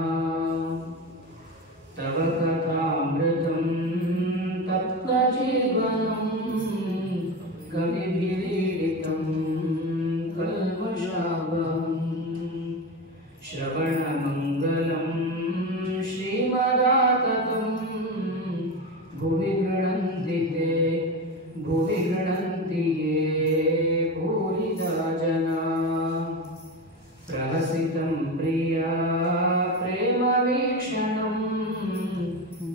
ತವ ಕಥಾಮೃತಂ ತಪ್ತಜೀವನಂ ಕವಿಭಿರೀಡಿತಂ ಕಲ್ಮಷಾಭಂ ಶ್ರವಣಮಂಗಲಂ ಶ್ರೀಮದಾತತಂ ಭುವಿ ಗೃಣಂತಿ ಯೇ ಭೂರಿದಾ ಜನಾ ಪ್ರಹಸಿತಂ ಪ್ರಿಯಾ ಪ್ರೇಮ ವೀಕ್ಷಣಂ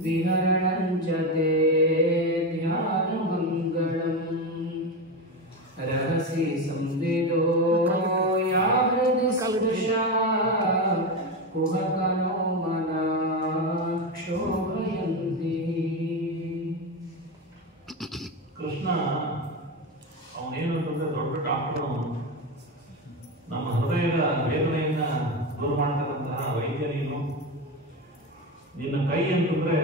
ವಿಹರಣಂ ಚ ತೇ ಧ್ಯಾನಮಂಗಳಂ ರಹಸಿ ಸಂವಿದೋ ಯಾ ಹೃದಿ ಸ್ಪೃಶಾ ಕುಹಕನೋ ಮನಾ ಕ್ಷೋಭಯಂತಿ. ಕೃಷ್ಣ ಅವನೇನು ಅಂತಂದ್ರೆ ದೊಡ್ಡ ಡಾಕ್ಟರ್, ನಮ್ಮ ಹೃದಯದ ವೇದನೆಯನ್ನ ದೂರ ಮಾಡತಕ್ಕಂತಹ ವೈದ್ಯ ನೀನು. ನಿನ್ನ ಕೈ ಅಂತಂದ್ರೆ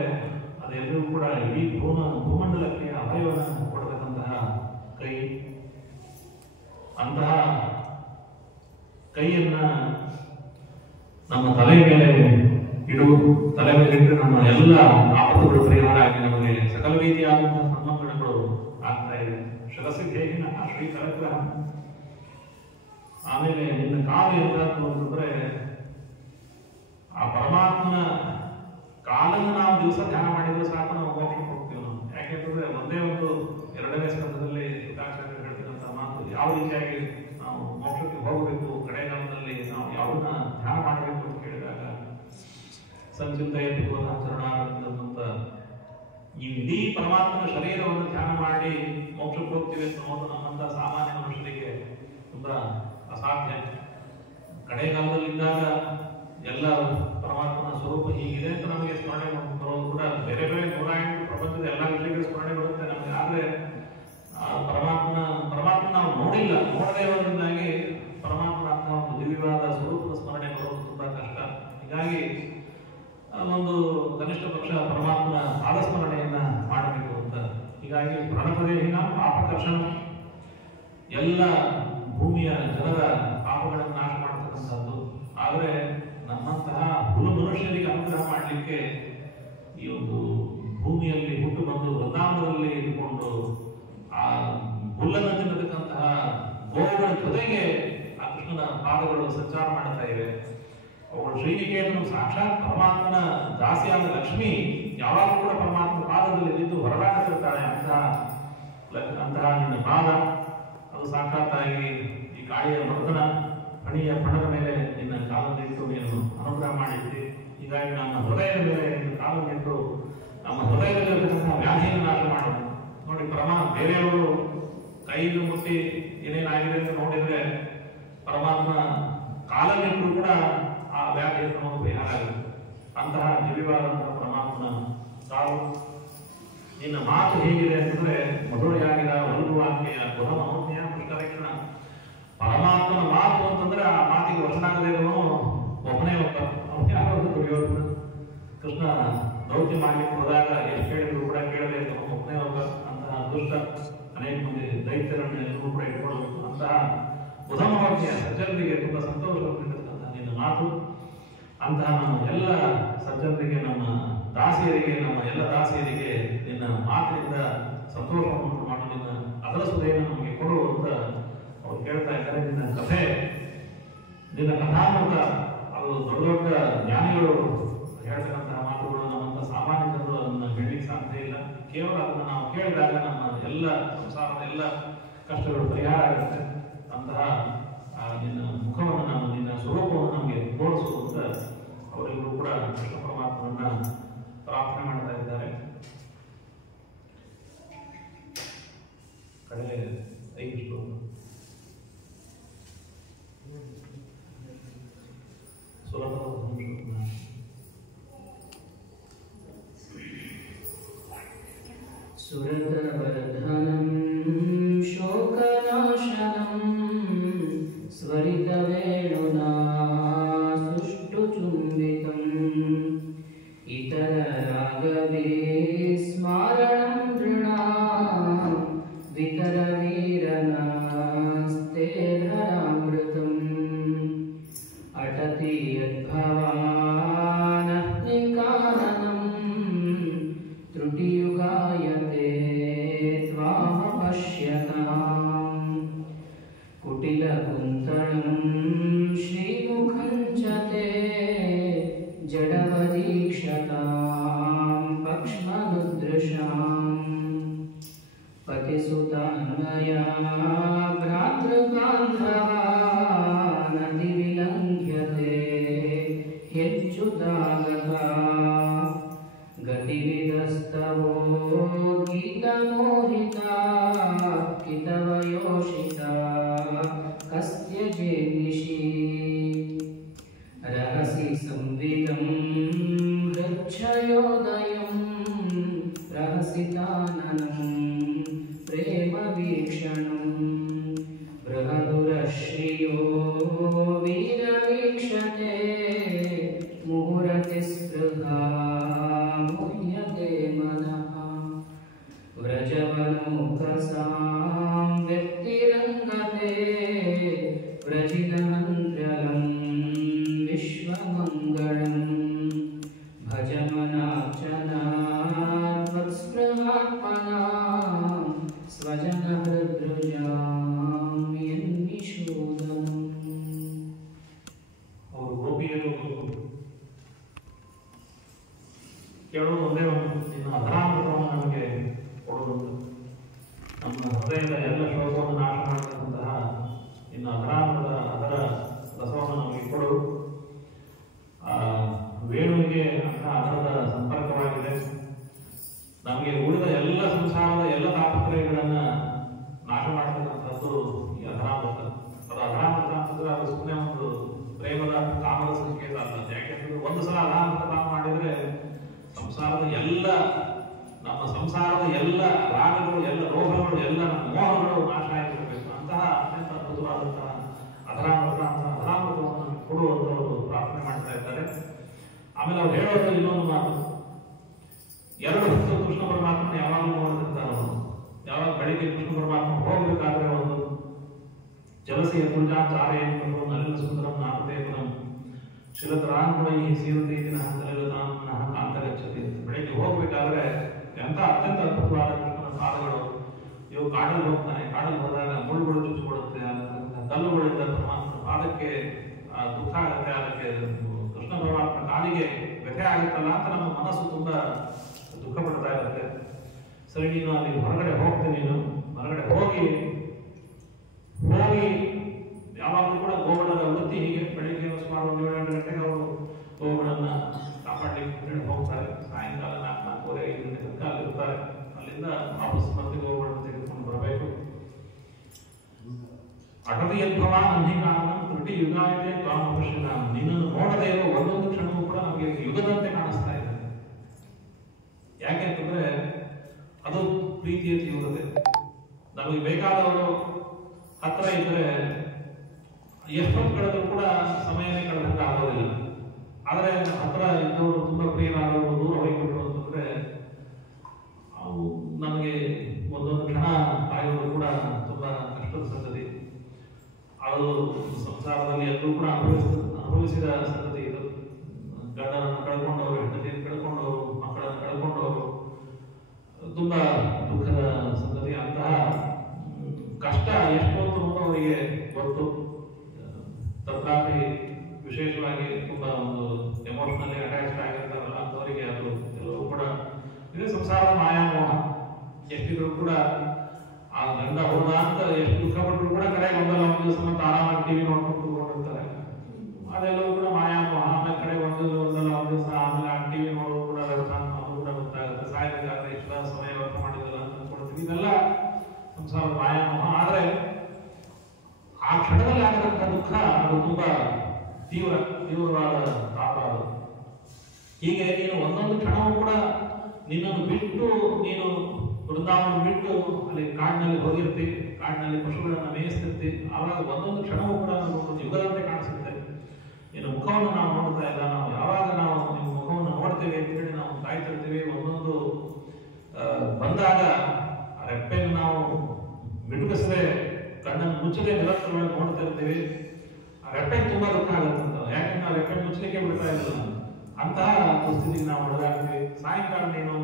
ಅದೆಲ್ಲರೂ ಕೂಡ ಇಡೀ ಭೂಮಂಡಲಕ್ಕೆ ಅಭಯವನ್ನು ಕೊಡತಕ್ಕಂತಹ ಕೈ. ಅಂತಹ ಕೈಯನ್ನ ನಮ್ಮ ತಲೆ ಮೇಲೆ ಇಡುವುದು, ತಲೆ ಮೇಲೆ ಇಟ್ಟರೆ ನಮ್ಮ ಎಲ್ಲ ಆಪತ್ತುಗಳು ಪರಿಹಾರ ಆಗಿ ನಮಗೆ ಸಕಲ ರೀತಿಯಾದಂತಹ ಸನ್ಮಾನಗಳು ಆಗ್ತಾ ಇದೆ. ಶಿರಸಿ ಧೇಹಿನ ಶ್ರೀಕರಗ್ರಹ. ಆಮೇಲೆ ನಿನ್ನ ಕಾಲು ಎಂದಾದ್ರು ಅಂತಂದ್ರೆ ಆ ಪರಮಾತ್ಮನ ಕಾಲನ್ನು ನಾವು ದಿವಸ ಧ್ಯಾನ ಮಾಡಿದ್ರೆ ಸಾಕು, ನಾವು ಮೋಕ್ಷಕ್ಕೆ ಹೋಗ್ತೀವಿ ನಾವು. ಯಾಕೆಂತಂದ್ರೆ ಒಂದೇ ಒಂದು 2ನೇ ಸ್ಕಂದದಲ್ಲಿ ಶುಕಾಚಾರ್ಯರು ಹೇಳ್ತಿರಂತ ಮಾತು, ಯಾವ ರೀತಿಯಾಗಿ ನಾವು ಮೋಕ್ಷಕ್ಕೆ ಹೋಗಬೇಕು, ಕಡೆಗಾಲದಲ್ಲಿ ನಾವು ಯಾವನ್ನ ಧ್ಯಾನ ಮಾಡಬೇಕು ಅಂತ ಕೇಳಿದಾಗ ಸಂಚಿಂತೆಯಲ್ಲಿ ಚರಣಾರಂತ ಈ ಇಡೀ ಪರಮಾತ್ಮನ ಶರೀರವನ್ನು ಧ್ಯಾನ ಮಾಡಿ ಮೋಕ್ಷಕ್ಕೆ ಹೋಗ್ತೀವಿ ಅಂತ ಅನ್ನೋದು ನಮ್ಮಂತ ಸಾಮಾನ್ಯ ಮನುಷ್ಯರಿಗೆ ತುಂಬಾ ಅಸಾಧ್ಯ. ಕಡೆಗಾಲದಲ್ಲಿದ್ದಾಗ ಎಲ್ಲ ಪರಮಾತ್ಮನ ಸ್ವರೂಪ ಹೀಗಿದೆ ಅಂತ ನಮಗೆ ಸ್ಮರಣೆ ಬರೋದು ಕೂಡ ಬೇರೆ ಬೇರೆ 108 ಪ್ರಪಂಚದ ಎಲ್ಲ ವಿಷಯಗಳ ಸ್ಮರಣೆ ಬರುತ್ತೆ ನಮಗೆ. ಆದ್ರೆ ಪರಮಾತ್ಮ ನಾವು ನೋಡದೇ ಇರೋದ್ರಿಂದಾಗಿ ಪರಮಾತ್ಮನ ಅಂತಹ ಒಂದು ದಿವ್ಯವಾದ ಸ್ವರೂಪದ ಸ್ಮರಣೆ ಬರೋದು ತುಂಬಾ ಕಷ್ಟ. ಹೀಗಾಗಿ ಒಂದು ಕನಿಷ್ಠ ಪಕ್ಷ ಪರಮಾತ್ಮನ ಪಾದಸ್ಮರಣೆಯನ್ನ ಮಾಡಬೇಕು ಅಂತ. ಹೀಗಾಗಿ ಪ್ರಣತದೇಹಿನ ಪಾಪಕರ್ಷಣ, ಎಲ್ಲ ಭೂಮಿಯ ಜನರ ಪಾಪಗಳನ್ನು ನಾಶ ಮಾಡತಕ್ಕಂಥದ್ದು. ಆದರೆ ನಮ್ಮಂತಹ ಹುಲು ಮನುಷ್ಯರಿಗೆ ಅನುಗ್ರಹ ಮಾಡಲಿಕ್ಕೆ ಈ ಒಂದು ಭೂಮಿಯಲ್ಲಿ ಹುಟ್ಟು ಬಂದು ವೃಂದಾವನದಲ್ಲಿ ಇದ್ದುಕೊಂಡು ಆ ಹುಲ್ಲನ್ನು ತಿನ್ನತಕ್ಕಂತಹ ಗೋವುಗಳ ಜೊತೆಗೆ ಆ ಕೃಷ್ಣನ ಪಾದಗಳು ಸಂಚಾರ ಮಾಡ್ತಾ ಇವೆ. ಅವಳು ಶ್ರೀನಿಕೇತನ ಸಾಕ್ಷಾತ್ ಪರಮಾತ್ಮನ ದಾಸಿಯಾದ ಲಕ್ಷ್ಮಿ ಯಾವಾಗಲೂ ಕೂಡ ಪರಮಾತ್ಮ ಪಾದದಲ್ಲಿ ನಿಂತು ಹೊರಡಾಡುತ್ತಿರ್ತಾಳೆ. ಅಂತಹ ನಿನ್ನ ಪಾದ ಅದು ಸಾಕ್ಷಾತ್ತಾಗಿ ಈ ಕಾಳಿಯ ಮರ್ದನ ಹಣಿಯ ಪಣದ ಮೇಲೆ ನಿನ್ನ ಕಾಲದಲ್ಲಿಟ್ಟು ನೀನು ಅನುಗ್ರಹ ಹೀಗಾಗಿ ನಮ್ಮ ಹೃದಯದ ಮೇಲೆ ಕಾಲು ನಿಂತು ನಮ್ಮ ಹೃದಯದಲ್ಲಿರ್ತಕ್ಕಂಥ ವ್ಯಾಧಿಯನ್ನು ನಾಶ ಮಾಡೋಣ. ನೋಡಿ, ಬೇರೆಯವರು ಕೈಗೆ ಮುಟ್ಟಿ ಏನೇನಾಗಿದೆ ಅಂತ ನೋಡಿದ್ರೆ ಪರಮಾತ್ಮ ಕಾಲಲ್ಲಿಟ್ಟರೂ ಕೂಡ ಆ ವ್ಯಾಧಿಯ ನಮಗೆ ಪರಿಹಾರ ಆಗುತ್ತೆ. ಅಂತಹ ದಿವ್ಯವಾದಂತಹ ಪರಮಾತ್ಮನ ತಾವು ನಿನ್ನ ಮಾತು ಹೇಗಿದೆ ಅಂತಂದ್ರೆ ಮಧುರೆಯಾಗಿದ ಒಂದು ವಾಕ್ಯ ಗುಣ ಮನೋಜ್ಞ ಪುಷ್ಕರಕ್ಷಣ. ಪರಮಾತ್ಮನ ಮಾತು ಅಂತಂದ್ರೆ ಆ ಮಾತಿಗೆ ವಶನಾಗದೇ ಇರೋನು ಒಬ್ಬನೇ ಒಬ್ಬ. ಅವನು ಯಾರು ದುರ್ಯೋಧನ. ಕೃಷ್ಣ ದೌತ್ಯ ಮಾಡ್ಲಿಕ್ಕೆ ಹೋದಾಗ ಎಷ್ಟು ಹೇಳಿದ್ರು ಕೂಡ ಕೇಳದೇ ಇದ್ದ ಒಬ್ಬನೇ ಒಬ್ಬ. ಅಂತಹ ದುಷ್ಟ ಅನೇಕ ಮಂದಿ ದೈತ್ಯರನ್ನು ಎಲ್ಲರೂ ಕೂಡ ಇಟ್ಕೊಳ್ಬೇಕು. ಅಂತಹ ಬುಧ ಮನೋಜ್ಞ ಸಜ್ಜನರಿಗೆ ತುಂಬಾ ಸಂತೋಷವಾಗಿರ್ತಕ್ಕಂಥ ನಿನ್ನ ಮಾತು. ಅಂತಹ ನಮ್ಮ ಎಲ್ಲ ಸಜ್ಜನರಿಗೆ, ನಮ್ಮ ದಾಸಿಯರಿಗೆ, ನಮ್ಮ ಎಲ್ಲ ದಾಸಿಯರಿಗೆ ನಿನ್ನ ಮಾತಿನಿಂದ ಸಂತೋಷವನ್ನು ಮಾಡು. ನಿನ್ನ ಅದರ ಸುದೆಯನ್ನು ನಮಗೆ ಕೊಡು ಅಂತ ಅವ್ರು ಕೇಳ್ತಾ ಇದ್ದಾರೆ. ನಿನ್ನ ಕಥೆ, ನಿನ್ನ ಕಥಾಮೃತ, ಅದು ದೊಡ್ಡ ದೊಡ್ಡ ಜ್ಞಾನಿಗಳು ಹೇಳ್ತಕ್ಕಂತಹ ಮಾತುಗಳು ನಮ್ಮಂತ ಸಾಮಾನ್ಯ ಜನರು ಅದನ್ನು ಹೇಳಲಿಕ್ಕೆ ಸಾಧ್ಯ ಇಲ್ಲ. ಕೇವಲ ಅದನ್ನು ನಾವು ಕೇಳಿದಾಗ ನಮ್ಮ ಎಲ್ಲ ಸಂಸಾರದ ಎಲ್ಲ ಕಷ್ಟಗಳು ಪರಿಹಾರ ಆಗುತ್ತೆ. ಅಂತಹ ನಿನ್ನ ಮುಖವನ್ನು ನಾವು, ನಿನ್ನ ಸ್ವರೂಪವನ್ನು ನಮಗೆ ತೋರಿಸುವಂತ ಅವರೆಲ್ಲರೂ ಕೂಡ ಕೃಷ್ಣ ಪರಮಾತ್ಮನನ್ನ ಪ್ರಾರ್ಥನೆ ಮಾಡ್ತಾ ಇದ್ದಾರೆ. ಕಡೆ 5 ಶ್ಲೋಕ ಸುರತವರ್ಧನಂ ಶೋಕನಾಶನಂ ಸ್ವರಿತವೇಣುನಾ ಸುಷ್ಟುಚುಂಬಿತಂ ಇತರರಾಗವೇ ಸ್ಮರಣಂ ನೃಣಾಂ ವಿತರವೀರನಾಸ್ತೇಧರಾಮೃತಂ ಅಟತಿ ಯದ್ಭವಾನಃ ನಿಕಾನನಂ ತ್ರುಟಿಯುಗಾಯತೆ ತ್ವಾಮಪಶ್ಯತಾಂ ಕುಟಿಲಕುಂತಳಂ ಶ್ರೀಮುಖಂ ಚ ತೇ ಜಡವದೀಕ್ಷತಾಂ ಪಕ್ಷ್ಮನುದೃಶಾಂ ಪತಿಸುತಾನ್ಮಯಾ ಭ್ರಾತೃಬಾಂಧವಾನತಿ ವಿಲಂಘ್ಯತೆ ಹ್ಯಚ್ಯುತಾಗತಾ ಗತಿವಿದಸ್ತವೋ ಗೀತಮೋಹಿತಾ ಕಿತವಯೋಷಿತಾ ಕಸ್ತ್ಯಜೇನಿಶಿ ರಹಸಿ ಸಂವಿದಂ ಹೃಚ್ಛಯೋದಯಂ ರಹಸಿತಾನನಂ ಪ್ರೇಮ ವೀಕ್ಷಣಂ ಬೃಹದುರಶ್ರಿಯೋ ವೀರವೀಕ್ಷತೆ ಮುಹುರತಿ ಸ್ಪೃಹಾ ಮುಹ್ಯತೆ ಮನಃ ವ್ರಜವನೋಕಸಾಂ ವ್ಯಕ್ತಿರಂಗತೆ ವ್ರಜಿತಮಂತ್ರಲಂ ವಿಶ್ವಮಂಗಳಂ ಭಜಮನಾರ್ಚನಾತ್ಮತ್ಸ್ಪೃಹಾತ್ಮನಾ ಸ್ವಜನಹೃದೃಜಾಂ ಯನ್ನಿಷೂದನಂ. ಅವರು ಗೋಪಿಯರು ಕೇಳೋದು ಒಂದೇ ಒಂದು, ನಿನ್ನ ಅಧರಾಮೃತವನ್ನು ನಮಗೆ ಕೊಡುವುದು. ನಮ್ಮ ಹೃದಯದ ಎಲ್ಲ ಶೋಕವನ್ನು ನಾಶ ಮಾಡತಕ್ಕಂತಹ ನಿನ್ನ ಅಧರಾಮೃತ, ಅದರ ರಸವನ್ನು ನಮಗೆ ಕೊಡು. ವೇಣುವಿಗೆ ಅಂತಹ ಅದರದ ಸಂಪರ್ಕವಾಗಿದೆ. ನಮಗೆ ಉಳಿದ ಎಲ್ಲ ಸಂಸಾರದ ಎಲ್ಲ ತಾಪತ್ರಯಗಳನ್ನ ನಾಶ ಮಾಡತಕ್ಕಂಥದ್ದು ಈ ಅಧರಾಮೃತ. ಅದು ಅಧರಾಮೃತ ಅಂತಂದ್ರೆ ಅದು ಸುಮ್ಮನೆ ಒಂದು ಪ್ರೇಮದ ಕಾಮದ ಸಂಕೇತ ಅಲ್ಲ. ಯಾಕೆಂದ್ರೆ ಒಂದು ಸಲ ಅಧರಾಮೃತ ಪಾನ ಮಾಡಿದ್ರೆ ಸಂಸಾರದ ಎಲ್ಲ, ನಮ್ಮ ಸಂಸಾರದ ಎಲ್ಲ ರಾಗಗಳು, ಎಲ್ಲ ರೋಗಗಳು, ಎಲ್ಲ ಮೋಹಗಳು ನಾಶ ಆಗಿರಬೇಕು. ಅಂತಹ ಅತ್ಯಂತ ಅದ್ಭುತವಾದಂತಹ ಅಧರಾಮೃತ, ಅಂತಹ ಅಧರಾಮೃತವನ್ನು ನಮಗೆ ಕೊಡುವಂತವರು ಪ್ರಾರ್ಥನೆ ಮಾಡ್ತಾ ಇದ್ದಾರೆ. ಆಮೇಲೆ ಅವ್ರು ಹೇಳೋದು ಇನ್ನೊಂದು ಮಾತು, 2 ಹೊತ್ತು ಕೃಷ್ಣ ಪರಮಾತ್ಮನ ಯಾವಾಗಲೂ ನೋಡ್ತಿರ್ತಾರೆ. ಯಾವಾಗ ಬೆಳಿಗ್ಗೆ ಕೃಷ್ಣ ಪರಮಾತ್ಮ ಹೋಗ್ಬೇಕಾದ್ರೆ ಒಂದು ಜಲಸಿಯ ತುಲ್ಜಾಚಾರ್ಯ ನಲಿನ ಸುಂದರಂ ನಾಮದೇವರಂ ಶಿಲತರಾನ್ಮಯಿ ಸೀರತೆ ಹಂತಲತಾಂ ಕಾಂತಗಚ್ಚತಿ. ಬೆಳಿಗ್ಗೆ ಹೋಗ್ಬೇಕಾದ್ರೆ ಎಂತ ಅತ್ಯಂತ ಅದ್ಭುತವಾದ ಕೃಷ್ಣನ ಪಾದಗಳು. ಇವು ಕಾಡಲ್ಲಿ ಹೋಗ್ತಾನೆ, ಕಾಡಲ್ಲಿ ಹೋದಾಗ ಮುಳ್ಳುಗಳು ಚುಚ್ಚಿಕೊಳ್ಳುತ್ತೆ, ಕಲ್ಲುಗಳಿಂದ ಪರಮಾತ್ಮನ ಪಾದಕ್ಕೆ ದುಃಖ ಆಗುತ್ತೆ. ಅದಕ್ಕೆ ಕೃಷ್ಣ ಪರಮಾತ್ಮ ಕಾಲಿಗೆ ವ್ಯಥೆ ಆಗುತ್ತಲ್ಲ ಅಂತ ನಮ್ಮ ಮನಸ್ಸು ತುಂಬಾ ದುಃಖ ಪಡ್ತಾ ಇರುತ್ತೆ. ಸರಿ, ನೀನು ಅಲ್ಲಿ ಹೊರಗಡೆ ಹೋಗ್ತೀನಿ, ನೀನು ಹೊರಗಡೆ ಹೋಗಿ ಯಾವಾಗಲೂ ಕೂಡ ಗೋಗಳದ ವೃತ್ತಿ ಹೀಗೆ ಬೆಳಿಗ್ಗೆ ಸುಮಾರು 1-7 ಗಂಟೆಗೆ ಅವರು ಗೋಗಳನ್ನ ಅಟವಿಯದ್ಭವ ಅಂಧಿಕಾರಣ ತ್ರುಟಿ ಯುಗಾಯಿತೆ ತ್ವಾಮಪಶ್ಯನ. ನಿನ್ನನ್ನು ನೋಡದೇ ಇರೋ ಒಂದೊಂದು ಕ್ಷಣವೂ ಕೂಡ ನಮಗೆ ಯುಗದಂತೆ ಕಾಣಿಸ್ತಾ ಇದೆ. ಯಾಕೆಂತಂದ್ರೆ ಅದು ಪ್ರೀತಿಯ ತೀವ್ರತೆ. ನಮಗೆ ಬೇಕಾದವರು ಹತ್ರ ಇದ್ರೆ ಎಷ್ಟೊತ್ತು ಕಳೆದರೂ ಕೂಡ ಸಮಯನೇ ಕಳೆದಂತೆ ಆಗೋದಿಲ್ಲ. ಆದರೆ ಹತ್ರ ಇದ್ದವರು ತುಂಬಾ ಪ್ರಿಯರಾದವರು ದೂರ ಹೋಗ್ಬಿಟ್ರು ಅಂತಂದ್ರೆ ಅವು ನಮಗೆ ಒಂದೊಂದು ಕ್ಷಣ ಕಾಯೋದು ಕೂಡ ತುಂಬಾ ಕಷ್ಟದ ಸಂಗತಿ. ಅದು ಸಂಸಾರದಲ್ಲಿ ಎಲ್ಲರೂ ಕೂಡ ಅನುಭವಿಸಿದ ಸಂಗತಿ ಇದು. ಗಂಡನನ್ನು ಕಳ್ಕೊಂಡವರು, ಹೆಂಡತಿಯನ್ನು ಕಳ್ಕೊಂಡವರು, ಮಕ್ಕಳನ್ನು ಕಳ್ಕೊಂಡವರು ತುಂಬಾ ದುಃಖದ ಸಂಗತಿ. ಅಂತಹ ಕಷ್ಟ ಎಷ್ಟೊತ್ತು ಅವರಿಗೆ ಗೊತ್ತು. ತಥಾಪಿ ವಿಶೇಷವಾಗಿ ತುಂಬಾ ಒಂದು ಎಮೋಷನಲಿ ಅಟ್ಯಾಚ್ಡ್ ಆಗಿರ್ತಾರಲ್ಲ ಅಂತವರಿಗೆ ಅದು ಎಲ್ಲವೂ ಕೂಡ ಇದೇ ಸಂಸಾರದ ಮಾಯಾಮೋಹ. ಎಷ್ಟಿದ್ರು ಕೂಡ ಆ ಗಂಡ ಹೋದ ಅಂತ ಎಷ್ಟು ದುಃಖ ಪಟ್ಟರು ಕೂಡ ಕಡೆಗೆ ಒಂದಲ್ಲ ಒಂದು ದಿವಸ ಮತ್ತೆ ಆರಾಮಾಗಿ ಟಿವಿ ನೋಡ್ಕೊಂಡು ಕೂತ್ಕೊಂಡಿರ್ತಾರೆ. ಅದೆಲ್ಲವೂ ಕೂಡ ಮಾಯಾಮೋಹ. ಆಮೇಲೆ ಕಡೆ ಒಂದಲ್ಲ ಒಂದು ದಿವಸ ಆಮೇಲೆ ಆ ಟಿವಿ ನೋಡೋದು ಕೂಡ ವ್ಯರ್ಥ ಅನ್ನೋದು ಕೂಡ ಗೊತ್ತಾಗುತ್ತೆ. ಸಾಯಬೇಕಾದ್ರೆ ಇಷ್ಟ ಸಮಯ ವ್ಯರ್ಥ ಮಾಡಿದಲ್ಲ ಅಂತ ಅನ್ಕೊಳ್ತೀವಿ. ಇದೆಲ್ಲ ಸಂಸಾರದ ಮಾಯಾಮೋಹ. ಆದ್ರೆ ಆ ಕ್ಷಣದಲ್ಲಿ ಆಗದಂತ ದುಃಖ ಅದು ತುಂಬಾ ತೀವ್ರವಾದ ತಾಪ ಅದು. ಹೀಗೆ ನೀನು ಒಂದೊಂದು ಕ್ಷಣವೂ ಕೂಡ ನಿನ್ನನ್ನು ಬಿಟ್ಟು, ನೀನು ವೃಂದಾವನ ಬಿಟ್ಟು ಅಲ್ಲಿ ಕಾಡಿನಲ್ಲಿ ಹೋಗಿರ್ತಿ, ಕಾಡಿನಲ್ಲಿ ಪಶುಗಳನ್ನ ಮೇಯಿಸ್ತಿರ್ತಿ. ಆವಾಗ ಒಂದೊಂದು ಕ್ಷಣವೂ ಕೂಡ ಒಂದು ಯುಗದಂತೆ ಕಾಣಿಸುತ್ತೆ. ನಿನ್ನ ಮುಖವನ್ನು ನಾವು ನೋಡ್ತಾ ಇಲ್ಲ. ನಾವು ಯಾವಾಗ ನಾವು ನಿಮ್ಮ ಮುಖವನ್ನು ನೋಡ್ತೇವೆ ಅಂತ ಹೇಳಿ ನಾವು ಕಾಯ್ತಿರ್ತೀವಿ. ಒಂದೊಂದು ಬಂದಾಗ ಆ ರೆಪ್ಪೆಯನ್ನು ನಾವು ಮಿಟುಕಿಸದೆ, ಕಣ್ಣನ್ನು ಮುಚ್ಚದೆ ನಿರಂತರವಾಗಿ ನೋಡ್ತಾ ಇರ್ತೀವಿ. ಆ ರೆಪ್ಪೆಗೆ ತುಂಬಾ ದುಃಖ ಆಗುತ್ತೆ. ಯಾಕಂದ್ರೆ ನಾವು ರೆಪ್ಪೆ ಮುಚ್ಚಲಿಕ್ಕೆ ಬಿಡ್ತಾ ಇಲ್ಲ. ಅಂತಹ ಪರಿಸ್ಥಿತಿಗೆ ನಾವು ಒಳಗಾಗ್ತೀವಿ. ಸಾಯಂಕಾಲ ನೀನು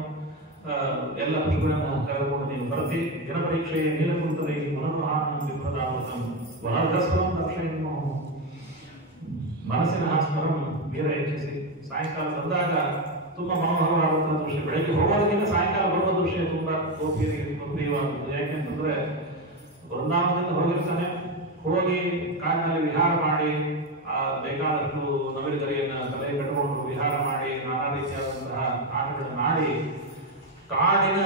ಎಲ್ಲ ಪಶುಗಳನ್ನು ಕರೆದುಕೊಂಡು ನೀನು ಬರ್ತಿ. ದಿನಪರೀಕ್ಷೆಯ ನೀಲಕುಂತದೆ ಮನೋಹಾನ ವಿಪ್ರದಾವತಂ ವನರ್ಧಸ್ವರಂ ದರ್ಶಯನ್ನು ಮನಸ್ಸಿನ ಸ್ಮರಣ ಬೀರ ಹೆಚ್ಚಿಸಿ. ಸಾಯಂಕಾಲ ಬಂದಾಗ ತುಂಬಾ ಮನೋಹರವಾದಂತಹ ದೃಶ್ಯ. ಬೆಳಗ್ಗೆ ಹೋಗೋದಕ್ಕಿಂತ ಸಾಯಂಕಾಲ ಬರುವ ದೃಶ್ಯ ತುಂಬಾ ಗೋಪಿಯರಿಗೆ ಪ್ರಿಯವಾದದ್ದು. ಯಾಕೆಂತಂದ್ರೆ ವೃಂದಾವನದಿಂದ ಹೋಗಿರ್ತಾನೆ, ಹೋಗಿ ಕಾಡಿನಲ್ಲಿ ವಿಹಾರ ಮಾಡಿ, ಆ ಬೇಕಾದಷ್ಟು ನವಿಲುಗರಿಯನ್ನ ತಲೆ ಕಟ್ಟಿಕೊಂಡು ವಿಹಾರ ಮಾಡಿ, ನಾನಾ ರೀತಿಯಾದಂತಹ ಆಟಗಳನ್ನು ಆಡಿ ಕಾಡಿನ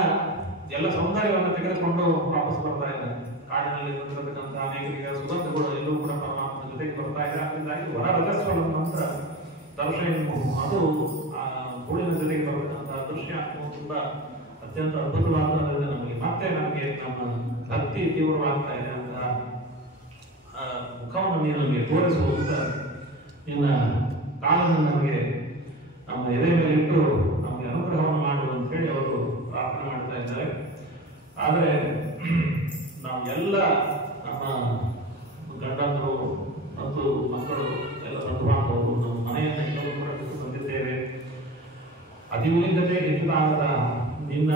ಎಲ್ಲ ಸೌಂದರ್ಯವನ್ನು ತೆಗೆದುಕೊಂಡು ವಾಪಸ್ ಬರ್ತಾ ಇದ್ದಾನೆ. ಕಾಡಿನಲ್ಲಿ ಬಂದಿರತಕ್ಕಂತಹ ಅನೇಕ ಸುಗಂಧಗಳು ಎಲ್ಲವೂ ಕೂಡ ಪರಮಾತ್ಮನ ಜೊತೆಗೆ ಬರ್ತಾ ಇದೆ. ಅದರಿಂದಾಗಿ ವರರಜಸ್ವರ ನಂತರ ದರ್ಶನ ಅದು ಆ ಗೂಡಿನ ಜೊತೆಗೆ ಬರತಕ್ಕಂತಹ ದೃಶ್ಯ ತುಂಬಾ ಅತ್ಯಂತ ಅದ್ಭುತವಾದ ನಮಗೆ ನಮ್ಮ ಭಕ್ತಿ ತೀವ್ರವಾಗ್ತಾ ಇದೆ ಅಂತ ಮುಖವನ್ನು ನೀನು ನಮಗೆ ತೋರಿಸುವಂತ ನಿನ್ನ ಕಾಲನ್ನು ನಮಗೆ ನಮ್ಮ ಎದೆ ಮೇಲೆ ಇಟ್ಟು ನಮಗೆ ಅನುಗ್ರಹವನ್ನು ಮಾಡು ಅಂತ ಹೇಳಿ ಅವರು ಪ್ರಾರ್ಥನೆ ಮಾಡ್ತಾ ಇದ್ದಾರೆ. ಆದರೆ ನಾವು ಎಲ್ಲ ನಮ್ಮ ಗಂಡಂದರು ಮತ್ತು ಮಕ್ಕಳು ಎಲ್ಲ ಬಂಧುಬಾಂಧವರು ನಮ್ಮ ಮನೆಯನ್ನು ಎಲ್ಲರೂ ಕೂಡ ಬಿಟ್ಟು ಬಂದಿದ್ದೇವೆ. ಅತಿಮೂಲಿಕತೆ ಹೆಚ್ಚಾಗದ ನಿನ್ನ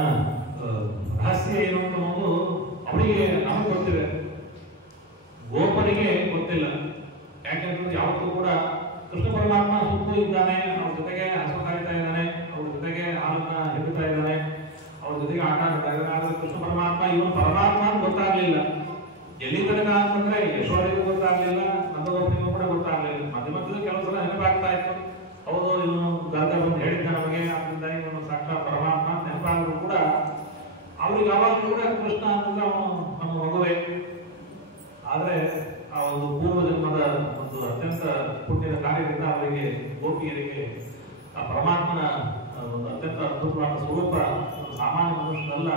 ರಹಸ್ಯ ಏನು ಅಂತ ಅವರಿಗೆ ನಮಗೆ ಗೊತ್ತಿದೆ, ಗೋಪನಿಗೆ ಗೊತ್ತಿಲ್ಲ. ಯಾಕೆಂದ್ರೆ ಯಾವತ್ತೂ ಕೂಡ ಕೃಷ್ಣ ಪರಮಾತ್ಮ ಸುತ್ತು ಇದ್ದಾನೆ, ಅವ್ರ ಜೊತೆಗೆ ಹಸು ಕಾಯ್ತಾ ಇದ್ದಾನೆ, ಅವ್ರ ಜೊತೆಗೆ ಹಾಲನ್ನ ಹಿಡಿತಾ ಇದ್ದಾನೆ, ಅವ್ರ ಜೊತೆಗೆ ಆಟ ಆಡ್ತಾ ಇದ್ದಾನೆ. ಆದ್ರೆ ಕೃಷ್ಣ ಪರಮಾತ್ಮ ಇವನು ಪರಮಾತ್ಮ ಅಂತ ಗೊತ್ತಾಗ್ಲಿಲ್ಲ. ಎಲ್ಲಿ ತನಕ ಅಂತಂದ್ರೆ ಯಶೋರಿಗೂ ಗೊತ್ತಾಗ್ಲಿಲ್ಲ, ನಂದಗೋಪನಿಗೂ ಕೂಡ ಗೊತ್ತಾಗ್ಲಿಲ್ಲ. ಮಧ್ಯ ಮಧ್ಯದಲ್ಲಿ ಕೆಲವು ಸಲ ನೆನಪಾಗ್ತಾ ಇತ್ತು, ಹೌದು ಇವನು ಗರ್ಗ ಬಂದು ಹೇಳಿದ್ದ ನಮಗೆ, ಅದರಿಂದ ಇವನು ಸಾಕ್ಷಾತ್ ಪರಮಾತ್ಮ ಅಂತ ನೆನಪಾದ್ರು ಕೂಡ ಅವ್ರಿಗೆ ಯಾವಾಗಲೂ ಕೂಡ ಕೃಷ್ಣ ಅಂತಂದ್ರೆ ಅವನು ನಮ್ಮ ಮಗುವೆ. ಆದ್ರೆ ಆ ಒಂದು ಪೂರ್ವ ಜನ್ಮದ ಒಂದು ಅತ್ಯಂತ ಪುಣ್ಯದ ಕಾರ್ಯದಿಂದ ಅವರಿಗೆ ಗೋಪಿಯರಿಗೆ ಆ ಪರಮಾತ್ಮನ ಒಂದು ಅತ್ಯಂತ ಅದ್ಭುತವಾದ ಸ್ವರೂಪ ಸಾಮಾನ್ಯ ಮನುಷ್ಯನಲ್ಲ,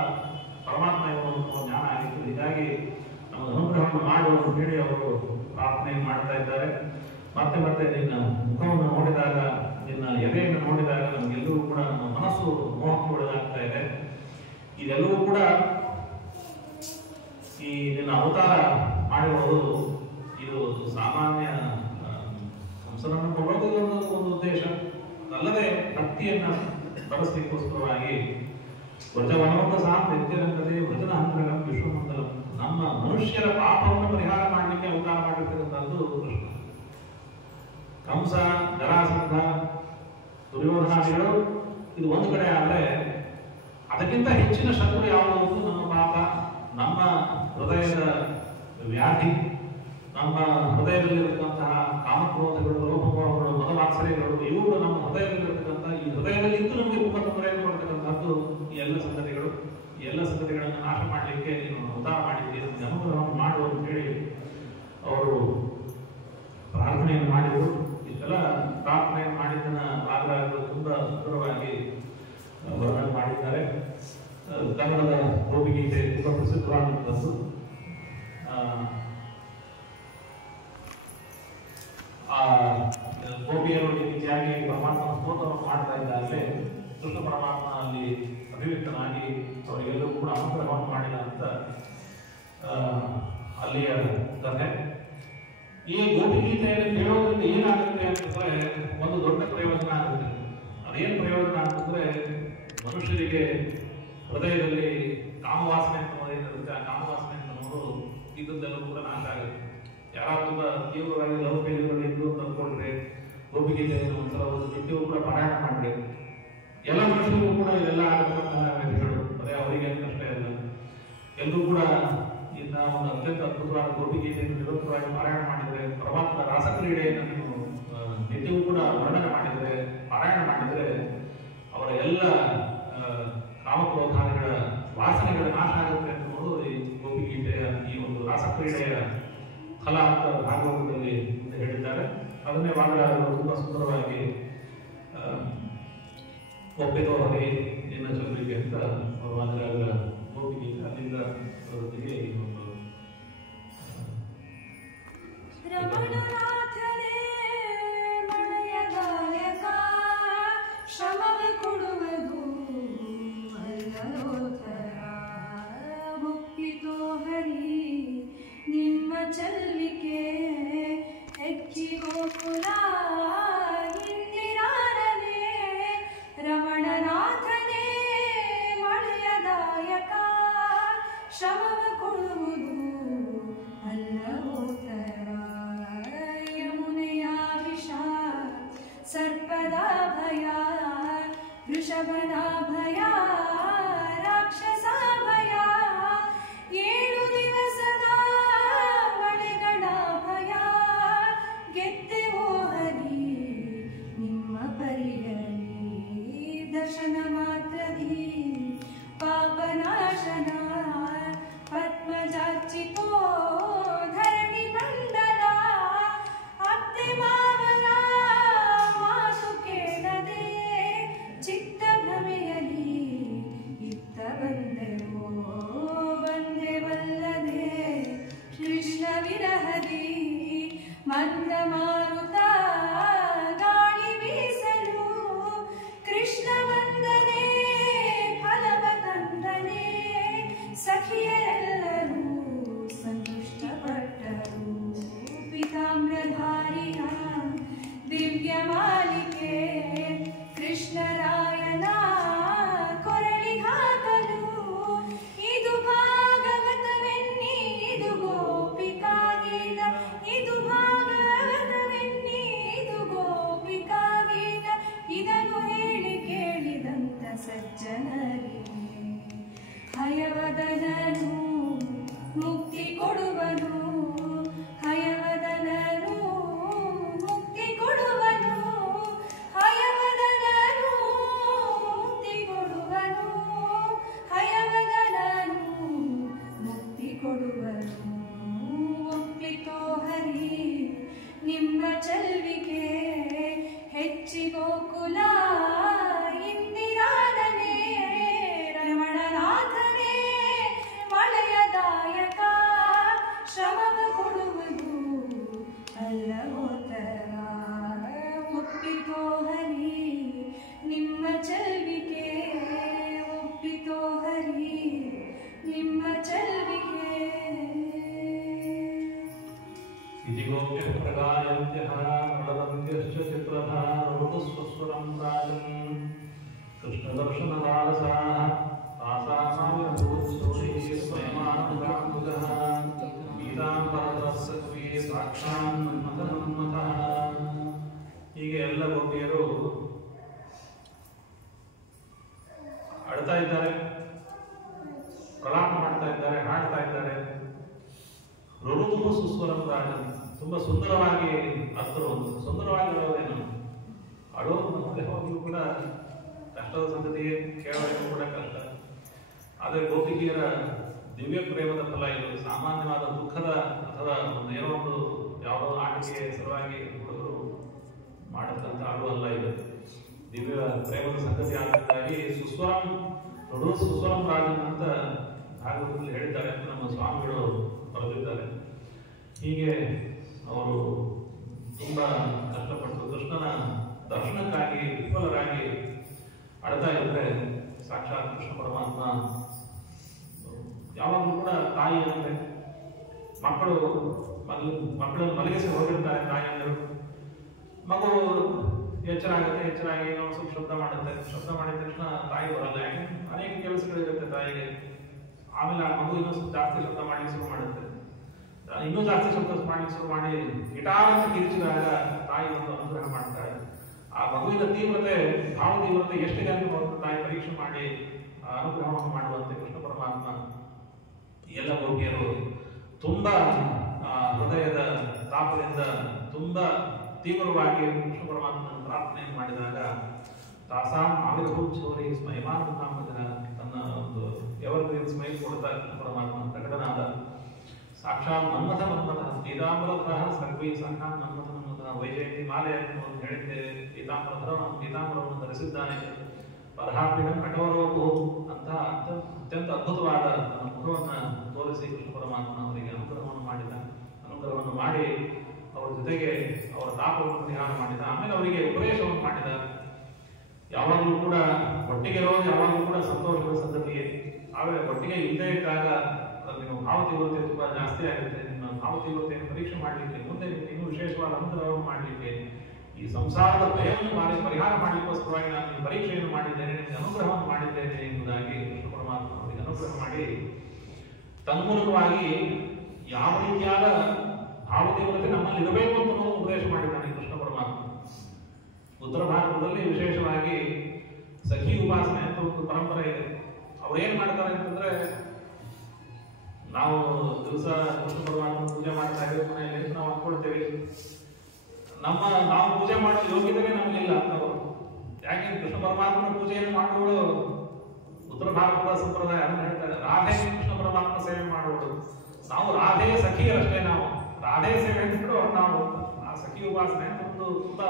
ಪರಮಾತ್ಮ ಇವನು ಜ್ಞಾನ ಆಗಿತ್ತು. ಹೀಗಾಗಿ ನಮ್ಮ ಅನುಗ್ರಹವನ್ನು ಮಾಡುವ ಅಂತ ಹೇಳಿ ಅವರು ಪ್ರಾರ್ಥನೆ ಮಾಡ್ತಾ ಇದ್ದಾರೆ. ಮತ್ತೆ ಮತ್ತೆ ನಿನ್ನ ಮುಖವನ್ನು ನೋಡಿದಾಗ, ನಿನ್ನ ಎದೆಯನ್ನು ನೋಡಿದಾಗ ನಮಗೆಲ್ಲರೂ ಕೂಡ ನಮ್ಮ ಮನಸ್ಸು ಮೋಹಕ್ಕೆ ಒಳಗಾಗ್ತಾ ಇದೆ. ಇದೆಲ್ಲವೂ ಕೂಡ ಈ ನಿನ್ನ ಅವತಾರ ಮಾಡಿರುವುದು ಇದು ಸಾಮಾನ್ಯ ಸಂಸದನ್ನು ಕೊಡೋದು ಒಂದು ಉದ್ದೇಶ ಅಲ್ಲದೆ ಭಕ್ತಿಯನ್ನ ಬರೆಸಲಿಕ್ಕೋಸ್ಕರವಾಗಿ ವ್ರಜವನವಂತ ಸಾಂತ್ಯರಂಗದೆ ವ್ರಜನ ಅಂತರಗ ವಿಶ್ವಮಂಡಲಂ, ನಮ್ಮ ಮನುಷ್ಯರ ಪಾಪವನ್ನು ಪರಿಹಾರ ಮಾಡಲಿಕ್ಕೆ ಅವತಾರ ಮಾಡಿರ್ತಕ್ಕಂಥದ್ದು ಕೃಷ್ಣ. ಕಂಸ, ಜರಾಸಂಧ, ದುರ್ಯೋಧನಾದಿಗಳು ಇದು ಒಂದು ಕಡೆ ಆದ್ರೆ ಅದಕ್ಕಿಂತ ಹೆಚ್ಚಿನ ಶತ್ರು ಯಾವುದು? ನಮ್ಮ ಪಾಪ, ನಮ್ಮ ಹೃದಯದ ವ್ಯಾಧಿ, ನಮ್ಮ ಹೃದಯದಲ್ಲಿರತಕ್ಕಂತಹ ಕಾಮಕ್ರೋಧಗಳು, ಲೋಪಮೋಹಗಳು, ಮದವಾತ್ಸರ್ಯಗಳು, ಇವುಗಳು ನಮ್ಮ ಹೃದಯದಲ್ಲಿರತಕ್ಕಂತಹ ಈ ಹೃದಯದಲ್ಲಿ ಇದ್ದು ನಮಗೆ ತುಂಬ ತೊಂದರೆಯನ್ನು ಮಾಡತಕ್ಕಂಥದ್ದು ಈ ಎಲ್ಲ ಸಂಗತಿಗಳು. ಈ ಎಲ್ಲ ಸಂಗತಿಗಳನ್ನು ನಾಶ ಮಾಡಲಿಕ್ಕೆ ನೀನು ಅವತಾರ ಮಾಡಿದ್ದೀರಿ, ನಮಗೆ ಅನುಗ್ರಹವನ್ನು ಮಾಡು ಅಂತ ಹೇಳಿ ಹಾಡಿದ್ದಾರೆ. ಕನ್ನಡದ ಗೋಪಿಗೀತೆ ತುಂಬ ಪ್ರಸಿದ್ಧವಾದಂಥದ್ದು. ಆ ಗೋಪಿಯರು ಈ ರೀತಿಯಾಗಿ ಪರಮಾತ್ಮ ಸ್ತೋತ್ರವನ್ನು ಮಾಡ್ತಾ ಇದ್ದಾಗಲೇ ಕೃಷ್ಣ ಪರಮಾತ್ಮ ಅಲ್ಲಿ ಅಭಿವ್ಯಕ್ತನಾಗಿ ಅವರಿಗೆಲ್ಲರೂ ಕೂಡ ಅನುಗ್ರಹವನ್ನು ಮಾಡಿದ ಅಂತ ಅಲ್ಲಿಯ ಕಥೆ. ಈ ಗೋಪಿಗೀತೆಯನ್ನು ಕೇಳೋದ್ರಿಂದ ಏನಾಗುತ್ತೆ ಅಂತಂದ್ರೆ ಒಂದು ದೊಡ್ಡ ಪ್ರಯೋಜನ ಆಗುತ್ತೆ. ಅದೇನು ಪ್ರಯೋಜನ ಅಂತಂದ್ರೆ ಮನುಷ್ಯರಿಗೆ ಹೃದಯದಲ್ಲಿ ಕಾಮವಾಸನೆ ಅಂತ ಏನಿರುತ್ತೆ, ಆ ಕಾಮವಾಸನೆ ಅನ್ನೋದು ಇದ್ದದ್ದೆಲ್ಲೂ ಕೂಡ ನಾಶ ಆಗುತ್ತೆ. ಯಾರಾದ್ರೂ ತೀವ್ರವಾಗಿ ಲವ್ ಫೇಲ್ಯೂರಲ್ಲಿ ಇದ್ದು ಅಂತ ಅಂದ್ಕೊಂಡ್ರೆ ಗೋಪಿಗೀತೆಯನ್ನು ಒಂದ್ಸಲ ನಿತ್ಯವೂ ಕೂಡ ಪಾರಾಯಣ ಮಾಡ್ರಿ. ಎಲ್ಲ ಮನುಷ್ಯರಿಗೂ ಕೂಡ ಇದೆಲ್ಲ ಆಗತಕ್ಕಂತಹ ವ್ಯಕ್ತಿಗಳು, ಅದೇ ಅವರಿಗೆ ಅಷ್ಟೇ ಅಲ್ಲ, ಎಲ್ಲರೂ ಕೂಡ ಇದನ್ನ ಒಂದು ಅತ್ಯಂತ ಅದ್ಭುತವಾದ ಗೋಪಿಗೀತೆಯನ್ನು ನಿರಂತರವಾಗಿ ಪಾರಾಯಣ ಮಾಡಿದ್ರೆ, ಪರಮಾತ್ಮ ರಾಸಕ್ರೀಡೆಯನ್ನು ನೀವು ನಿತ್ಯವೂ ಕೂಡ ವರ್ಣನೆ ಮಾಡಿದ್ರೆ, ಪಾರಾಯಣ ಮಾಡಿದ್ರೆ ಅವರ ಎಲ್ಲ ಕಾಮಕ್ರೋಧಾದಿಗಳ ವಾಸನೆಗಳ ನಾಶ ಆಗುತ್ತೆ ಅನ್ನೋದು ಈ ಗೋಪಿಗೀತೆಯ ಈ ಒಂದು ರಾಸಕ್ರೀಡೆಯ ಫಲ ಅಂತ ಭಾಗವತದಲ್ಲಿ ಹೇಳಿದ್ದಾರೆ. ಅದನ್ನೇ ವಾದರಾಜರು ತುಂಬಾ ಸುಂದರವಾಗಿ ಒಪ್ಪಿತೋ ಹರಿ ನಿನ್ನ ಚಂದ್ರಿಕೆ ಅಂತ ವಾದರಾಜರ ಗೋಪಿಗೀತೆ ಅಲ್ಲಿಂದ ಅವರೊಂದಿಗೆ ಈ ಒಂದು ರಮಣನಾಥನೇ ಮಳೆಯಗಾಯಕ ಶ್ರಮವ ಕೊಡುವುದು ಅಲ್ಲೋತರ ಒಪ್ಪಿತೋ ಹರಿ ನಿಮ್ಮ ಚಲ್ವಿಕೆ ಹೆಚ್ಚಿಗೋಕುಲ ಇಂದಿರಾರನೆ ರಮಣನಾಥನೇ ಮಳೆಯದಾಯಕ ಶ್ರಮವ ಕೊಡುವುದು ಅಲ್ಲೋತರ ಯಮುನೆಯ ವಿಷ ಸರ್ಪದ ಭಯ ವೃಷಭನ ಭಯ ರಾಕ್ಷಸ ಭಯ 7 ದಿವಸದ ಮಳೆಗಳ ಭಯ ಗೆದ್ದೆವೋ ಹರಿ ನಿಮ್ಮ ಪರಿಯಲಿ ದರ್ಶನ ಮಾತ್ರದಿ ಪಾಪನಾಶನ ಪದ್ಮಜಾರ್ಚಿತೋ ಧರಣಿ ಬಂದನ ಅತ್ತೆ ಮಾವನ ಮಾತು ಕೇಳದೆ ಚಿತ್ತ ಭ್ರಮೆಯಲಿ ಇತ್ತ ಬಂದೆವೋ ಬಂದೆವಲ್ಲದೆ ಕೃಷ್ಣ ವಿರಹದಿ ಮಂದ ಮಾರುತ ಗಾಳಿ ಬೀಸಲು ಕೃಷ್ಣ ವಂದನೆ ಫಲವ ತಂದನೆ ಸಖಿಯರೆಲ್ಲರೂ ಸಂತುಷ್ಟಪಟ್ಟರು ಪೀತಾಮ್ರಧಾರಿಯ ದಿವ್ಯ ಮಾಲಿಕೆ ಕೃಷ್ಣರಾಯನ ಕೊರಳಿ ಹಾಕಲು ಇದು ಭಾಗವತವೆನ್ನಿ ಇದು ಗೋಪಿಕಾ ಗೀತ ಇದು ಭಾಗವತವೆನ್ನಿ ಇದು ಗೋಪಿಕಾ ಗೀತ ಇದನ್ನು ಹೇಳಿ ಕೇಳಿದಂತ ಸಜ್ಜನರಿಗೆ ಹಯವದನನು ಮುಕ್ತಿ ಕೊಡುವನು ಹಯವದನನು ಮುಕ್ತಿ ಕೊಡುವನು ಹಯವದನನು ಮುಕ್ತಿ ಕೊಡುವನು ಹಯವದನನು ಮುಕ್ತಿ ಕೊಡುವನು ಒಪ್ಪಿತೋ ಹರಿ ನಿಮ್ಮ ಚಲ್ವಿಕೆ ಹೆಚ್ಚಿಗೋಕುಲ ಇಂದಿರಾರನೆ ರಮಣನಾಥನೇ ಮಳೆಯದಾಯಕ ಶ್ರಮವ ಕೊಡುವುದು ಅಲ್ಲವೋತರ ಒಪ್ಪಿತೋ ಹರಿ ನಿಮ್ಮ ಚಲ್ವಿಕೆ ಒಪ್ಪಿತೋ ಹರಿ ನಿಮ್ಮ ಚಲ್ವಿಕೆ ಇದಿಗೋಪ್ಯ ಪ್ರಗಾಯಂತ್ಯಃ ಪ್ರಳದಂತ್ಯಶ್ಚ ಚಿತ್ರಧಾ ಋತುಸ್ವಸ್ವರಂ ರಾಜನ್ ಕೃಷ್ಣದರ್ಶನಲಾಲಸಾಃ ತಾಸಾಸಾವಿರಭೂತ್ಸೂರೀ ಸ್ವಯಮಾನುಗಾಂಬುಜಃ ಪೀತಾಂಬರಧರಸ್ಸತ್ವೇ ಸಾಕ್ಷಾನ್ ಮನ್ಮಥನನ್ಮಥಃ. ಹೀಗೆ ಎಲ್ಲ ಗೋಪಿಯರು ಅಳ್ತಾ ಇದ್ದಾರೆ, ಪ್ರಲಾಪ ಮಾಡ್ತಾ ಇದ್ದಾರೆ, ಹಾಡ್ತಾ ಇದ್ದಾರೆ. ರುರುಮುಹು ಸುಸ್ವರಂ ರಾಜನ್, ತುಂಬಾ ಸುಂದರವಾಗಿ ಅರ್ಥರು, ಸುಂದರವಾಗಿ ಹೇಳೋದೇನು ಅಳೋದು ಮುಂದೆ ಹೋಗಿಯೂ ಕೂಡ ಕಷ್ಟದ ಸಂಗತಿ, ಕೇಳೋದು ಕೂಡ ಕಷ್ಟ. ಆದರೆ ಗೋಪಿಕೆಯರ ದಿವ್ಯ ಪ್ರೇಮದ ಫಲ ಇದು. ಸಾಮಾನ್ಯವಾದ ದುಃಖದ ಅಥವಾ ಏನೋ ಒಂದು ಯಾವುದೋ ಆಟಿಕೆ ಸಲುವಾಗಿ ಹುಡುಗರು ಮಾಡತಕ್ಕಂಥ ಅಳು ಅಲ್ಲ ಇದು. ದಿವ್ಯ ಪ್ರೇಮದ ಸಂಗತಿ ಆದ್ದರಿಂದಾಗಿ ಸುಸ್ವರಂ ನೋಡು ಸುಸ್ವರಂ ರಾಜನ್ ಅಂತ ಭಾಗವತದಲ್ಲಿ ಹೇಳಿದ್ದಾರೆ ಅಂತ ನಮ್ಮ ಸ್ವಾಮಿಗಳು ಬರೆದಿದ್ದಾರೆ. ಹೀಗೆ ಅವರು ತುಂಬಾ ಕಷ್ಟಪಟ್ಟು ಕೃಷ್ಣನ ದರ್ಶನಕ್ಕಾಗಿ ವಿಫಲರಾಗಿ ಅಡ್ತಾ ಇದ್ರೆ ಸಾಕ್ಷಾತ್ ಕೃಷ್ಣ ಪರಮಾತ್ಮ ಯಾವಾಗಲೂ ಕೂಡ ತಾಯಿ ಅಂದ್ರೆ ಮಕ್ಕಳನ್ನು ಮಲಗಿಸಿ ಹೋಗಿರ್ತಾರೆ ತಾಯಿಯಂದರು. ಮಗು ಎಚ್ಚರ ಆಗಿ ನಾವು ಸ್ವಲ್ಪ ಶಬ್ದ ಮಾಡಿದ ತಕ್ಷಣ ತಾಯಿ ಬರಲ್ಲ. ಯಾಕೆ ಅನೇಕ ಕೆಲಸಗಳಿರುತ್ತೆ ತಾಯಿಗೆ. ಆಮೇಲೆ ಆ ಮಗು ಇನ್ನೂ ಸ್ವಲ್ಪ ಜಾಸ್ತಿ ಶಬ್ದ ಮಾಡ್ಲಿಕ್ಕೆ ಶುರು ಮಾಡುತ್ತೆ. ಇನ್ನೂ ಜಾಸ್ತಿ ಶಬ್ದ ಮಾಡ್ಲಿಕ್ಕೆ ಶುರು ಮಾಡಿ ಗಿಟಾರಂತ ಕಿರಿಚಿದಾಗ ತಾಯಿ ಒಂದು ಅನುಗ್ರಹ ಮಾಡ್ತಾಳೆ. ಆ ಮಗುವಿನ ತೀವ್ರತೆ ಭಾವ ತೀವ್ರತೆ ಎಷ್ಟಿದೆ ಅಂತ ತಾಯಿ ಪರೀಕ್ಷೆ ಮಾಡಿ ಅನುಗ್ರಹವನ್ನು ಮಾಡುವಂತೆ ಕೃಷ್ಣ ಪರಮಾತ್ಮ ಎಲ್ಲ ಗೋಪಿಯರು ತುಂಬಾ ಹೃದಯದ ತಾಪದಿಂದ ತುಂಬಾ ತೀವ್ರವಾಗಿ ಕೃಷ್ಣ ಪರಮಾತ್ಮನ ಪ್ರಾರ್ಥನೆಯನ್ನು ಮಾಡಿದಾಗ ತಾಸಾಂ ಆವಿರ್ಭೂಚೋರಿ ಸ್ಮಯಮಾನ ತನ್ನ ಒಂದು ಎವರ್ಗ್ರೀನ್ ಸ್ಮೈಲ್ ಕೊಡ್ತಾ ಕೃಷ್ಣ ಪರಮಾತ್ಮ ಪ್ರಕಟನಾದ. ಸಾಕ್ಷಾತ್ ಮನ್ಮಥ ಪೀತಾಂಬರಧರ ಸರ್ವೇ ಸಾಕ್ಷಾತ್ ಮನ್ಮಥ ವೈಜಯಂತಿ ಮಾಲೆ ಅಂತ ಹೇಳಿದ್ದೇವೆ. ಪೀತಾಂಬರವನ್ನು ಧರಿಸಿದ್ದಾನೆ. ಪರಹಾಪಿಡಂ ಕಠೋರೋಗೋ ಅಂತ ಅತ್ಯಂತ ಅದ್ಭುತವಾದ ಮುಖವನ್ನು ತೋರಿಸಿ ಕೃಷ್ಣ ಪರಮಾತ್ಮ ಅವರಿಗೆ ಅನುಗ್ರಹವನ್ನು ಮಾಡಿ ಅವರ ಜೊತೆಗೆ ಅವರ ತಾಪವನ್ನು ಪರಿಹಾರ ಮಾಡಿದ. ಆಮೇಲೆ ಅವರಿಗೆ ಉಪದೇಶವನ್ನು ಮಾಡಿದ. ಯಾವಾಗಲೂ ಕೂಡ ಒಟ್ಟಿಗೆ ಇರೋದು ಯಾವಾಗಲೂ ಕೂಡ ಸಂತೋಷದ ಸಂಗತಿಯೇ. ಆಮೇಲೆ ಒಟ್ಟಿಗೆ ಇಲ್ಲದೇ ಇದ್ದಾಗ ನಿಮ್ಮ ಭಾವ ತೀವ್ರತೆ ತುಂಬಾ ಜಾಸ್ತಿ ಆಗುತ್ತೆ. ನಿಮ್ಮ ಭಾವ ತೀವ್ರತೆಯನ್ನು ಪರೀಕ್ಷೆ ಮಾಡಲಿಕ್ಕೆ, ಮುಂದೆ ಇನ್ನೂ ವಿಶೇಷವಾದ ಅನುಗ್ರಹವನ್ನು ಮಾಡಲಿಕ್ಕೆ, ಈ ಸಂಸಾರದ ಭಯವನ್ನು ಪರಿಹಾರ ಮಾಡಲಿಕ್ಕೋಸ್ಕರವಾಗಿ ನಾನು ಈ ಪರೀಕ್ಷೆಯನ್ನು ಮಾಡಿದ್ದೇನೆ, ನಿಮಗೆ ಅನುಗ್ರಹವನ್ನು ಮಾಡಿದ್ದೇನೆ ಎಂಬುದಾಗಿ ಕೃಷ್ಣ ಪರಮಾತ್ಮ ಅವರಿಗೆ ಅನುಗ್ರಹ ಮಾಡಿ ತನ್ಮೂಲಕವಾಗಿ ಯಾವ ರೀತಿಯಾದ ಭಾವ ತೀವ್ರತೆ ನಮ್ಮಲ್ಲಿ ಇರಬೇಕು ಅಂತ ಉಪದೇಶ ಮಾಡಿದ್ದಾನೆ ಕೃಷ್ಣ ಪರಮಾತ್ಮ. ಉತ್ತರ ಭಾರತದಲ್ಲಿ ವಿಶೇಷವಾಗಿ ಸಖಿ ಉಪಾಸನೆ ಅಂತ ಒಂದು ಪರಂಪರೆ ಇದೆ. ಅವ್ರು ಏನ್ ಮಾಡ್ತಾರೆ ಅಂತಂದ್ರೆ, ನಾವು ದಿವಸ ಕೃಷ್ಣ ಪರಮಾತ್ಮ ಪೂಜೆ ಮಾಡ್ತಾ ಇದ್ದೇವೆ ಮನೆಯಲ್ಲಿ, ನಾವು ಅಂದ್ಕೊಳ್ತೇವೆ ನಾವು ಪೂಜೆ ಮಾಡೋ ಯೋಗ್ಯತೆ ನಮಗಿಲ್ಲ ಅಂತ. ಯಾಕೆ ಕೃಷ್ಣ ಪರಮಾತ್ಮನ ಪೂಜೆಯನ್ನು ಮಾಡುವಳು ಉತ್ತರ ಭಾರತದ ಸಂಪ್ರದಾಯ ಅಂತ ಹೇಳ್ತಾರೆ. ರಾಧೆ ಕೃಷ್ಣ ಪರಮಾತ್ಮ ಸೇವೆ ಮಾಡುವುದು. ನಾವು ರಾಧೆ ಸಖಿಯರಷ್ಟೇ. ನಾವು ರಾಧೆ ಸೇವೆ ಅಂದ್ಬಿಟ್ಟು ನಾವು ಆ ಸಖಿ ಉಪಾಸನೆ ಒಂದು ತುಂಬಾ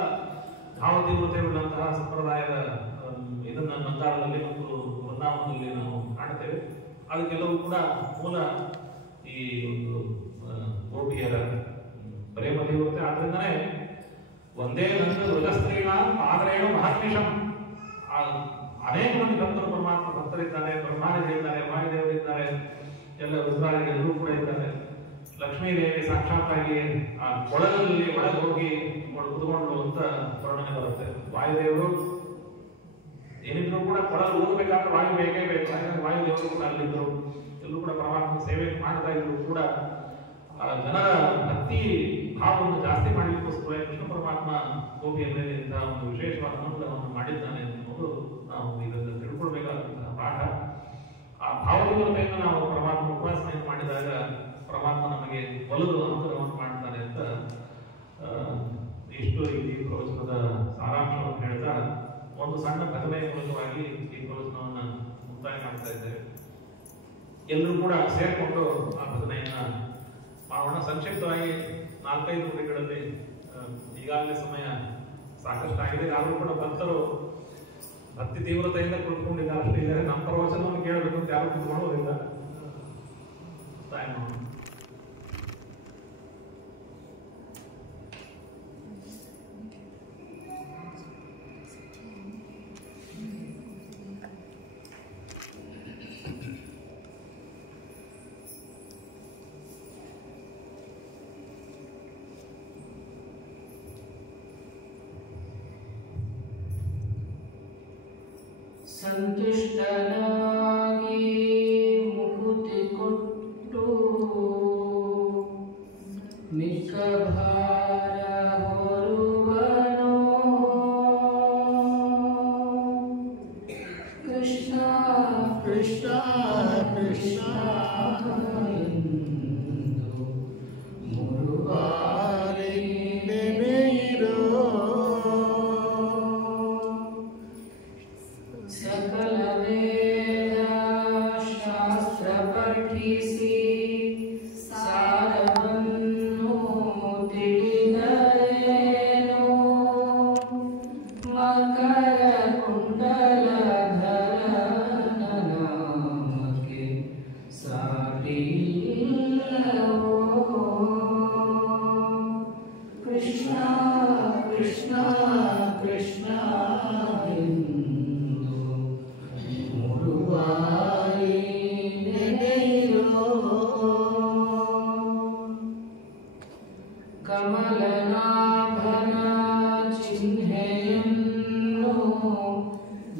ಭಾವ ತೀವ್ರತೆ ಉಳ್ಳಂತಹ ಸಂಪ್ರದಾಯದ ಇದನ್ನ ಬಂಗಾಳದಲ್ಲಿ ಮತ್ತು ವೃಂದಾವನದಲ್ಲಿ ನಾವು ಕಾಣ್ತೇವೆ. ಅದಕ್ಕೆಲ್ಲವೂ ಕೂಡ ಮೂಲ ಈ ಒಂದು ಗೋಪಿಯರ ಪ್ರೇಮ ತೀವ್ರತೆ. ಆದ್ರಿಂದನೇ ಒಂದೇ ವೃಜಸ್ತ್ರೀಣ ಆದರೇನು ಮಹರ್ನಿಷಂ. ಅನೇಕ ಮಂದಿ ಭಕ್ತರು ಪರಮಾತ್ಮ ಭಕ್ತರಿದ್ದಾರೆ, ಬ್ರಹ್ಮಾದಿಗಳಿದ್ದಾರೆ, ವಾಯುದೇವರಿದ್ದಾರೆ, ಎಲ್ಲ ರುದ್ರಾದಿಗಳು ಕೂಡ ಇದ್ದಾರೆ. ಲಕ್ಷ್ಮೀದೇವಿ ಸಾಕ್ಷಾತ್ತಾಗಿ ಆ ಕೊಳಲಲ್ಲಿ ಒಳಗೆ ಹೋಗಿ ಕುತ್ಕೊಂಡು ಅಂತ ವರ್ಣನೆ ಬರುತ್ತೆ. ವಾಯುದೇವರು ಏನಿದ್ರು ಕೂಡ ಕೊಳಲು ಓದಬೇಕಾದ್ರೆ ವಾಯು ಬೇಕೇ ಬೇಕು. ಯಾಕಂದ್ರೆ ವಾಯುದೇವರು ಕೂಡ ಅಲ್ಲಿದ್ದರು. ಎಲ್ಲರೂ ಕೂಡ ಪರಮಾತ್ಮ ಸೇವೆ ಮಾಡ್ತಾ ಇದ್ರು ಕೂಡ ಜನರ ಭಕ್ತಿ ಭಾವವನ್ನು ಜಾಸ್ತಿ ಮಾಡಲಿಕ್ಕೋಸ್ಕರ ಕೃಷ್ಣ ಪರಮಾತ್ಮ ಗೋಪಿಯ ಮೇಲೆ ಇಂತಹ ಒಂದು ವಿಶೇಷವಾದ ಅನುಗ್ರಹವನ್ನು ಮಾಡಿದ್ದಾನೆ ಅನ್ನೋದು ನಾವು ಇದನ್ನು ತಿಳ್ಕೊಳ್ಬೇಕಾದಂತಹ ಪಾಠ. ಆ ಭಾವತೀವ್ರತೆಯನ್ನು ನಾವು ಪರಮಾತ್ಮ ಉಪಾಸನೆಯನ್ನು ಮಾಡಿದಾಗ ಪರಮಾತ್ಮ ನಮಗೆ ಒಲದು ಅನುಗ್ರಹವನ್ನು ಮಾಡ್ತಾನೆ ಅಂತ ಇಷ್ಟು ಈ ಪ್ರವಚನದ ಸಾರಾಂಶವನ್ನು ಹೇಳ್ತಾ ಒಂದು ಸಣ್ಣ ಕಥೆಯ ಮೂಲಕವಾಗಿ ಈ ಪ್ರವಚನವನ್ನು ಮುಕ್ತಾಯ ಮಾಡ್ತಾ ಇದ್ದೇವೆ. ಎಲ್ಲರೂ ಕೂಡ ಸೇರಿಕೊಂಡು ಆ ಕಥೆಯನ್ನ ಮಾಡೋಣ. ಸಂಕ್ಷಿಪ್ತವಾಗಿ 4-5 ನುಡಿಗಳಲ್ಲಿ ಈಗಾಗಲೇ ಸಮಯ ಸಾಕಷ್ಟು ಆಗಿದೆ. ಆದರೂ ಕೂಡ ಭಕ್ತರು ಭಕ್ತಿ ತೀವ್ರತೆಯಿಂದ ಕುಳಿತುಕೊಂಡಿದ್ದಾರೆ ಅಷ್ಟೇ ಇದ್ದಾರೆ. ನಮ್ಮ ಪ್ರವಚನವನ್ನು ಕೇಳಬೇಕು ಅಂತ ಯಾರು ಕುತ್ಕೊಳ್ಳೋದಿಲ್ಲ. ಸಂತುಷ್ಟನಾಗಿ ಮುಕುತಿ ಕೊಟ್ಟು ಮಿಕ್ಕ ಭಾರ ಹೊರುವನೋ ಕೃಷ್ಣ ಕೃಷ್ಣ ಕೃಷ್ಣ ಎಂದು ಮುರುವಾರಿ ನೆನೆಯಿರೋ ಸಕಲ ವೇದ ಕೃಷ್ಣ ಕೃಷ್ಣ ಎಂದು ಮೂರು ಬಾರಿ ನೆನೆಯಿರೋ ಕಮಲನಾಭನ ಚಿಹ್ನೆಯನ್ನು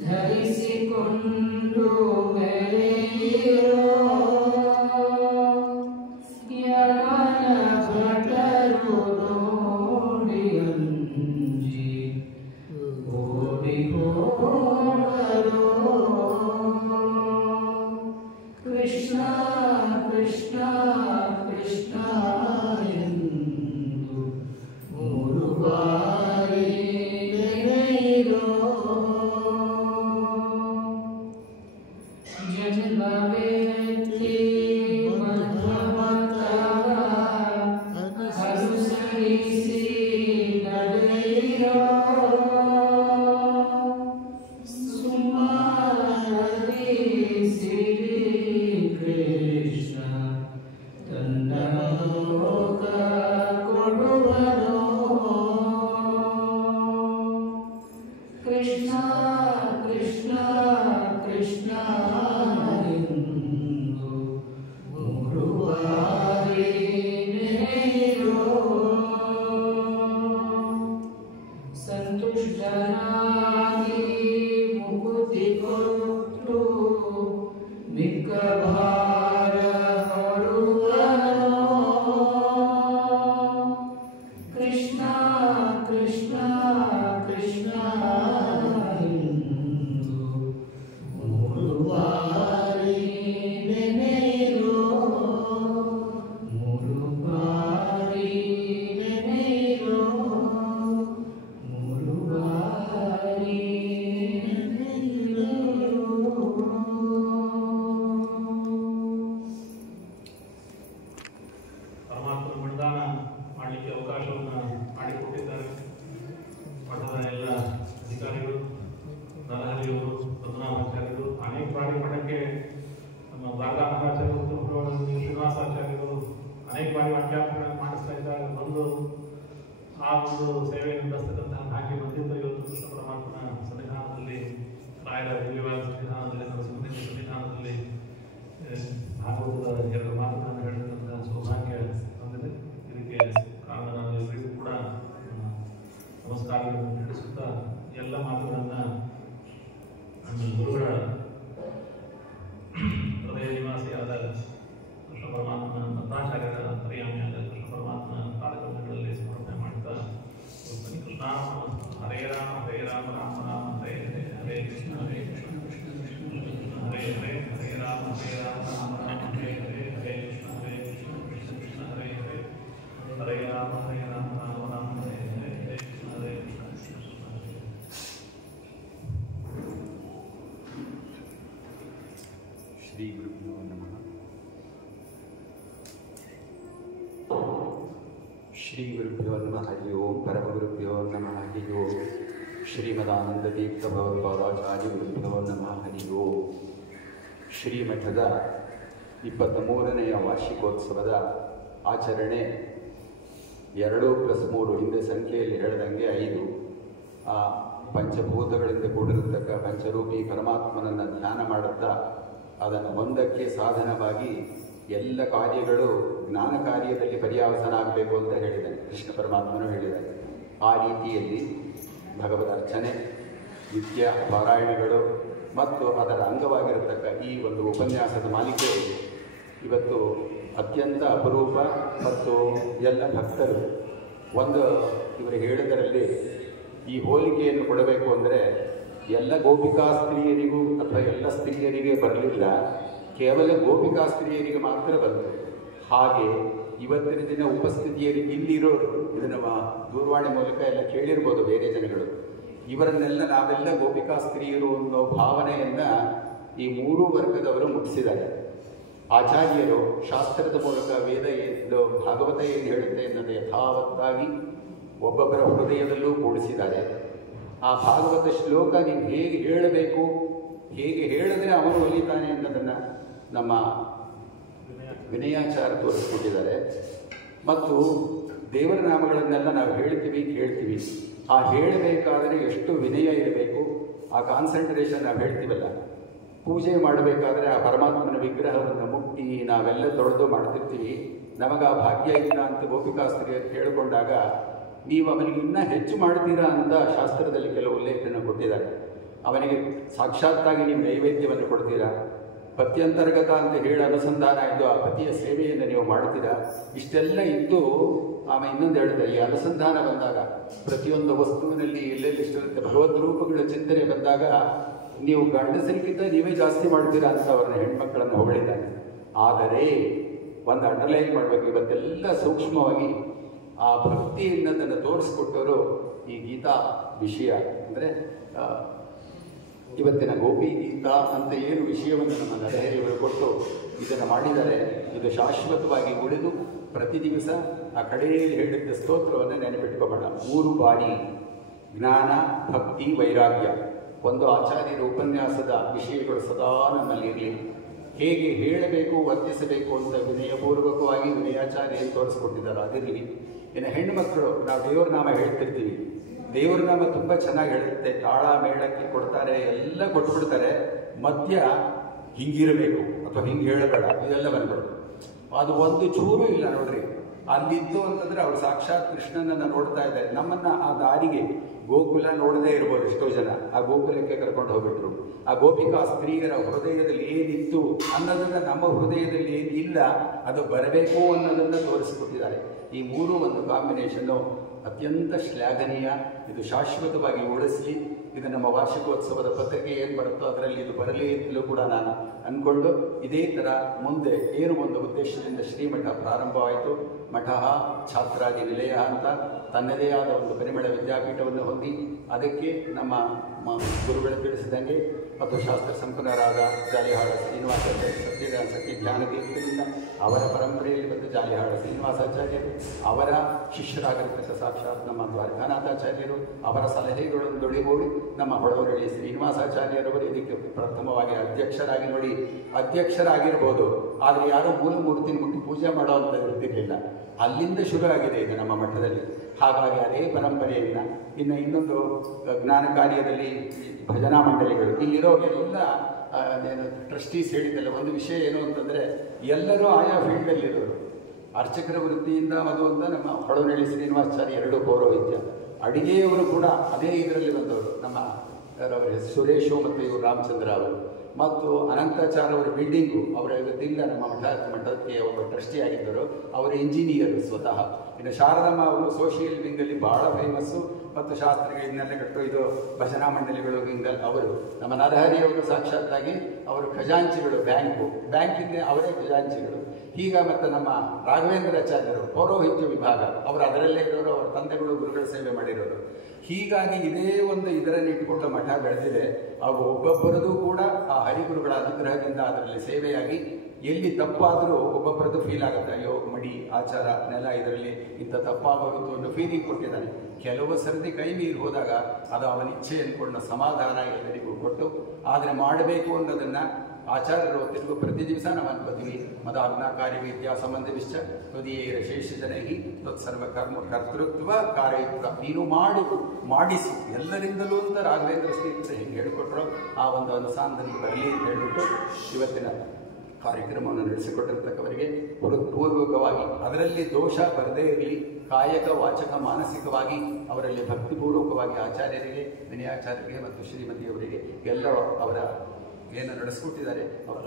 ಧರಿಸಿಕೊಂಡು ಮೆರೆಯಿರೋ ಯಮನ ಭಟರು ನೋಡಿ ಅಂಜಿ ಓಡಿ ಹೋಗರೋ ಕೃಷ್ಣ ಕೃಷ್ಣ ಕೃಷ್ಣ ಎಂದು ಮೂರು ಬಾರಿ ನೆನೆಯಿರೋ ಜನ್ಮವೆತ್ತಿ ಮಧ್ವಮತವ ಅನುಸರಿಸಿ ನಡೆಯಿರೋ ಸುಮಾರದಿ ಸಿರಿ ಕೃಷ್ಣ ತನ್ನ ಲೋಕ ಕೊಡುವರೋ ಕೃಷ್ಣ ಕೃಷ್ಣ ಕೃಷ್ಣ ಎಂದು ಮೂರು ಬಾರಿ ನೆನೆಯಿರೋ ಸಂತುಷ್ಟನಾಗಿ ಮುಕುತಿ ಕೊಟ್ಟು ಮಿಕ್ಕ ಭಾರ ಹೊರುವನೋ ಕೃಷ್ಣ ಕೃಷ್ಣ ಕೃಷ್ಣ ಎಂದು ಮೂರು ಬಾರಿ ನೆನೆಯಿರೋ ಮೂರು ಬಾರಿ ನೆನೆಯಿರೋ ಮೂರು ಬಾರಿ ನೆನೆಯಿರೋ ಪರಮಾತ್ಮನ ಮತದಾನ ಮಾಡಲಿಕ್ಕೆ ಅವಕಾಶವನ್ನು ಮಾಡಿಕೊಟ್ಟಿದ್ದಾರೆ. ಮಠದ ಎಲ್ಲ ಅಧಿಕಾರಿಗಳು, ನರಹರಿಯವರು, ಪದ್ಮನಾಭಾಚಾರ್ಯರು, ಅನೇಕ ಬಾರಿ ಮಠಕ್ಕೆ ನಮ್ಮ ಬಾಲಾ ಮಹಾಚಾರ್ಯರು, ಶ್ರೀನಿವಾಸಾಚಾರ್ಯರು ಅನೇಕ ಬಾರಿ ವಾಕ್ಯಾರ್ಥಗಳನ್ನು ಮಾಡಿಸ್ತಾ ಇದ್ದಾರೆ. ಬಂದು ಆ ಒಂದು ಸೇವೆಯನ್ನು ನಡೆಸ್ತಕ್ಕಂತಹ ಭಾಗ್ಯ ಬಂದಿದ್ದು ಇವತ್ತು ಕೃಷ್ಣ ಪರಮಾತ್ಮನ ಸನ್ನಿಧಾನದಲ್ಲಿ, ರಾಯರ ದಿವ್ಯವಾದ ಸನ್ನಿಧಾನದಲ್ಲಿ, ನರಸಿಂಹನ ಸನ್ನಿಧಾನದಲ್ಲಿ ಭಾಗವತದ ಎರಡು ಮಾತುಗಳನ್ನು ಹೇಳಿದಂತಹ ಸೌಭಾಗ್ಯ ಬಂದಿದೆ. ಇದಕ್ಕೆ ಕಾರಣರಾದ ಎಲ್ಲರಿಗೂ ಕೂಡ ನಮಸ್ಕಾರಗಳನ್ನು ನಡೆಸುತ್ತಾ ಎಲ್ಲ ಮಾತುಗಳನ್ನು ನಮ್ಮ ಗುರುಗಳ ಹೃದಯ ನಿವಾಸಿಯಾದ ಕೃಷ್ಣ ಪರಮಾತ್ಮನ ಮಧ್ವಾಚಾರ್ಯರ ಅಂತರ್ಯಾಮಿಯಾದ ಕೃಷ್ಣ ಪರಮಾತ್ಮನ ಕಾರ್ಯಕ್ರಮಗಳಲ್ಲಿ ಸಮರ್ಪಣೆ ಮಾಡ್ತಾ ಕೃಷ್ಣ ಹರೇ ರಾಮ ರಾಮ ರಾಮ ಹರೇ ಹರೇ ಹರೇ ಕೃಷ್ಣ ಕೃಷ್ಣ ಕೃಷ್ಣ ಹರೇ ಹರೇ ಹರೇ ರಾಮ ರಾಮ ರಾಮ ಹರೇ ಹರೇ ಹರೇ ಕೃಷ್ಣ ಕೃಷ್ಣ ಕೃಷ್ಣ ಹರೇ ಹರೇ ಹರೇ ರಾಮ ರಾಮ ರಾಮ ಹರೇ ಹರೇ ಹರೇ ಕೃಷ್ಣ ಹರೇ ಕೃಷ್ಣ ಕೃಷ್ಣ ಕೃಷ್ಣ ಹರೇ ಶ್ರೀ ಗುರುಭ್ಯೋ ನಮಃ. ಶ್ರೀ ಗುರುಭ್ಯೋ ನಮಃ ಹರಿ ಓಂ. ಪರಮಗುರುಭ್ಯೋ ನಮಃ ಹರಿ ಓಂ. ಶ್ರೀಮದಾನಂದತೀರ್ಥ ಭಗವತ್ಪಾದಾಚಾರ್ಯ ಗುರುಭ್ಯೋ ನಮಃ ಹರಿ ಓಂ. ಶ್ರೀಮಠದ 23ನೆಯ ವಾರ್ಷಿಕೋತ್ಸವದ ಆಚರಣೆ 2+3 ಹಿಂದೆ ಸಂಖ್ಯೆಯಲ್ಲಿ ಹೇಳಿದಂಗೆ 5. ಆ ಪಂಚಭೂತಗಳಿಂದ ಕೂಡಿರತಕ್ಕ ಪಂಚರೂಪಿ ಪರಮಾತ್ಮನನ್ನು ಧ್ಯಾನ ಮಾಡುತ್ತಾ ಅದನ್ನು ಒಂದಕ್ಕೆ ಸಾಧನವಾಗಿ ಎಲ್ಲ ಕಾರ್ಯಗಳು ಜ್ಞಾನ ಕಾರ್ಯದಲ್ಲಿ ಪರ್ಯಾವಸನ ಆಗಬೇಕು ಅಂತ ಹೇಳಿದ್ದಾನೆ ಕೃಷ್ಣ ಪರಮಾತ್ಮನು ಹೇಳಿದ್ದಾನೆ. ಆ ರೀತಿಯಲ್ಲಿ ಭಗವದ್ ಅರ್ಚನೆ, ನಿತ್ಯ ಪಾರಾಯಣಗಳು ಮತ್ತು ಅದರ ಅಂಗವಾಗಿರತಕ್ಕ ಈ ಒಂದು ಉಪನ್ಯಾಸದ ಮಾಲಿಕೆ ಇವತ್ತು ಅತ್ಯಂತ ಅಪರೂಪ. ಮತ್ತು ಎಲ್ಲ ಭಕ್ತರು ಇವರು ಹೇಳಿದರಲ್ಲಿ ಈ ಹೋಲಿಕೆಯನ್ನು ಕೊಡಬೇಕು ಅಂದರೆ ಎಲ್ಲ ಗೋಪಿಕಾ ಸ್ತ್ರೀಯರಿಗೂ ಅಥವಾ ಎಲ್ಲ ಸ್ತ್ರೀಯರಿಗೆ ಬರಲಿಲ್ಲ, ಕೇವಲ ಗೋಪಿಕಾ ಸ್ತ್ರೀಯರಿಗೆ ಮಾತ್ರ ಬಂತು. ಹಾಗೆ ಇವತ್ತಿನ ದಿನ ಉಪಸ್ಥಿತಿಯರಿಗೆ ಇಲ್ಲಿರೋರು ಇದನ್ನು ದೂರವಾಣಿ ಮೂಲಕ ಎಲ್ಲ ಕೇಳಿರ್ಬೋದು ಬೇರೆ ಜನಗಳು. ಇವರನ್ನೆಲ್ಲ ನಾವೆಲ್ಲ ಗೋಪಿಕಾ ಸ್ತ್ರೀಯರು ಅನ್ನೋ ಭಾವನೆಯನ್ನು ಈ 3 ವರ್ಗದವರು ಮುಟ್ಟಿಸಿದ್ದಾರೆ. ಆಚಾರ್ಯರು ಶಾಸ್ತ್ರದ ಮೂಲಕ ವೇದ ಭಾಗವತ ಏನು ಹೇಳುತ್ತೆ ಅನ್ನೋದು ಯಥಾವತ್ತಾಗಿ ಒಬ್ಬೊಬ್ಬರ ಹೃದಯದಲ್ಲೂ ಕೂಡಿಸಿದ್ದಾರೆ. ಆ ಭಾಗವತ ಶ್ಲೋಕ ನೀವು ಹೇಗೆ ಹೇಳಬೇಕು, ಹೇಗೆ ಹೇಳಿದ್ರೆ ಅವನು ಒಲಿತಾನೆ ಅನ್ನೋದನ್ನು ನಮ್ಮ ವಿನಯಾಚಾರ ತೋರಿಸ್ಕೊಟ್ಟಿದ್ದಾರೆ. ಮತ್ತು ದೇವರ ನಾಮಗಳನ್ನೆಲ್ಲ ನಾವು ಹೇಳ್ತೀವಿ, ಕೇಳ್ತೀವಿ. ಆ ಹೇಳಬೇಕಾದರೆ ಎಷ್ಟು ವಿನಯ ಇರಬೇಕು, ಆ ಕಾನ್ಸಂಟ್ರೇಷನ್ ನಾವು ಹೇಳ್ತೀವಲ್ಲ. ಪೂಜೆ ಮಾಡಬೇಕಾದ್ರೆ ಆ ಪರಮಾತ್ಮನ ವಿಗ್ರಹವನ್ನು ಮುಟ್ಟಿ ನಾವೆಲ್ಲ ತೊಳೆದು ಮಾಡ್ತಿರ್ತೀವಿ. ನಮಗೆ ಆ ಭಾಗ್ಯ ಇಲ್ಲ ಅಂತ ಗೋಪಿಕಾಸ್ತ್ರೀಯರು ಕೇಳಿಕೊಂಡಾಗ ನೀವು ಅವನಿಗೆ ಇನ್ನೂ ಹೆಚ್ಚು ಮಾಡ್ತೀರಾ ಅಂತ ಶಾಸ್ತ್ರದಲ್ಲಿ ಕೆಲವು ಉಲ್ಲೇಖನ ಕೊಟ್ಟಿದ್ದಾರೆ. ಅವನಿಗೆ ಸಾಕ್ಷಾತ್ತಾಗಿ ನೀವು ನೈವೇದ್ಯವನ್ನು ಕೊಡ್ತೀರಾ, ಪತ್ಯಂತರ್ಗತ ಅಂತ ಹೇಳಿ ಅನುಸಂಧಾನ ಇದು ಆ ಪತಿಯ ಸೇವೆಯನ್ನು ನೀವು ಮಾಡ್ತೀರಾ. ಇಷ್ಟೆಲ್ಲ ಇದ್ದು ಆಮೇಲೆ ಇನ್ನೊಂದು ಹೇಳಿದೆ, ಈ ಅನುಸಂಧಾನ ಬಂದಾಗ ಪ್ರತಿಯೊಂದು ವಸ್ತುವಿನಲ್ಲಿ ಎಲ್ಲೆಲ್ಲಿಷ್ಟಿರುತ್ತೆ ಭಗವದ್ ರೂಪಗಳ ಚಿಂತನೆ ಬಂದಾಗ ನೀವು ಗಂಡಸರಿಗಿಂತ ನೀವೇ ಜಾಸ್ತಿ ಮಾಡ್ತೀರಾ ಅಂತ ಅವ್ರನ್ನ ಹೆಣ್ಮಕ್ಕಳನ್ನು ಹೊಗಳಿದ್ದಾನೆ. ಆದರೆ ಒಂದು ಅಂಡರ್ಲೈನ್ ಮಾಡಬೇಕು, ಇವತ್ತೆಲ್ಲ ಸೂಕ್ಷ್ಮವಾಗಿ ಆ ಭಕ್ತಿ ಅನ್ನೋದನ್ನು ತೋರಿಸ್ಕೊಟ್ಟವರು ಈ ಗೀತಾ ವಿಷಯ. ಅಂದರೆ ಇವತ್ತಿನ ಗೋಪಿ ಗೀತಾ ಅಂತ ಏನು ವಿಷಯವನ್ನು ನಮ್ಮ ನರಹರಿಯವರು ಕೊಟ್ಟು ಇದನ್ನು ಮಾಡಿದರೆ ಇದು ಶಾಶ್ವತವಾಗಿ ಉಳಿದು ಪ್ರತಿ ದಿವಸ ಆ ಕಡೆಯಲ್ಲಿ ಹೇಳಿದ್ದ ಸ್ತೋತ್ರವನ್ನು ನೆನಪಿಟ್ಕೋಬೇಡ. 3 ಬಾರಿ ಜ್ಞಾನ, ಭಕ್ತಿ, ವೈರಾಗ್ಯ. ಒಂದು ಆಚಾರ್ಯರ ಉಪನ್ಯಾಸದ ವಿಷಯಗಳು ಸದಾ ನಮ್ಮಲ್ಲಿ ಇರಲಿ. ಹೇಗೆ ಹೇಳಬೇಕು, ವರ್ತಿಸಬೇಕು ಅಂತ ವಿನಯಪೂರ್ವಕವಾಗಿ ವಿನಯಾಚಾರ್ಯ ತೋರಿಸ್ಕೊಟ್ಟಿದ್ದಾರೆ, ಅದಿರಲಿ. ಇನ್ನು ಹೆಣ್ಣು ಮಕ್ಕಳು ನಾವು ದೇವ್ರ ನಾಮ ಹೇಳ್ತಿರ್ತೀವಿ, ದೇವ್ರ ನಾಮ ತುಂಬ ಚೆನ್ನಾಗಿ ಹೇಳುತ್ತೆ, ತಾಳ ಮೇಳಕ್ಕೆ ಕೊಡ್ತಾರೆ, ಎಲ್ಲ ಕೊಟ್ಬಿಡ್ತಾರೆ. ಮಧ್ಯ ಹಿಂಗಿರಬೇಕು ಅಥವಾ ಹಿಂಗೆ ಹೇಳಬೇಡ ಇದೆಲ್ಲ ಬಂದ್ಬಿಡು. ಅದು ಒಂದು ಚೂರು ಇಲ್ಲ ನೋಡ್ರಿ. ಅಲ್ಲಿದ್ದು ಅಂತಂದ್ರೆ ಅವ್ರು ಸಾಕ್ಷಾತ್ ಕೃಷ್ಣನನ್ನು ನೋಡ್ತಾ ಇದ್ದಾರೆ. ನಮ್ಮನ್ನ ಆ ದಾರಿಗೆ ಗೋಕುಲ ನೋಡದೇ ಇರ್ಬೋದು ಎಷ್ಟೋ ಜನ, ಆ ಗೋಕುಲಕ್ಕೆ ಕರ್ಕೊಂಡು ಹೋಗ್ಬಿಟ್ರು. ಆ ಗೋಪಿಕಾ ಸ್ತ್ರೀಯರ ಹೃದಯದಲ್ಲಿ ಏನಿತ್ತು ಅನ್ನೋದನ್ನ ನಮ್ಮ ಹೃದಯದಲ್ಲಿ ಏನಿಲ್ಲ ಅದು ಬರಬೇಕು ಅನ್ನೋದನ್ನು ತೋರಿಸಿಕೊಟ್ಟಿದ್ದಾರೆ. ಈ 3 ಒಂದು ಕಾಂಬಿನೇಷನ್ನು ಅತ್ಯಂತ ಶ್ಲಾಘನೀಯ. ಇದು ಶಾಶ್ವತವಾಗಿ ಉಳಿಸಲಿ. ಇದು ನಮ್ಮ ವಾರ್ಷಿಕೋತ್ಸವದ ಪತ್ರಿಕೆ ಏನು ಬರುತ್ತೋ ಅದರಲ್ಲಿ ಇದು ಬರಲಿ ಅಂತಲೂ ಕೂಡ ನಾನು ಅಂದ್ಕೊಂಡು ಇದೇ ಥರ ಮುಂದೆ ಏನು ಒಂದು ಉದ್ದೇಶದಿಂದ ಶ್ರೀಮಠ ಪ್ರಾರಂಭವಾಯಿತು. ಮಠ ಛಾತ್ರಾದಿ ನಿಲಯ ಅಂತ ತನ್ನದೇ ಆದ ಒಂದು ಪರಿಮಳ ವಿದ್ಯಾಪೀಠವನ್ನು ಹೊಂದಿ ಅದಕ್ಕೆ ನಮ್ಮ ಗುರುಗಳು ತಿಳಿಸಿದಂಗೆ ಮತ್ತು ಶಾಸ್ತ್ರ ಸಂಪನ್ನರಾದ ಜಾಲಿಹಾಳ ಶ್ರೀನಿವಾಸಾಚಾರ್ಯ ಸತ್ಯ ಜ್ಞಾನತೀರ್ಥರಿಂದ ಅವರ ಪರಂಪರೆಯಲ್ಲಿ ಬಂದ ಜಾಲಿಹಾಳ ಶ್ರೀನಿವಾಸಾಚಾರ್ಯರು, ಅವರ ಶಿಷ್ಯರಾಗಿರ್ತಕ್ಕ ಸಾಕ್ಷಾತ್ ನಮ್ಮ ದ್ವಾರಕಾನಾಥಾಚಾರ್ಯರು, ಅವರ ಸಲಹೆಗಳೊಂದೊಳಿಗೂಡಿ ನಮ್ಮ ಹೊಳವರಳ್ಳಿ ಶ್ರೀನಿವಾಸಾಚಾರ್ಯರವರು ಇದಕ್ಕೆ ಪ್ರಥಮವಾಗಿ ಅಧ್ಯಕ್ಷರಾಗಿರ್ಬೋದು. ಆದರೆ ಯಾರೂ ಮೂಲಮೂರ್ತಿನ ಮುಟ್ಟಿ ಪೂಜೆ ಮಾಡೋ ಅಂಥದ್ದು ಇರ್ತಿರಲಿಲ್ಲ. ಅಲ್ಲಿಂದ ಶುರು ಆಗಿದೆ ಇದು ನಮ್ಮ ಮಠದಲ್ಲಿ. ಹಾಗಾಗಿ ಅದೇ ಪರಂಪರೆಯನ್ನು ಇನ್ನೊಂದು ಜ್ಞಾನ ಕಾರ್ಯದಲ್ಲಿ ಭಜನಾ ಮಂಡಳಿಗಳು ಇಲ್ಲಿರೋ ಎಲ್ಲ ಏನು ಟ್ರಸ್ಟೀಸ್ ಹೇಳಿದ್ದಲ್ಲ. ಒಂದು ವಿಷಯ ಏನು ಅಂತಂದರೆ ಎಲ್ಲರೂ ಆಯಾ ಫೀಲ್ಡಲ್ಲಿರೋರು. ಅರ್ಚಕರ ವೃತ್ತಿಯಿಂದ ಅದು ಅಂತ ನಮ್ಮ ಹೊಳವರಳ್ಳಿ ಶ್ರೀನಿವಾಸಾಚಾರ್ಯ 2 ಪೌರೋಹಿತ್ಯ, ಅಡಿಗೆಯವರು ಕೂಡ ಅದೇ ಇದರಲ್ಲಿ ಬಂದವರು. ನಮ್ಮ ಸುರೇಶು ಮತ್ತು ಇವರು ರಾಮಚಂದ್ರ ಅವರು ಮತ್ತು ಅನಂತಾಚಾರ ಅವರ ಬಿಲ್ಡಿಂಗು ಅವರ ಇವತ್ತಿಲ್ಲ ನಮ್ಮ ಮಠಕ್ಕೆ ಒಬ್ಬ ಟ್ರಸ್ಟಿ ಆಗಿದ್ದರು. ಅವರು ಇಂಜಿನಿಯರ್ ಸ್ವತಃ. ಇನ್ನು ಶಾರದಮ್ಮ ಅವರು ಸೋಷಿಯಲ್ ವಿಂಗಲ್ಲಿ ಭಾಳ ಫೇಮಸ್ಸು ಮತ್ತು ಶಾಸ್ತ್ರಿಗಳನ್ನೆಲ್ಲ ಕಟ್ಟು ಇದು ಭಜನಾ ಮಂಡಳಿಗಳು ಹಿಂಗಲ್ಲಿ ಅವರು. ನಮ್ಮ ನರಹರಿಯವರು ಸಾಕ್ಷಾತ್ತಾಗಿ ಅವರು ಖಜಾಂಚಿಗಳು, ಬ್ಯಾಂಕಿಂದ ಅವರೇ ಖಜಾಂಚಿಗಳು. ಈಗ ಮತ್ತು ನಮ್ಮ ರಾಘವೇಂದ್ರಾಚಾರ್ಯರು ಪೌರೋಹಿತ್ಯ ವಿಭಾಗ, ಅವರು ಅದರಲ್ಲೇ ಇರೋರು, ಅವರ ತಂದೆಗಳು ಗುರುಗಳ ಸೇವೆ ಮಾಡಿರೋರು. ಹೀಗಾಗಿ ಇದೇ ಒಂದು ಇದರಲ್ಲಿ ಇಟ್ಕೊಂಡು ಮಠ ಬೆಳೆದಿದೆ. ಅವು ಒಬ್ಬೊಬ್ಬರದು ಕೂಡ ಆ ಹರಿಗುರುಗಳ ಅನುಗ್ರಹದಿಂದ ಅದರಲ್ಲಿ ಸೇವೆಯಾಗಿ ಎಲ್ಲಿ ತಪ್ಪಾದರೂ ಒಬ್ಬೊಬ್ಬರದ್ದು ಫೀಲ್ ಆಗುತ್ತೆ, ಅಯ್ಯೋ ಮಡಿ ಆಚಾರ ನೆಲ ಇದರಲ್ಲಿ ಇಂಥ ತಪ್ಪಾಗೋಯಿತು ಅನ್ನೋ ಫೀಲಿಂಗ್ ಕೊಟ್ಟಿದ್ದಾನೆ. ಕೆಲವು ಸರ್ತಿ ಕೈ ಮೀರಿ ಹೋದಾಗ ಅದು ಅವನ ಇಚ್ಛೆ ಅಂದ್ಕೊಂಡ ಸಮಾಧಾನ ಎಲ್ಲರಿಗೂ ಕೊಟ್ಟು ಆದರೆ ಮಾಡಬೇಕು ಅನ್ನೋದನ್ನು ಆಚಾರ್ಯರು ತಿರುಗು ಪ್ರತಿ ದಿವಸ ನಾವು ಅನ್ಕೋತೀವಿ. ಮದಾಜ್ಞಾಕಾರಿ ವಿದ್ಯಾ ಸಂಬಂಧ ವಿಶ್ಚ ತ್ವದೀಯ ಶೇಷ ಜನಹಿ ತ್ವತ್ಸರ್ವ ಕರ್ತೃತ್ವ ಕಾರ್ಯಯುಕ್ತ. ನೀನು ಮಾಡಿಸು ಎಲ್ಲರಿಂದಲೂ ಅಂತ ರಾಘವೇಂದ್ರ ಶ್ರೀಕೃಷ್ಣ ಹೆಂಗೆ ಹೇಳಿಕೊಟ್ರು ಆ ಒಂದು ಅನುಸಾರದಲ್ಲಿ ಬರಲಿ ಅಂತ ಹೇಳಿಬಿಟ್ಟು ಇವತ್ತಿನ ಕಾರ್ಯಕ್ರಮವನ್ನು ನಡೆಸಿಕೊಟ್ಟಿರ್ತಕ್ಕವರಿಗೆ ಪೂರ್ವಕವಾಗಿ ಅದರಲ್ಲಿ ದೋಷ ಬರದೇ ಇರಲಿ, ಕಾಯಕ ವಾಚಕ ಮಾನಸಿಕವಾಗಿ ಅವರಲ್ಲಿ ಭಕ್ತಿಪೂರ್ವಕವಾಗಿ ಆಚಾರ್ಯರಿಗೆ, ವಿನಯಾಚಾರ್ಯರಿಗೆ ಮತ್ತು ಶ್ರೀಮತಿಯವರಿಗೆ ಎಲ್ಲ ಅವರ ಏನು ನಡೆಸ್ಕೊಟ್ಟಿದ್ದಾರೆ ಅವರ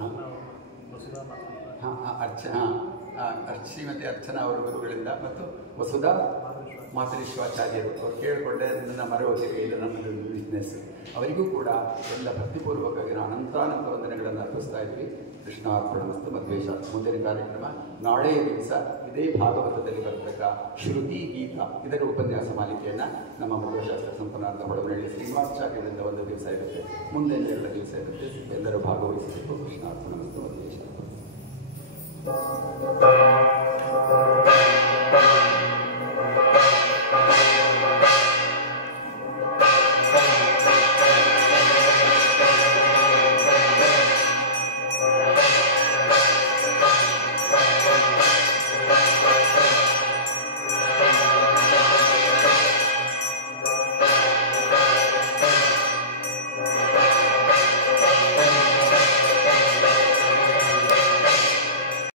ಶ್ರೀಮತಿ ಅರ್ಚನಾ ಅವರ ಗುರುಗಳಿಂದ ಮತ್ತು ವಸುಧಾ ಮಾತರೀಶ್ವಾಚಾರ್ಯರು ಅವರು ಕೇಳಿಕೊಂಡೆ ನನ್ನ ಮರೆಯೋದಿಗೆ ಇದು ನಮ್ಮದು ಬಿಸ್ನೆಸ್. ಅವರಿಗೂ ಕೂಡ ಎಲ್ಲ ಭಕ್ತಿಪೂರ್ವಕವಾಗಿ ನಾವು ಅನಂತಾನಂತ ವಂದನೆಗಳನ್ನು ಅರ್ಪಿಸ್ತಾ ಇದ್ವಿ. ಕೃಷ್ಣಾರ್ಪಣಮಸ್ತು ಮಧ್ವೇಶ. ಮುಂದಿನ ಕಾರ್ಯಕ್ರಮ ನಾಳೆಯ ದಿವಸ ಇದೇ ಭಾಗವತದಲ್ಲಿ ಬರತಕ್ಕ ಶ್ರುತಿ ಗೀತ ಇದರ ಉಪನ್ಯಾಸ ಮಾಲಿಕೆಯನ್ನು ನಮ್ಮ ಮಧ್ವಶಾಸ್ತ್ರ ಸಂಪನ್ನಾರ್ಥ ಹೊಳವರಳ್ಳಿ ಶ್ರೀನಿವಾಸಾಚಾರ್ಯರಿಂದ ಒಂದು ದಿವಸ ಇರುತ್ತೆ, ಮುಂದಿನ 2 ದಿವಸ ಇರುತ್ತೆ. ಎಲ್ಲರೂ ಭಾಗವಹಿಸಬೇಕು. ಕೃಷ್ಣಾರ್ಪಣಮಸ್ತು ಮಧ್ವೇಶ.